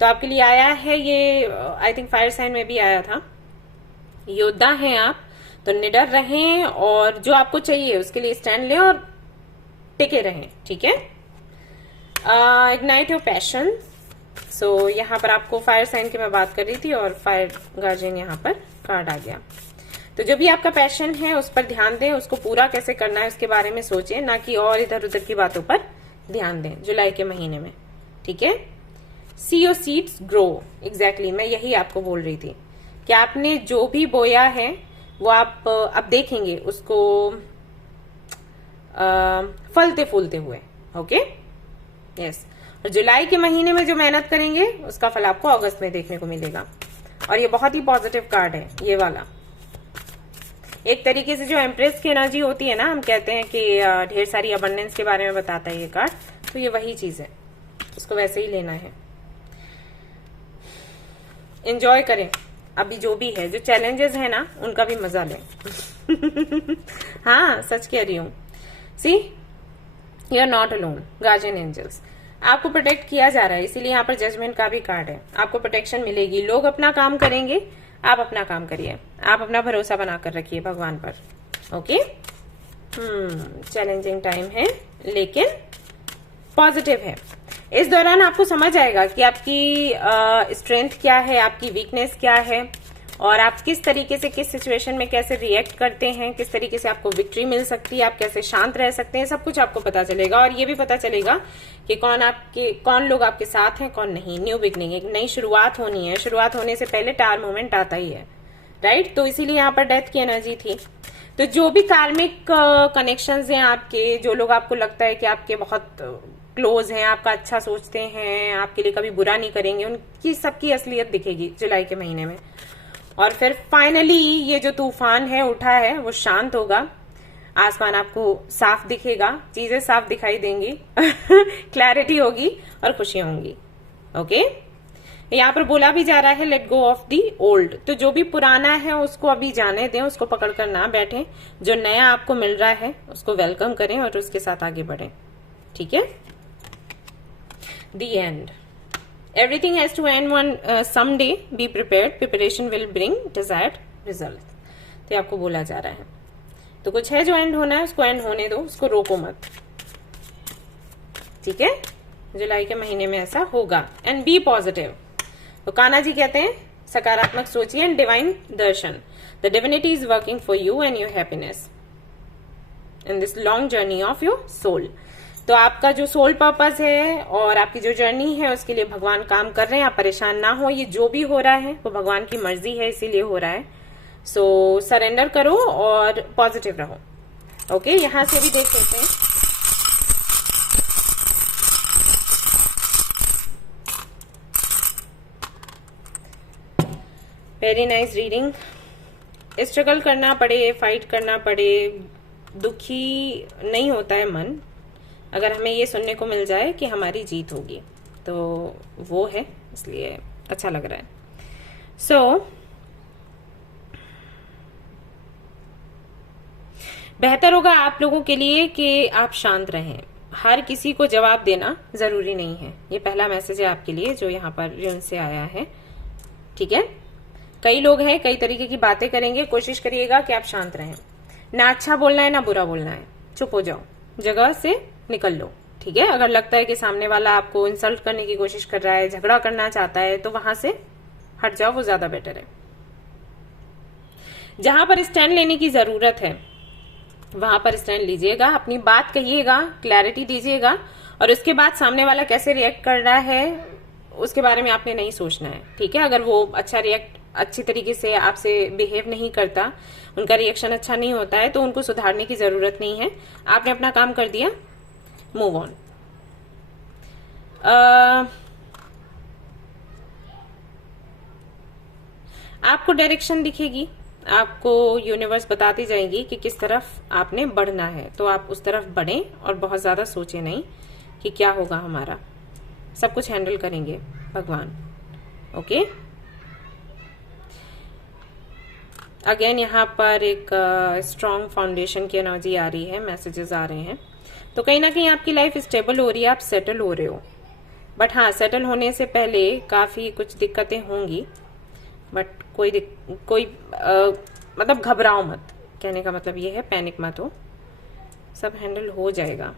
तो आपके लिए आया है ये। आई थिंक फायर साइन में भी आया था। योद्धा हैं आप, तो निडर रहें और जो आपको चाहिए उसके लिए स्टैंड लें और टिके रहें, ठीक है। Ignite your passion. सो यहाँ पर आपको फायर साइन की मैं बात कर रही थी और फायर गार्जियन यहाँ पर कार्ड आ गया। तो जो भी आपका पैशन है उस पर ध्यान दें, उसको पूरा कैसे करना है उसके बारे में सोचें, ना कि और इधर उधर की बातों पर ध्यान दें जुलाई के महीने में, ठीक है। See your seeds grow, exactly मैं यही आपको बोल रही थी कि आपने जो भी बोया है वो आप अब देखेंगे उसको फलते फूलते हुए, ओके, यस। और जुलाई के महीने में जो मेहनत करेंगे उसका फल आपको अगस्त में देखने को मिलेगा। और ये बहुत ही पॉजिटिव कार्ड है ये वाला। एक तरीके से जो एम्प्रेस की एनर्जी होती है ना, हम कहते हैं कि ढेर सारी अबंडेंस के बारे में बताता है ये कार्ड, तो ये वही चीज है। उसको वैसे ही लेना है। एंजॉय करें अभी जो भी है, जो चैलेंजेस है ना उनका भी मजा लें। हाँ सच कह रही हूं। See you are not alone, guardian angels आपको प्रोटेक्ट किया जा रहा है, इसीलिए यहाँ पर जजमेंट का भी कार्ड है। आपको प्रोटेक्शन मिलेगी, लोग अपना काम करेंगे, आप अपना काम करिए, आप अपना भरोसा बनाकर रखिए भगवान पर। ओके चैलेंजिंग टाइम है लेकिन पॉजिटिव है। इस दौरान आपको समझ आएगा कि आपकी स्ट्रेंथ क्या है, आपकी वीकनेस क्या है, और आप किस तरीके से किस सिचुएशन में कैसे रिएक्ट करते हैं, किस तरीके से आपको विक्ट्री मिल सकती है, आप कैसे शांत रह सकते हैं, सब कुछ आपको पता चलेगा। और ये भी पता चलेगा कि कौन लोग आपके साथ हैं, कौन नहीं। न्यू बिगनिंग, एक नई शुरुआत होनी है। शुरुआत होने से पहले टार मोमेंट आता ही है, राइट। तो इसीलिए यहाँ पर डेथ की एनर्जी थी। तो जो भी कार्मिक कनेक्शंस हैं आपके, जो लोग आपको लगता है कि आपके बहुत क्लोज हैं, आपका अच्छा सोचते हैं, आपके लिए कभी बुरा नहीं करेंगे, उनकी सबकी असलियत दिखेगी जुलाई के महीने में। और फिर फाइनली ये जो तूफान है उठा है वो शांत होगा, आसमान आपको साफ दिखेगा, चीजें साफ दिखाई देंगी, क्लैरिटी होगी और खुशियां होंगी। ओके यहाँ पर बोला भी जा रहा है let go of the old. तो जो भी पुराना है उसको अभी जाने दें, उसको पकड़ कर ना बैठें। जो नया आपको मिल रहा है उसको वेलकम करें और उसके साथ आगे बढ़ें। ठीक है, दी and. Everything has to end one someday. Be prepared. Preparation will bring desired result. तो आपको बोला जा रहा है। तो कुछ है जो एंड होना है, उसको एंड होने दो, उसको रोको मत। ठीक है, जुलाई के महीने में ऐसा होगा। And be positive. तो कान्हा जी कहते हैं सकारात्मक सोचिए and divine darshan. The divinity is working for you and your happiness in this long journey of your soul. तो आपका जो सोल पर्पस है और आपकी जो जर्नी है उसके लिए भगवान काम कर रहे हैं। आप परेशान ना हो, ये जो भी हो रहा है वो भगवान की मर्जी है, इसीलिए हो रहा है। सो सरेंडर करो और पॉजिटिव रहो। ओके यहां से भी देख लेते हैं। Very nice reading. स्ट्रगल करना पड़े, फाइट करना पड़े, दुखी नहीं होता है मन अगर हमें ये सुनने को मिल जाए कि हमारी जीत होगी, तो वो है, इसलिए अच्छा लग रहा है। सो बेहतर होगा आप लोगों के लिए कि आप शांत रहें। हर किसी को जवाब देना जरूरी नहीं है। ये पहला मैसेज है आपके लिए जो यहाँ पर ऋण से आया है। ठीक है, कई लोग हैं, कई तरीके की बातें करेंगे, कोशिश करिएगा कि आप शांत रहें। ना अच्छा बोलना है ना बुरा बोलना है, चुप हो जाओ, जगह से निकल लो। ठीक है, अगर लगता है कि सामने वाला आपको इंसल्ट करने की कोशिश कर रहा है, झगड़ा करना चाहता है, तो वहां से हट जाओ, वो ज्यादा बेटर है। जहां पर स्टैंड लेने की जरूरत है वहां पर स्टैंड लीजिएगा, अपनी बात कहिएगा, क्लैरिटी दीजिएगा, और उसके बाद सामने वाला कैसे रिएक्ट कर रहा है उसके बारे में आपने नहीं सोचना है। ठीक है, अगर वो अच्छी तरीके से आपसे बिहेव नहीं करता, उनका रिएक्शन अच्छा नहीं होता है, तो उनको सुधारने की जरूरत नहीं है। आपने अपना काम कर दिया, मूव ऑन। आपको डायरेक्शन दिखेगी, आपको यूनिवर्स बताती जाएगी कि किस तरफ आपने बढ़ना है, तो आप उस तरफ बढ़ें और बहुत ज्यादा सोचें नहीं कि क्या होगा हमारा। सब कुछ हैंडल करेंगे भगवान। ओके, अगेन यहाँ पर एक स्ट्रॉन्ग फाउंडेशन की एनर्जी आ रही है, मैसेजेस आ रहे हैं। तो कहीं ना कहीं आपकी लाइफ स्टेबल हो रही है, आप सेटल हो रहे हो। बट हाँ, सेटल होने से पहले काफी कुछ दिक्कतें होंगी, बट मतलब घबराओ मत। कहने का मतलब ये है पैनिक मत हो, सब हैंडल हो जाएगा।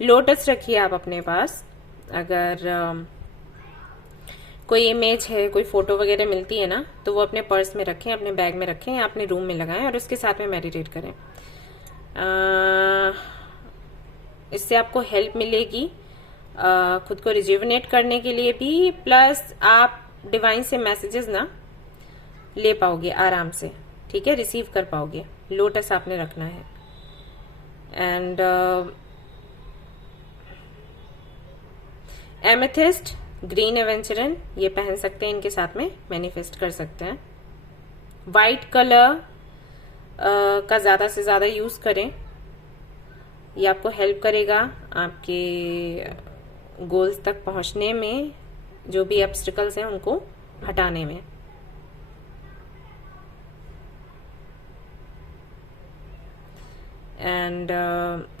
लोटस रखिए आप अपने पास। अगर कोई इमेज है, कोई फोटो वगैरह मिलती है ना, तो वो अपने पर्स में रखें, अपने बैग में रखें या अपने रूम में लगाएं और उसके साथ में मेडिटेट करें। इससे आपको हेल्प मिलेगी खुद को रिज्यूवनेट करने के लिए भी, प्लस आप डिवाइन से मैसेजेस ना ले पाओगे आराम से। ठीक है, रिसीव कर पाओगे। लोटस आपने रखना है। एंड एमेथिस्ट, ग्रीन एवेंचरन, ये पहन सकते हैं, इनके साथ में मैनिफेस्ट कर सकते हैं। वाइट कलर का ज़्यादा से ज़्यादा यूज़ करें। ये आपको हेल्प करेगा आपके गोल्स तक पहुंचने में, जो भी ऑब्स्टिकल्स हैं उनको हटाने में। एंड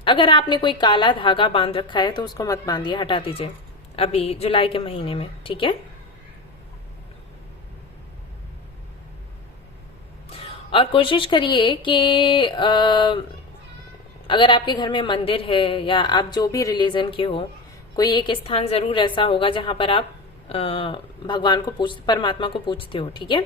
अगर आपने कोई काला धागा बांध रखा है तो उसको मत बांधिए, हटा दीजिए अभी जुलाई के महीने में, ठीक है। और कोशिश करिए कि अगर आपके घर में मंदिर है या आप जो भी रिलीजन के हो, कोई एक स्थान जरूर ऐसा होगा जहां पर आप भगवान को परमात्मा को पूजते हो, ठीक है।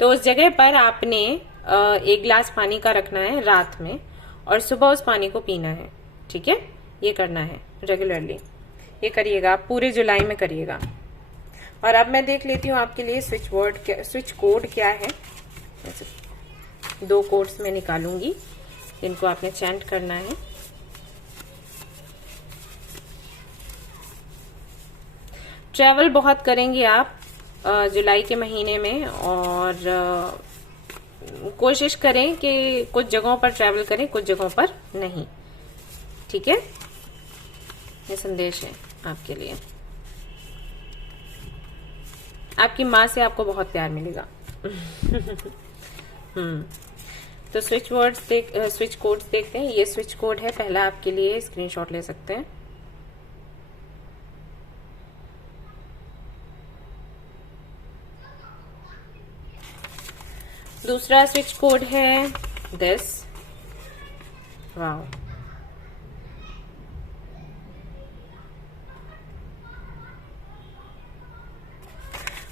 तो उस जगह पर आपने 1 गिलास पानी का रखना है रात में, और सुबह उस पानी को पीना है, ठीक है। ये करना है रेगुलरली, ये करिएगा आप, पूरे जुलाई में करिएगा। और अब मैं देख लेती हूँ आपके लिए स्विच कोड क्या है। 2 कोड्स में निकालूंगी, इनको आपने चैंट करना है। ट्रैवल बहुत करेंगे आप जुलाई के महीने में, और कोशिश करें कि कुछ जगहों पर ट्रैवल करें, कुछ जगहों पर नहीं, ठीक है। ये संदेश है आपके लिए। आपकी माँ से आपको बहुत प्यार मिलेगा। तो स्विच कोड्स देखते हैं। ये स्विच कोड है पहला आपके लिए, स्क्रीनशॉट ले सकते हैं। दूसरा स्विच कोड है दिस, वाओ।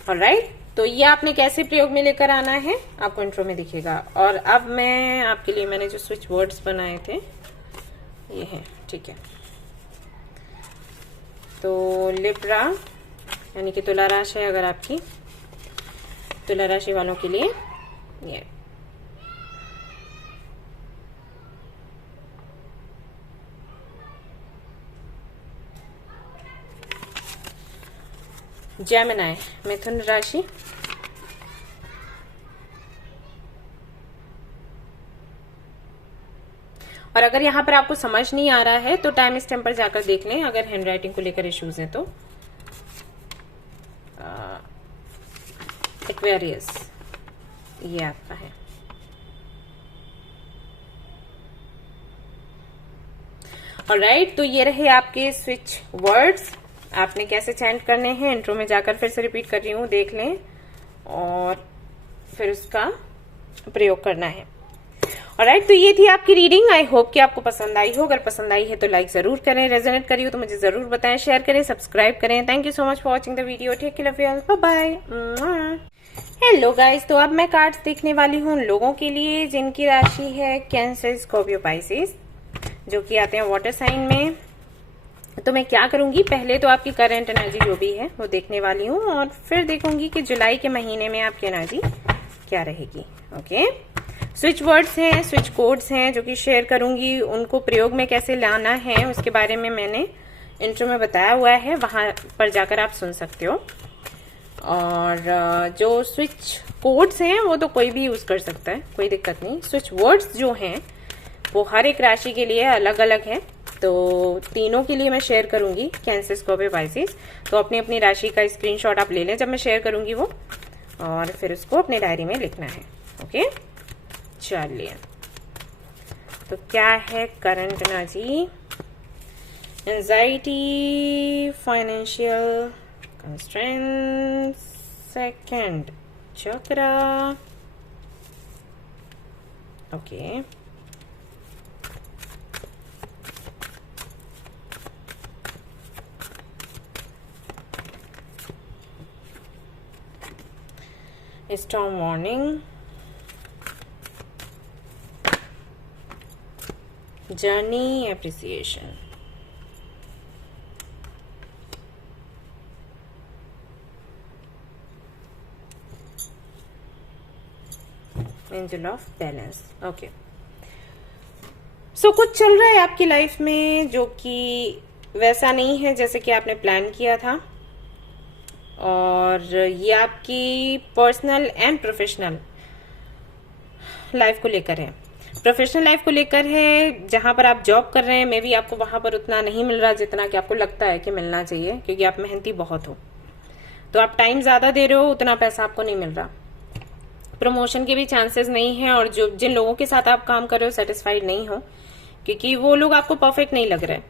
ऑलराइट, तो ये आपने कैसे प्रयोग में लेकर आना है आपको इंट्रो में दिखेगा। और अब मैं आपके लिए, मैंने जो स्विच वर्ड्स बनाए थे ये हैं, ठीक है। तो लिब्रा यानी कि तुला राशि है, अगर आपकी तुला राशि वालों के लिए ये जेमिनी मिथुन राशि, और अगर यहाँ पर आपको समझ नहीं आ रहा है तो टाइम स्टैम्प पर जाकर देख लें, अगर हैंडराइटिंग को लेकर इश्यूज हैं तो। एक्वेरियस ये आपका है। ऑलराइट, तो ये रहे आपके स्विच वर्ड्स। आपने कैसे चैंट करने हैं इंट्रो में जाकर फिर से रिपीट कर रही हूँ, देख लें और फिर उसका प्रयोग करना है। ऑलराइट, तो ये थी आपकी रीडिंग। आई होप कि आपको पसंद आई हो। अगर पसंद आई है तो लाइक जरूर करें, रेजोनेट करी हो तो मुझे जरूर बताएं, शेयर करें, सब्सक्राइब करें। Thank you so much for watching the video. Take care, love you all, bye bye. Hello guys, तो अब मैं कार्ड्स देखने वाली हूँ लोगों के लिए जिनकी राशि है कैंसर, स्कॉर्पियो, पाइसेस, जो कि आते हैं वाटर साइन में। तो मैं क्या करूंगी, पहले तो आपकी करंट एनर्जी जो भी है वो देखने वाली हूँ, और फिर देखूंगी कि जुलाई के महीने में आपकी एनर्जी क्या रहेगी। ओके, स्विच वर्ड्स हैं, स्विच कोड्स हैं जो कि शेयर करूंगी, उनको प्रयोग में कैसे लाना है उसके बारे में मैंने इंट्रो में बताया हुआ है, वहां पर जाकर आप सुन सकते हो। और जो स्विच कोड्स हैं वो तो कोई भी यूज कर सकता है, कोई दिक्कत नहीं। स्विच वर्ड्स जो हैं वो हर एक राशि के लिए अलग अलग है, तो तीनों के लिए मैं शेयर करूंगी, कैंसर, स्कॉर्पियो, पाइसेस। तो अपनी अपनी राशि का स्क्रीनशॉट आप ले लें जब मैं शेयर करूंगी वो, और फिर उसको अपनी डायरी में लिखना है। ओके, चलिए, तो क्या है current energy, anxiety, financial constraint, second chakra. Okay, storm warning, journey appreciation, angel of balance। Okay, so कुछ चल रहा है आपकी लाइफ में जो कि वैसा नहीं है जैसे कि आपने प्लान किया था, और ये आपकी पर्सनल एंड प्रोफेशनल लाइफ को लेकर है। प्रोफेशनल लाइफ को लेकर है, जहां पर आप जॉब कर रहे हैं मे भी आपको वहां पर उतना नहीं मिल रहा जितना कि आपको लगता है कि मिलना चाहिए, क्योंकि आप मेहनती बहुत हो, तो आप टाइम ज्यादा दे रहे हो, उतना पैसा आपको नहीं मिल रहा। प्रमोशन के भी चांसेस नहीं है, और जो जिन लोगों के साथ आप काम कर रहे हो सेटिस्फाइड नहीं हो, क्योंकि वो लोग आपको परफेक्ट नहीं लग रहे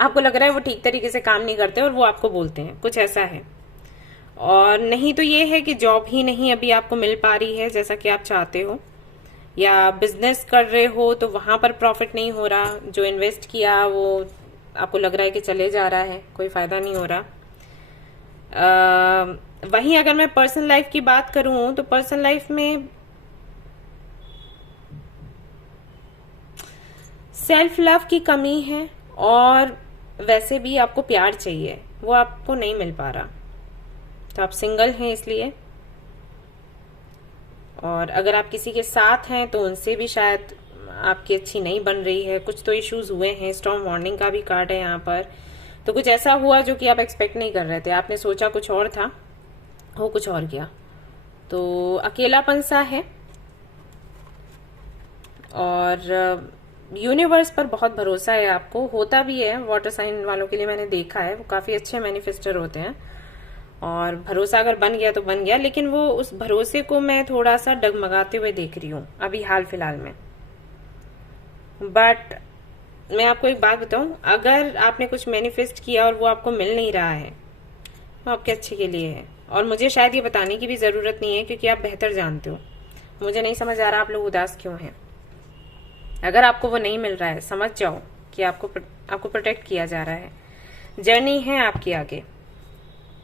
आपको लग रहा है वो ठीक तरीके से काम नहीं करते और वो आपको बोलते हैं, कुछ ऐसा है। और नहीं तो ये है कि जॉब ही नहीं अभी आपको मिल पा रही है जैसा कि आप चाहते हो, या बिजनेस कर रहे हो तो वहां पर प्रॉफिट नहीं हो रहा, जो इन्वेस्ट किया वो आपको लग रहा है कि चले जा रहा है, कोई फायदा नहीं हो रहा। वहीं अगर मैं पर्सनल लाइफ की बात करूं तो पर्सनल लाइफ में सेल्फ लव की कमी है, और वैसे भी आपको प्यार चाहिए, वो आपको नहीं मिल पा रहा। तो आप सिंगल हैं इसलिए, और अगर आप किसी के साथ हैं तो उनसे भी शायद आपकी अच्छी नहीं बन रही है, कुछ तो इश्यूज हुए हैं। स्टॉर्म वार्निंग का भी कार्ड है यहाँ पर, तो कुछ ऐसा हुआ जो कि आप एक्सपेक्ट नहीं कर रहे थे, आपने सोचा कुछ और था, हो कुछ और गया। तो अकेलापन सा है, और यूनिवर्स पर बहुत भरोसा है आपको, होता भी है। वाटर साइन वालों के लिए मैंने देखा है, वो काफी अच्छे मैनिफेस्टर होते हैं, और भरोसा अगर बन गया तो बन गया, लेकिन वो उस भरोसे को मैं थोड़ा सा डगमगाते हुए देख रही हूँ अभी हाल फिलहाल में। बट मैं आपको एक बात बताऊं, अगर आपने कुछ मैनिफेस्ट किया और वो आपको मिल नहीं रहा है, वो आपके अच्छे के लिए है, और मुझे शायद ये बताने की भी जरूरत नहीं है, क्योंकि आप बेहतर जानते हो। मुझे नहीं समझ आ रहा आप लोग उदास क्यों हैं। अगर आपको वो नहीं मिल रहा है, समझ जाओ कि आपको प्रोटेक्ट किया जा रहा है, जर्नी है आपकी आगे,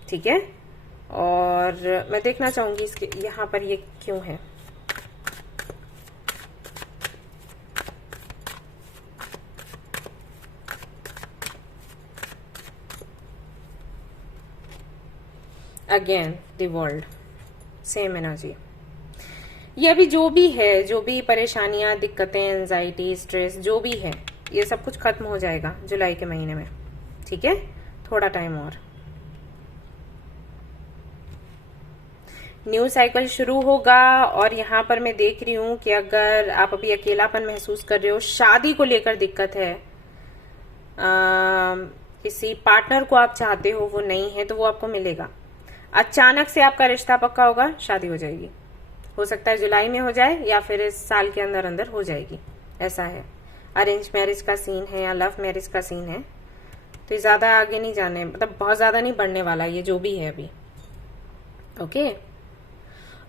ठीक है। और मैं देखना चाहूंगी इसके यहाँ पर ये क्यों है। Again the world, same energy. ये अभी जो भी है, जो भी परेशानियां, दिक्कतें, एंजाइटी, स्ट्रेस जो भी है, ये सब कुछ खत्म हो जाएगा जुलाई के महीने में, ठीक है। थोड़ा टाइम और, न्यू साइकिल शुरू होगा। और यहाँ पर मैं देख रही हूं कि अगर आप अभी अकेलापन महसूस कर रहे हो, शादी को लेकर दिक्कत है, किसी पार्टनर को आप चाहते हो, वो नहीं है तो वो आपको मिलेगा। अचानक से आपका रिश्ता पक्का होगा, शादी हो जाएगी, हो सकता है जुलाई में हो जाए या फिर इस साल के अंदर अंदर हो जाएगी, ऐसा है। अरेंज मैरिज का सीन है या लव मैरिज का सीन है, तो ये ज्यादा आगे नहीं जाने, मतलब बहुत ज्यादा नहीं बढ़ने वाला ये जो भी है अभी, ओके।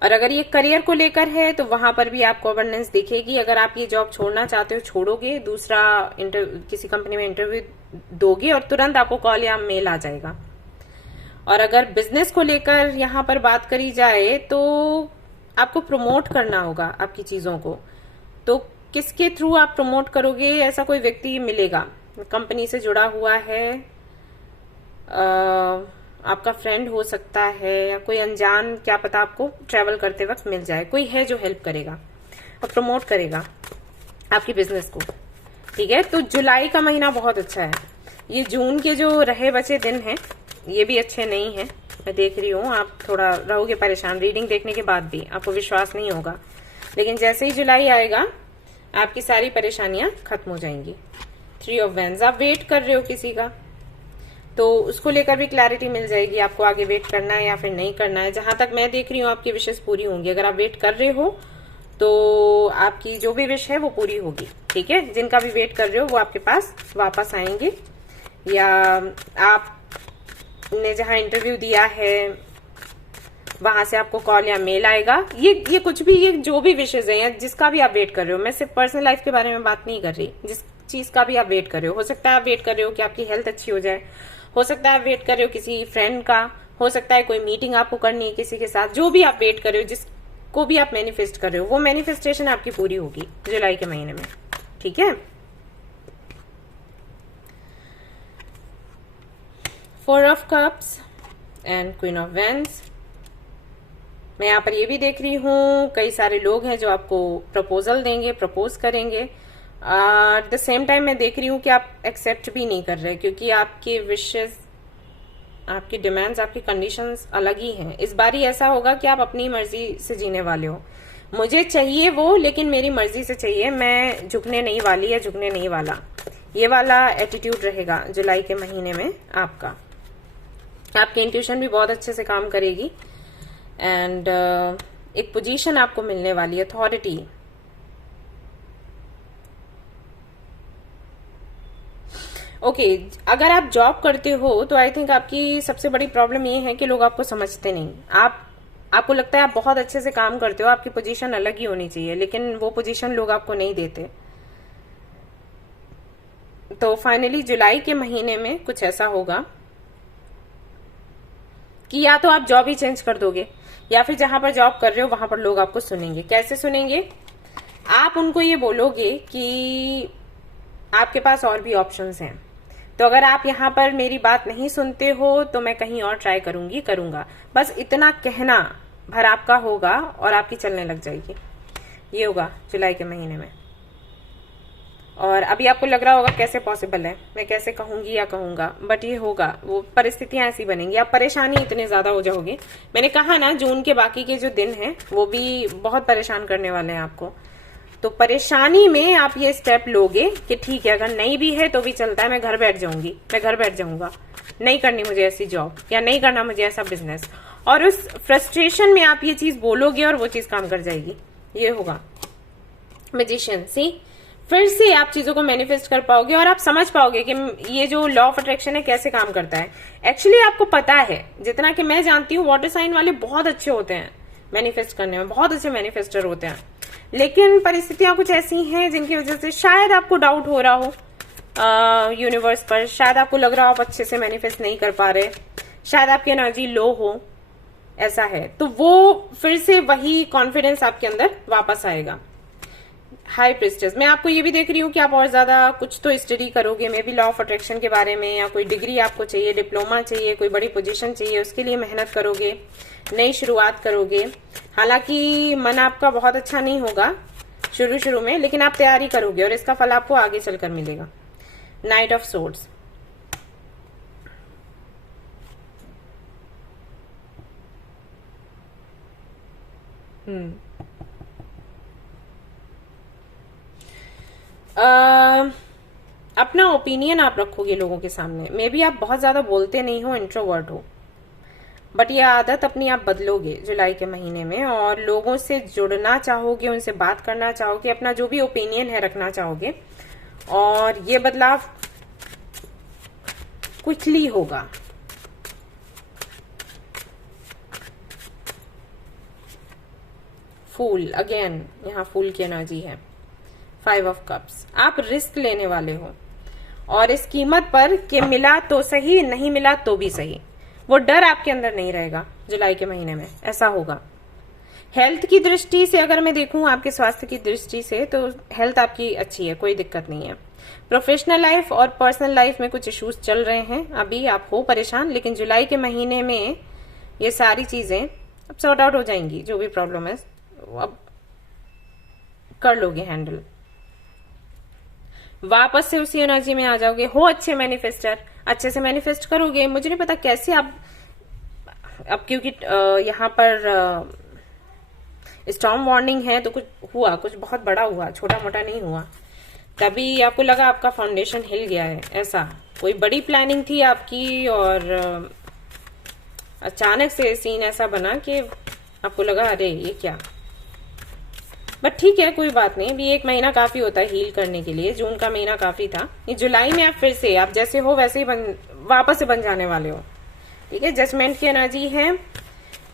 और अगर ये करियर को लेकर है तो वहां पर भी आपको अबंडेंस दिखेगी। अगर आप ये जॉब छोड़ना चाहते हो, छोड़ोगे, दूसरा किसी कंपनी में इंटरव्यू दोगे और तुरंत आपको कॉल या मेल आ जाएगा। और अगर बिजनेस को लेकर यहाँ पर बात करी जाए तो आपको प्रमोट करना होगा आपकी चीजों को, तो किसके थ्रू आप प्रमोट करोगे, ऐसा कोई व्यक्ति मिलेगा, कंपनी से जुड़ा हुआ है, आपका फ्रेंड हो सकता है, या कोई अनजान, क्या पता आपको ट्रेवल करते वक्त मिल जाए, कोई है जो हेल्प करेगा और प्रमोट करेगा आपकी बिजनेस को, ठीक है। तो जुलाई का महीना बहुत अच्छा है। ये जून के जो रहे बचे दिन हैं ये भी अच्छे नहीं है, मैं देख रही हूँ। आप थोड़ा रहोगे परेशान, रीडिंग देखने के बाद भी आपको विश्वास नहीं होगा, लेकिन जैसे ही जुलाई आएगा आपकी सारी परेशानियां खत्म हो जाएंगी। 3 ऑफ वैंड्स, आप वेट कर रहे हो किसी का, तो उसको लेकर भी क्लैरिटी मिल जाएगी, आपको आगे वेट करना है या फिर नहीं करना है। जहां तक मैं देख रही हूँ आपकी विशेष पूरी होंगी। अगर आप वेट कर रहे हो तो आपकी जो भी विश है वो पूरी होगी, ठीक है। जिनका भी वेट कर रहे हो वो आपके पास वापस आएंगे, या आपने जहां इंटरव्यू दिया है वहां से आपको कॉल या मेल आएगा। ये कुछ भी, ये जो भी विशेष है या जिसका भी आप वेट कर रहे हो, मैं सिर्फ पर्सनल लाइफ के बारे में बात नहीं कर रही, जिस चीज का भी आप वेट कर रहे हो सकता है आप वेट कर रहे हो कि आपकी हेल्थ अच्छी हो जाए, हो सकता है आप वेट कर रहे हो किसी फ्रेंड का, हो सकता है कोई मीटिंग आपको करनी है किसी के साथ, जो भी आप वेट कर रहे हो, जिसको भी आप मैनिफेस्ट कर रहे हो, वो मैनिफेस्टेशन आपकी पूरी होगी जुलाई के महीने में, ठीक है। 4 of cups and queen of wands. मैं यहाँ पर ये भी देख रही हूँ कई सारे लोग हैं जो आपको प्रपोजल देंगे, प्रपोज करेंगे। एट द सेम टाइम मैं देख रही हूँ कि आप एक्सेप्ट भी नहीं कर रहे, क्योंकि आपके विशेस, आपकी डिमांड्स, आपकी कंडीशंस अलग ही हैं। इस बार ही ऐसा होगा कि आप अपनी मर्जी से जीने वाले हो, मुझे चाहिए वो, लेकिन मेरी मर्जी से चाहिए, मैं झुकने नहीं वाली या झुकने नहीं वाला, ये वाला एटीट्यूड रहेगा जुलाई के महीने में आपका। आपकी इंट्यूशन भी बहुत अच्छे से काम करेगी एंड एक पोजीशन आपको मिलने वाली है, अथॉरिटी। ओके, अगर आप जॉब करते हो तो आई थिंक आपकी सबसे बड़ी प्रॉब्लम ये है कि लोग आपको समझते नहीं। आपको लगता है आप बहुत अच्छे से काम करते हो, आपकी पोजीशन अलग ही होनी चाहिए, लेकिन वो पोजीशन लोग आपको नहीं देते। तो फाइनली जुलाई के महीने में कुछ ऐसा होगा कि या तो आप जॉब ही चेंज कर दोगे, या फिर जहां पर जॉब कर रहे हो वहां पर लोग आपको सुनेंगे। कैसे सुनेंगे? आप उनको ये बोलोगे कि आपके पास और भी ऑप्शंस हैं, तो अगर आप यहाँ पर मेरी बात नहीं सुनते हो तो मैं कहीं और ट्राई करूंगा। बस इतना कहना भर आपका होगा और आपकी चलने लग जाएगी। ये होगा जुलाई के महीने में। और अभी आपको लग रहा होगा कैसे पॉसिबल है, मैं कैसे कहूंगी या कहूंगा, बट ये होगा, वो परिस्थितियां ऐसी बनेंगी, आप परेशानी इतने ज्यादा हो जाओगे। मैंने कहा ना, जून के बाकी के जो दिन हैं वो भी बहुत परेशान करने वाले हैं आपको। तो परेशानी में आप ये स्टेप लोगे कि ठीक है, अगर नहीं भी है तो भी चलता है, मैं घर बैठ जाऊंगा, नहीं करनी मुझे ऐसी जॉब, या नहीं करना मुझे ऐसा बिजनेस। और उस फ्रस्ट्रेशन में आप ये चीज बोलोगे और वो चीज काम कर जाएगी। ये होगा मैजिशियन। सी, फिर से आप चीजों को मैनिफेस्ट कर पाओगे और आप समझ पाओगे कि ये जो लॉ ऑफ अट्रैक्शन है कैसे काम करता है। एक्चुअली आपको पता है, जितना कि मैं जानती हूँ, वाटर साइन वाले बहुत अच्छे होते हैं मैनिफेस्ट करने में, बहुत अच्छे मैनिफेस्टर होते हैं, लेकिन परिस्थितियां कुछ ऐसी हैं जिनकी वजह से शायद आपको डाउट हो रहा हो यूनिवर्स पर, शायद आपको लग रहा हो आप अच्छे से मैनिफेस्ट नहीं कर पा रहे, शायद आपकी एनर्जी लो हो, ऐसा है। तो वो फिर से वही कॉन्फिडेंस आपके अंदर वापस आएगा। हाई प्रिस्टेस, मैं आपको ये भी देख रही हूँ कि आप और ज्यादा कुछ तो स्टडी करोगे, may be law of attraction के बारे में, या कोई डिग्री आपको चाहिए, डिप्लोमा चाहिए, कोई बड़ी पोजीशन चाहिए, उसके लिए मेहनत करोगे, नई शुरुआत करोगे। हालांकि मन आपका बहुत अच्छा नहीं होगा शुरू में, लेकिन आप तैयारी करोगे और इसका फल आपको आगे चलकर मिलेगा। नाइट ऑफ सोर्ड्स, अपना ओपिनियन आप रखोगे लोगों के सामने। मे बी आप बहुत ज्यादा बोलते नहीं हो, इंट्रोवर्ट हो, बट ये आदत अपनी आप बदलोगे जुलाई के महीने में, और लोगों से जुड़ना चाहोगे, उनसे बात करना चाहोगे, अपना जो भी ओपिनियन है रखना चाहोगे, और ये बदलाव क्विकली होगा। फूल, अगेन यहाँ फूल की एनर्जी है। 5 ऑफ कप्स, आप रिस्क लेने वाले हो, और इस कीमत पर कि मिला तो सही, नहीं मिला तो भी सही, वो डर आपके अंदर नहीं रहेगा जुलाई के महीने में। ऐसा होगा। हेल्थ की दृष्टि से अगर मैं देखूं, आपके स्वास्थ्य की दृष्टि से, तो हेल्थ आपकी अच्छी है, कोई दिक्कत नहीं है। प्रोफेशनल लाइफ और पर्सनल लाइफ में कुछ इश्यूज चल रहे हैं, अभी आप हो परेशान, लेकिन जुलाई के महीने में ये सारी चीजें अब सॉर्ट आउट हो जाएंगी। जो भी प्रॉब्लम है अब कर लोगे हैंडल, वापस से उसी एनर्जी में आ जाओगे। हो अच्छे मैनिफेस्टर, अच्छे से मैनिफेस्ट करोगे। मुझे नहीं पता कैसे आप, अब क्योंकि यहाँ पर स्टॉर्म वार्निंग है, तो कुछ हुआ, कुछ बहुत बड़ा हुआ, छोटा मोटा नहीं हुआ, तभी आपको लगा आपका फाउंडेशन हिल गया है। ऐसा कोई बड़ी प्लानिंग थी आपकी, और अचानक से सीन ऐसा बना कि आपको लगा अरे ये क्या। बट ठीक है, कोई बात नहीं, अभी 1 महीना काफी होता है हील करने के लिए। जून का महीना काफी था, ये जुलाई में आप फिर से, आप जैसे हो वैसे ही वापस से बन जाने वाले हो। ठीक है, जजमेंट की एनर्जी है,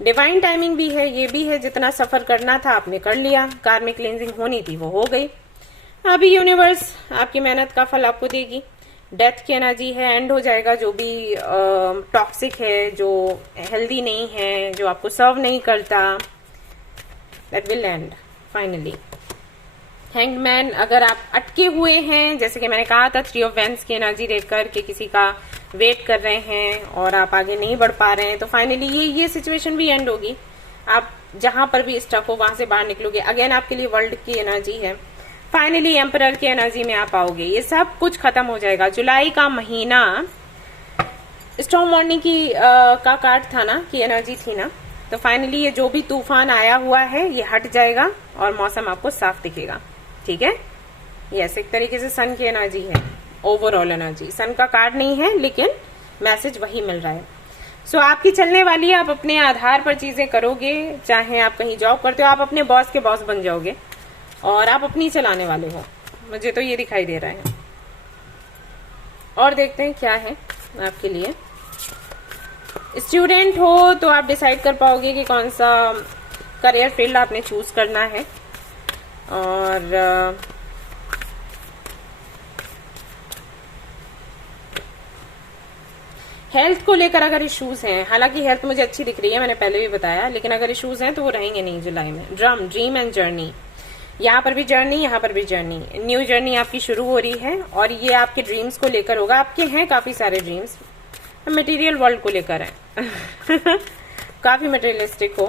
डिवाइन टाइमिंग भी है, ये भी है। जितना सफर करना था आपने कर लिया, कार्मिक क्लींजिंग होनी थी वो हो गई। अभी यूनिवर्स आपकी मेहनत का फल आपको देगी। डेथ की एनर्जी है, एंड हो जाएगा जो भी टॉक्सिक है, जो हेल्दी नहीं है, जो आपको सर्व नहीं करता, that will and finally. Hangman, अगर आप अटके हुए हैं, जैसे कि मैंने कहा था 3 ऑफ वैंड्स की एनर्जी देखकर कि किसी का वेट कर रहे हैं और आप आगे नहीं बढ़ पा रहे हैं, तो फाइनली ये सिचुएशन भी एंड होगी। आप जहां पर भी स्टक हो वहां से बाहर निकलोगे। अगेन आपके लिए वर्ल्ड की एनर्जी है। फाइनली एम्परर की एनर्जी में आप आओगे। ये सब कुछ खत्म हो जाएगा। जुलाई का महीना स्टॉर्म वार्निंग की का कार्ड था ना, की एनर्जी थी ना, तो फाइनली ये जो भी तूफान आया हुआ है ये हट जाएगा और मौसम आपको साफ दिखेगा। ठीक है, यस, एक तरीके से सन की एनर्जी है, ओवरऑल एनर्जी। सन का कार्ड नहीं है लेकिन मैसेज वही मिल रहा है। सो आपकी चलने वाली है, आप अपने आधार पर चीजें करोगे, चाहे आप कहीं जॉब करते हो, आप अपने बॉस के बॉस बन जाओगे और आप अपनी चलाने वाले हो, मुझे तो ये दिखाई दे रहा है। और देखते हैं क्या है आपके लिए। स्टूडेंट हो तो आप डिसाइड कर पाओगे कि कौन सा करियर फील्ड आपने चूज करना है। और हेल्थ को लेकर अगर इश्यूज हैं, हालांकि हेल्थ मुझे अच्छी दिख रही है, मैंने पहले भी बताया, लेकिन अगर इश्यूज हैं तो वो रहेंगे नहीं जुलाई में। ड्रीम एंड जर्नी, यहाँ पर भी जर्नी, यहाँ पर भी जर्नी, न्यू जर्नी आपकी शुरू हो रही है और ये आपके ड्रीम्स को लेकर होगा। आपके हैं काफी सारे ड्रीम्स, मटेरियल वर्ल्ड को लेकर है काफी मटेरियलिस्टिक हो,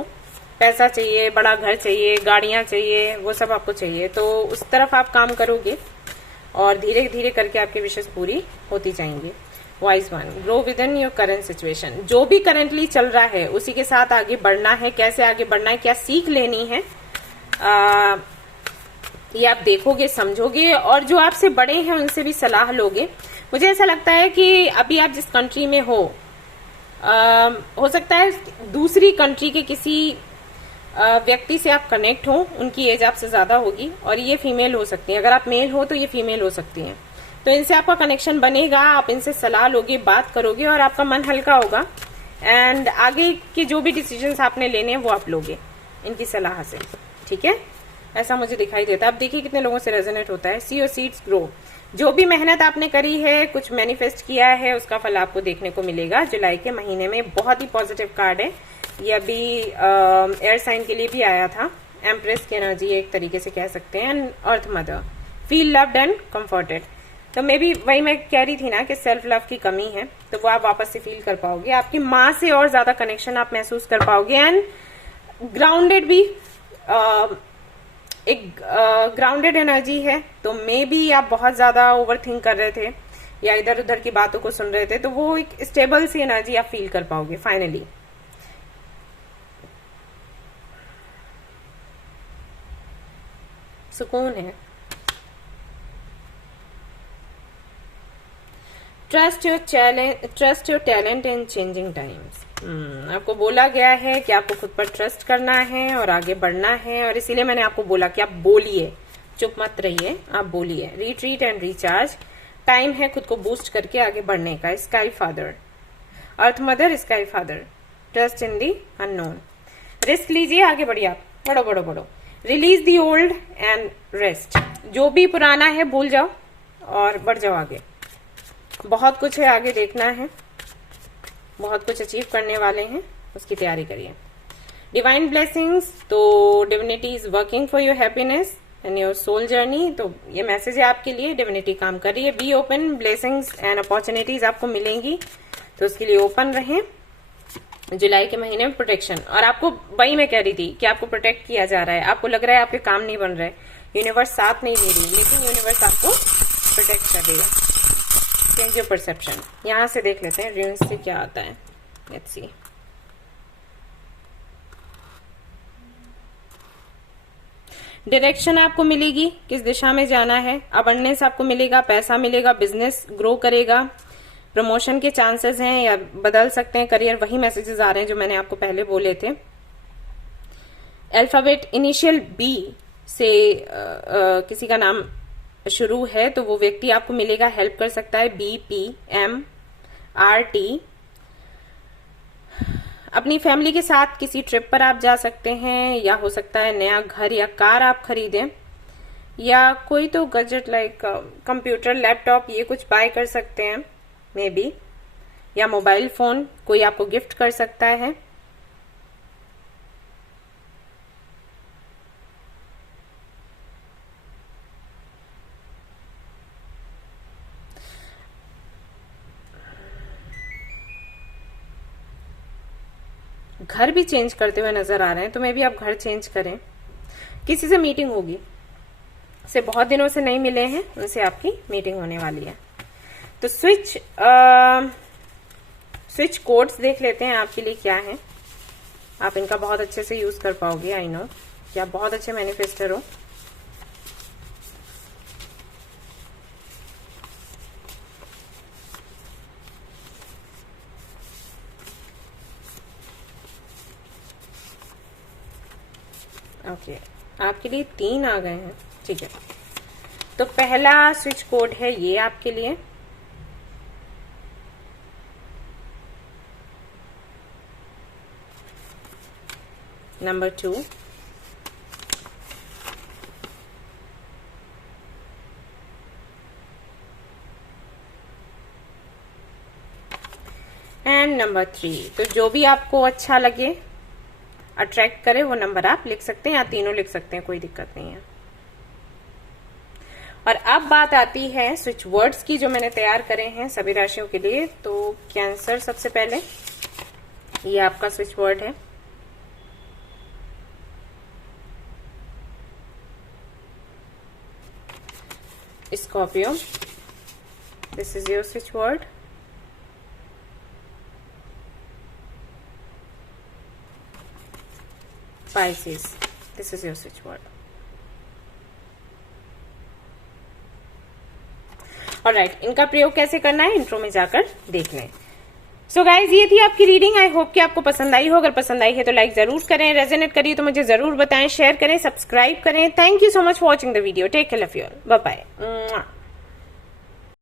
पैसा चाहिए, बड़ा घर चाहिए, गाड़ियां चाहिए, वो सब आपको चाहिए, तो उस तरफ आप काम करोगे और धीरे धीरे करके आपकी विशेष पूरी होती जाएंगी। Wise one, grow with in your current situation, जो भी करंटली चल रहा है उसी के साथ आगे बढ़ना है। कैसे आगे बढ़ना है, क्या सीख लेनी है, ये आप देखोगे, समझोगे और जो आपसे बड़े हैं उनसे भी सलाह लोगे। मुझे ऐसा लगता है कि अभी आप जिस कंट्री में हो सकता है दूसरी कंट्री के किसी व्यक्ति से आप कनेक्ट हो, उनकी एज आपसे ज्यादा होगी और ये फीमेल हो सकती है। अगर आप मेल हो तो ये फीमेल हो सकती हैं, तो इनसे आपका कनेक्शन बनेगा, आप इनसे सलाह लोगे, बात करोगे और आपका मन हल्का होगा एंड आगे के जो भी डिसीजंस आपने लेने हैं वो आप लोगे इनकी सलाह से। ठीक है, ऐसा मुझे दिखाई देता है। अब देखिए कितने लोगों से रेजोनेट होता है। सी योर सीड्स ग्रो, जो भी मेहनत आपने करी है, कुछ मैनिफेस्ट किया है, उसका फल आपको देखने को मिलेगा जुलाई के महीने में। बहुत ही पॉजिटिव कार्ड है ये, अभी एयर साइन के लिए भी आया था। एम्प्रेस की एनर्जी एक तरीके से कह सकते हैं, and earth mother, feel loved and comforted. तो मे बी वही मैं कह रही थी ना कि सेल्फ लव की कमी है, तो वो आप वापस से फील कर पाओगे। आपकी माँ से और ज्यादा कनेक्शन आप महसूस कर पाओगे एंड ग्राउंडेड भी, एक ग्राउंडेड एनर्जी है। तो मे बी आप बहुत ज्यादा ओवर थिंक कर रहे थे या इधर उधर की बातों को सुन रहे थे, तो वो एक स्टेबल सी एनर्जी आप फील कर पाओगे फाइनली। सुकून है। Trust your talent in changing times. आपको बोला गया है कि आपको खुद पर ट्रस्ट करना है और आगे बढ़ना है, और इसीलिए मैंने आपको बोला कि आप बोलिए, चुप मत रहिए, आप बोलिए। रिट्रीट एंड रिचार्ज, टाइम है खुद को बूस्ट करके आगे बढ़ने का। Sky father, earth mother, sky father, trust in the unknown. Risk लीजिए, आगे बढ़िए, आप बढ़ो बढ़ो बढ़ो। Release the old and rest, जो भी पुराना है भूल जाओ और बढ़ जाओ आगे। बहुत कुछ है आगे, देखना है, बहुत कुछ अचीव करने वाले हैं, उसकी तैयारी करिए। डिवाइन ब्लेसिंग्स, तो divinity is working for your happiness and your soul journey. तो ये मैसेज है आपके लिए, डिविनिटी काम कर रही है। Be open, blessings and opportunities आपको मिलेंगी, तो उसके लिए ओपन रहें। जुलाई के महीने में प्रोटेक्शन, और आपको वही मैं कह रही थी कि आपको प्रोटेक्ट किया जा रहा है। आपको लग रहा है आपके काम नहीं बन रहे, यूनिवर्स साथ नहीं दे रही, लेकिन यूनिवर्स आपको प्रोटेक्ट कर देगा। चेंज योर परसेप्शन, यहां से देख लेते हैं ड्रीम्स से क्या आता है। Let's see. डायरेक्शन आपको मिलेगी, किस दिशा में जाना है। अबंडेंस आपको मिलेगा, पैसा मिलेगा, बिजनेस ग्रो करेगा, प्रमोशन के चांसेस हैं या बदल सकते हैं करियर। वही मैसेजेस आ रहे हैं जो मैंने आपको पहले बोले थे। अल्फाबेट इनिशियल बी से किसी का नाम शुरू है तो वो व्यक्ति आपको मिलेगा, हेल्प कर सकता है। BPMRT। अपनी फैमिली के साथ किसी ट्रिप पर आप जा सकते हैं, या हो सकता है नया घर या कार आप खरीदें, या कोई तो गैजेट लाइक कंप्यूटर, लैपटॉप, ये कुछ बाय कर सकते हैं मे बी, या मोबाइल फोन कोई आपको गिफ्ट कर सकता है। घर भी चेंज करते हुए नजर आ रहे हैं, तो मे भी आप घर चेंज करें। किसी से मीटिंग होगी, से बहुत दिनों से नहीं मिले हैं, उनसे आपकी मीटिंग होने वाली है। तो स्विच कोड्स देख लेते हैं आपके लिए क्या है। आप इनका बहुत अच्छे से यूज कर पाओगे। आई नो कि आप बहुत अच्छे मैनिफेस्टर हो। ओके, आपके लिए 3 आ गए हैं। ठीक है, तो पहला स्विच कोड है ये आपके लिए। Number 2, and number 3। तो जो भी आपको अच्छा लगे, अट्रैक्ट करे, वो नंबर आप लिख सकते हैं या तीनों लिख सकते हैं, कोई दिक्कत नहीं है। और अब बात आती है स्विच वर्ड्स की जो मैंने तैयार करे हैं सभी राशियों के लिए। तो कैंसर सबसे पहले, ये आपका स्विच वर्ड है। Scorpio, this is your switch word. Pisces, this is your switch word. Alright, इनका प्रयोग कैसे करना है इंट्रो में जाकर देख लें। सो गाइज, ये थी आपकी रीडिंग। आई होप कि आपको पसंद आई हो। अगर पसंद आई है तो लाइक जरूर करें, रेजोनेट करिए तो मुझे जरूर बताएं, शेयर करें, सब्सक्राइब करें। Thank you so much for watching the video. Take care of you all, bye bye.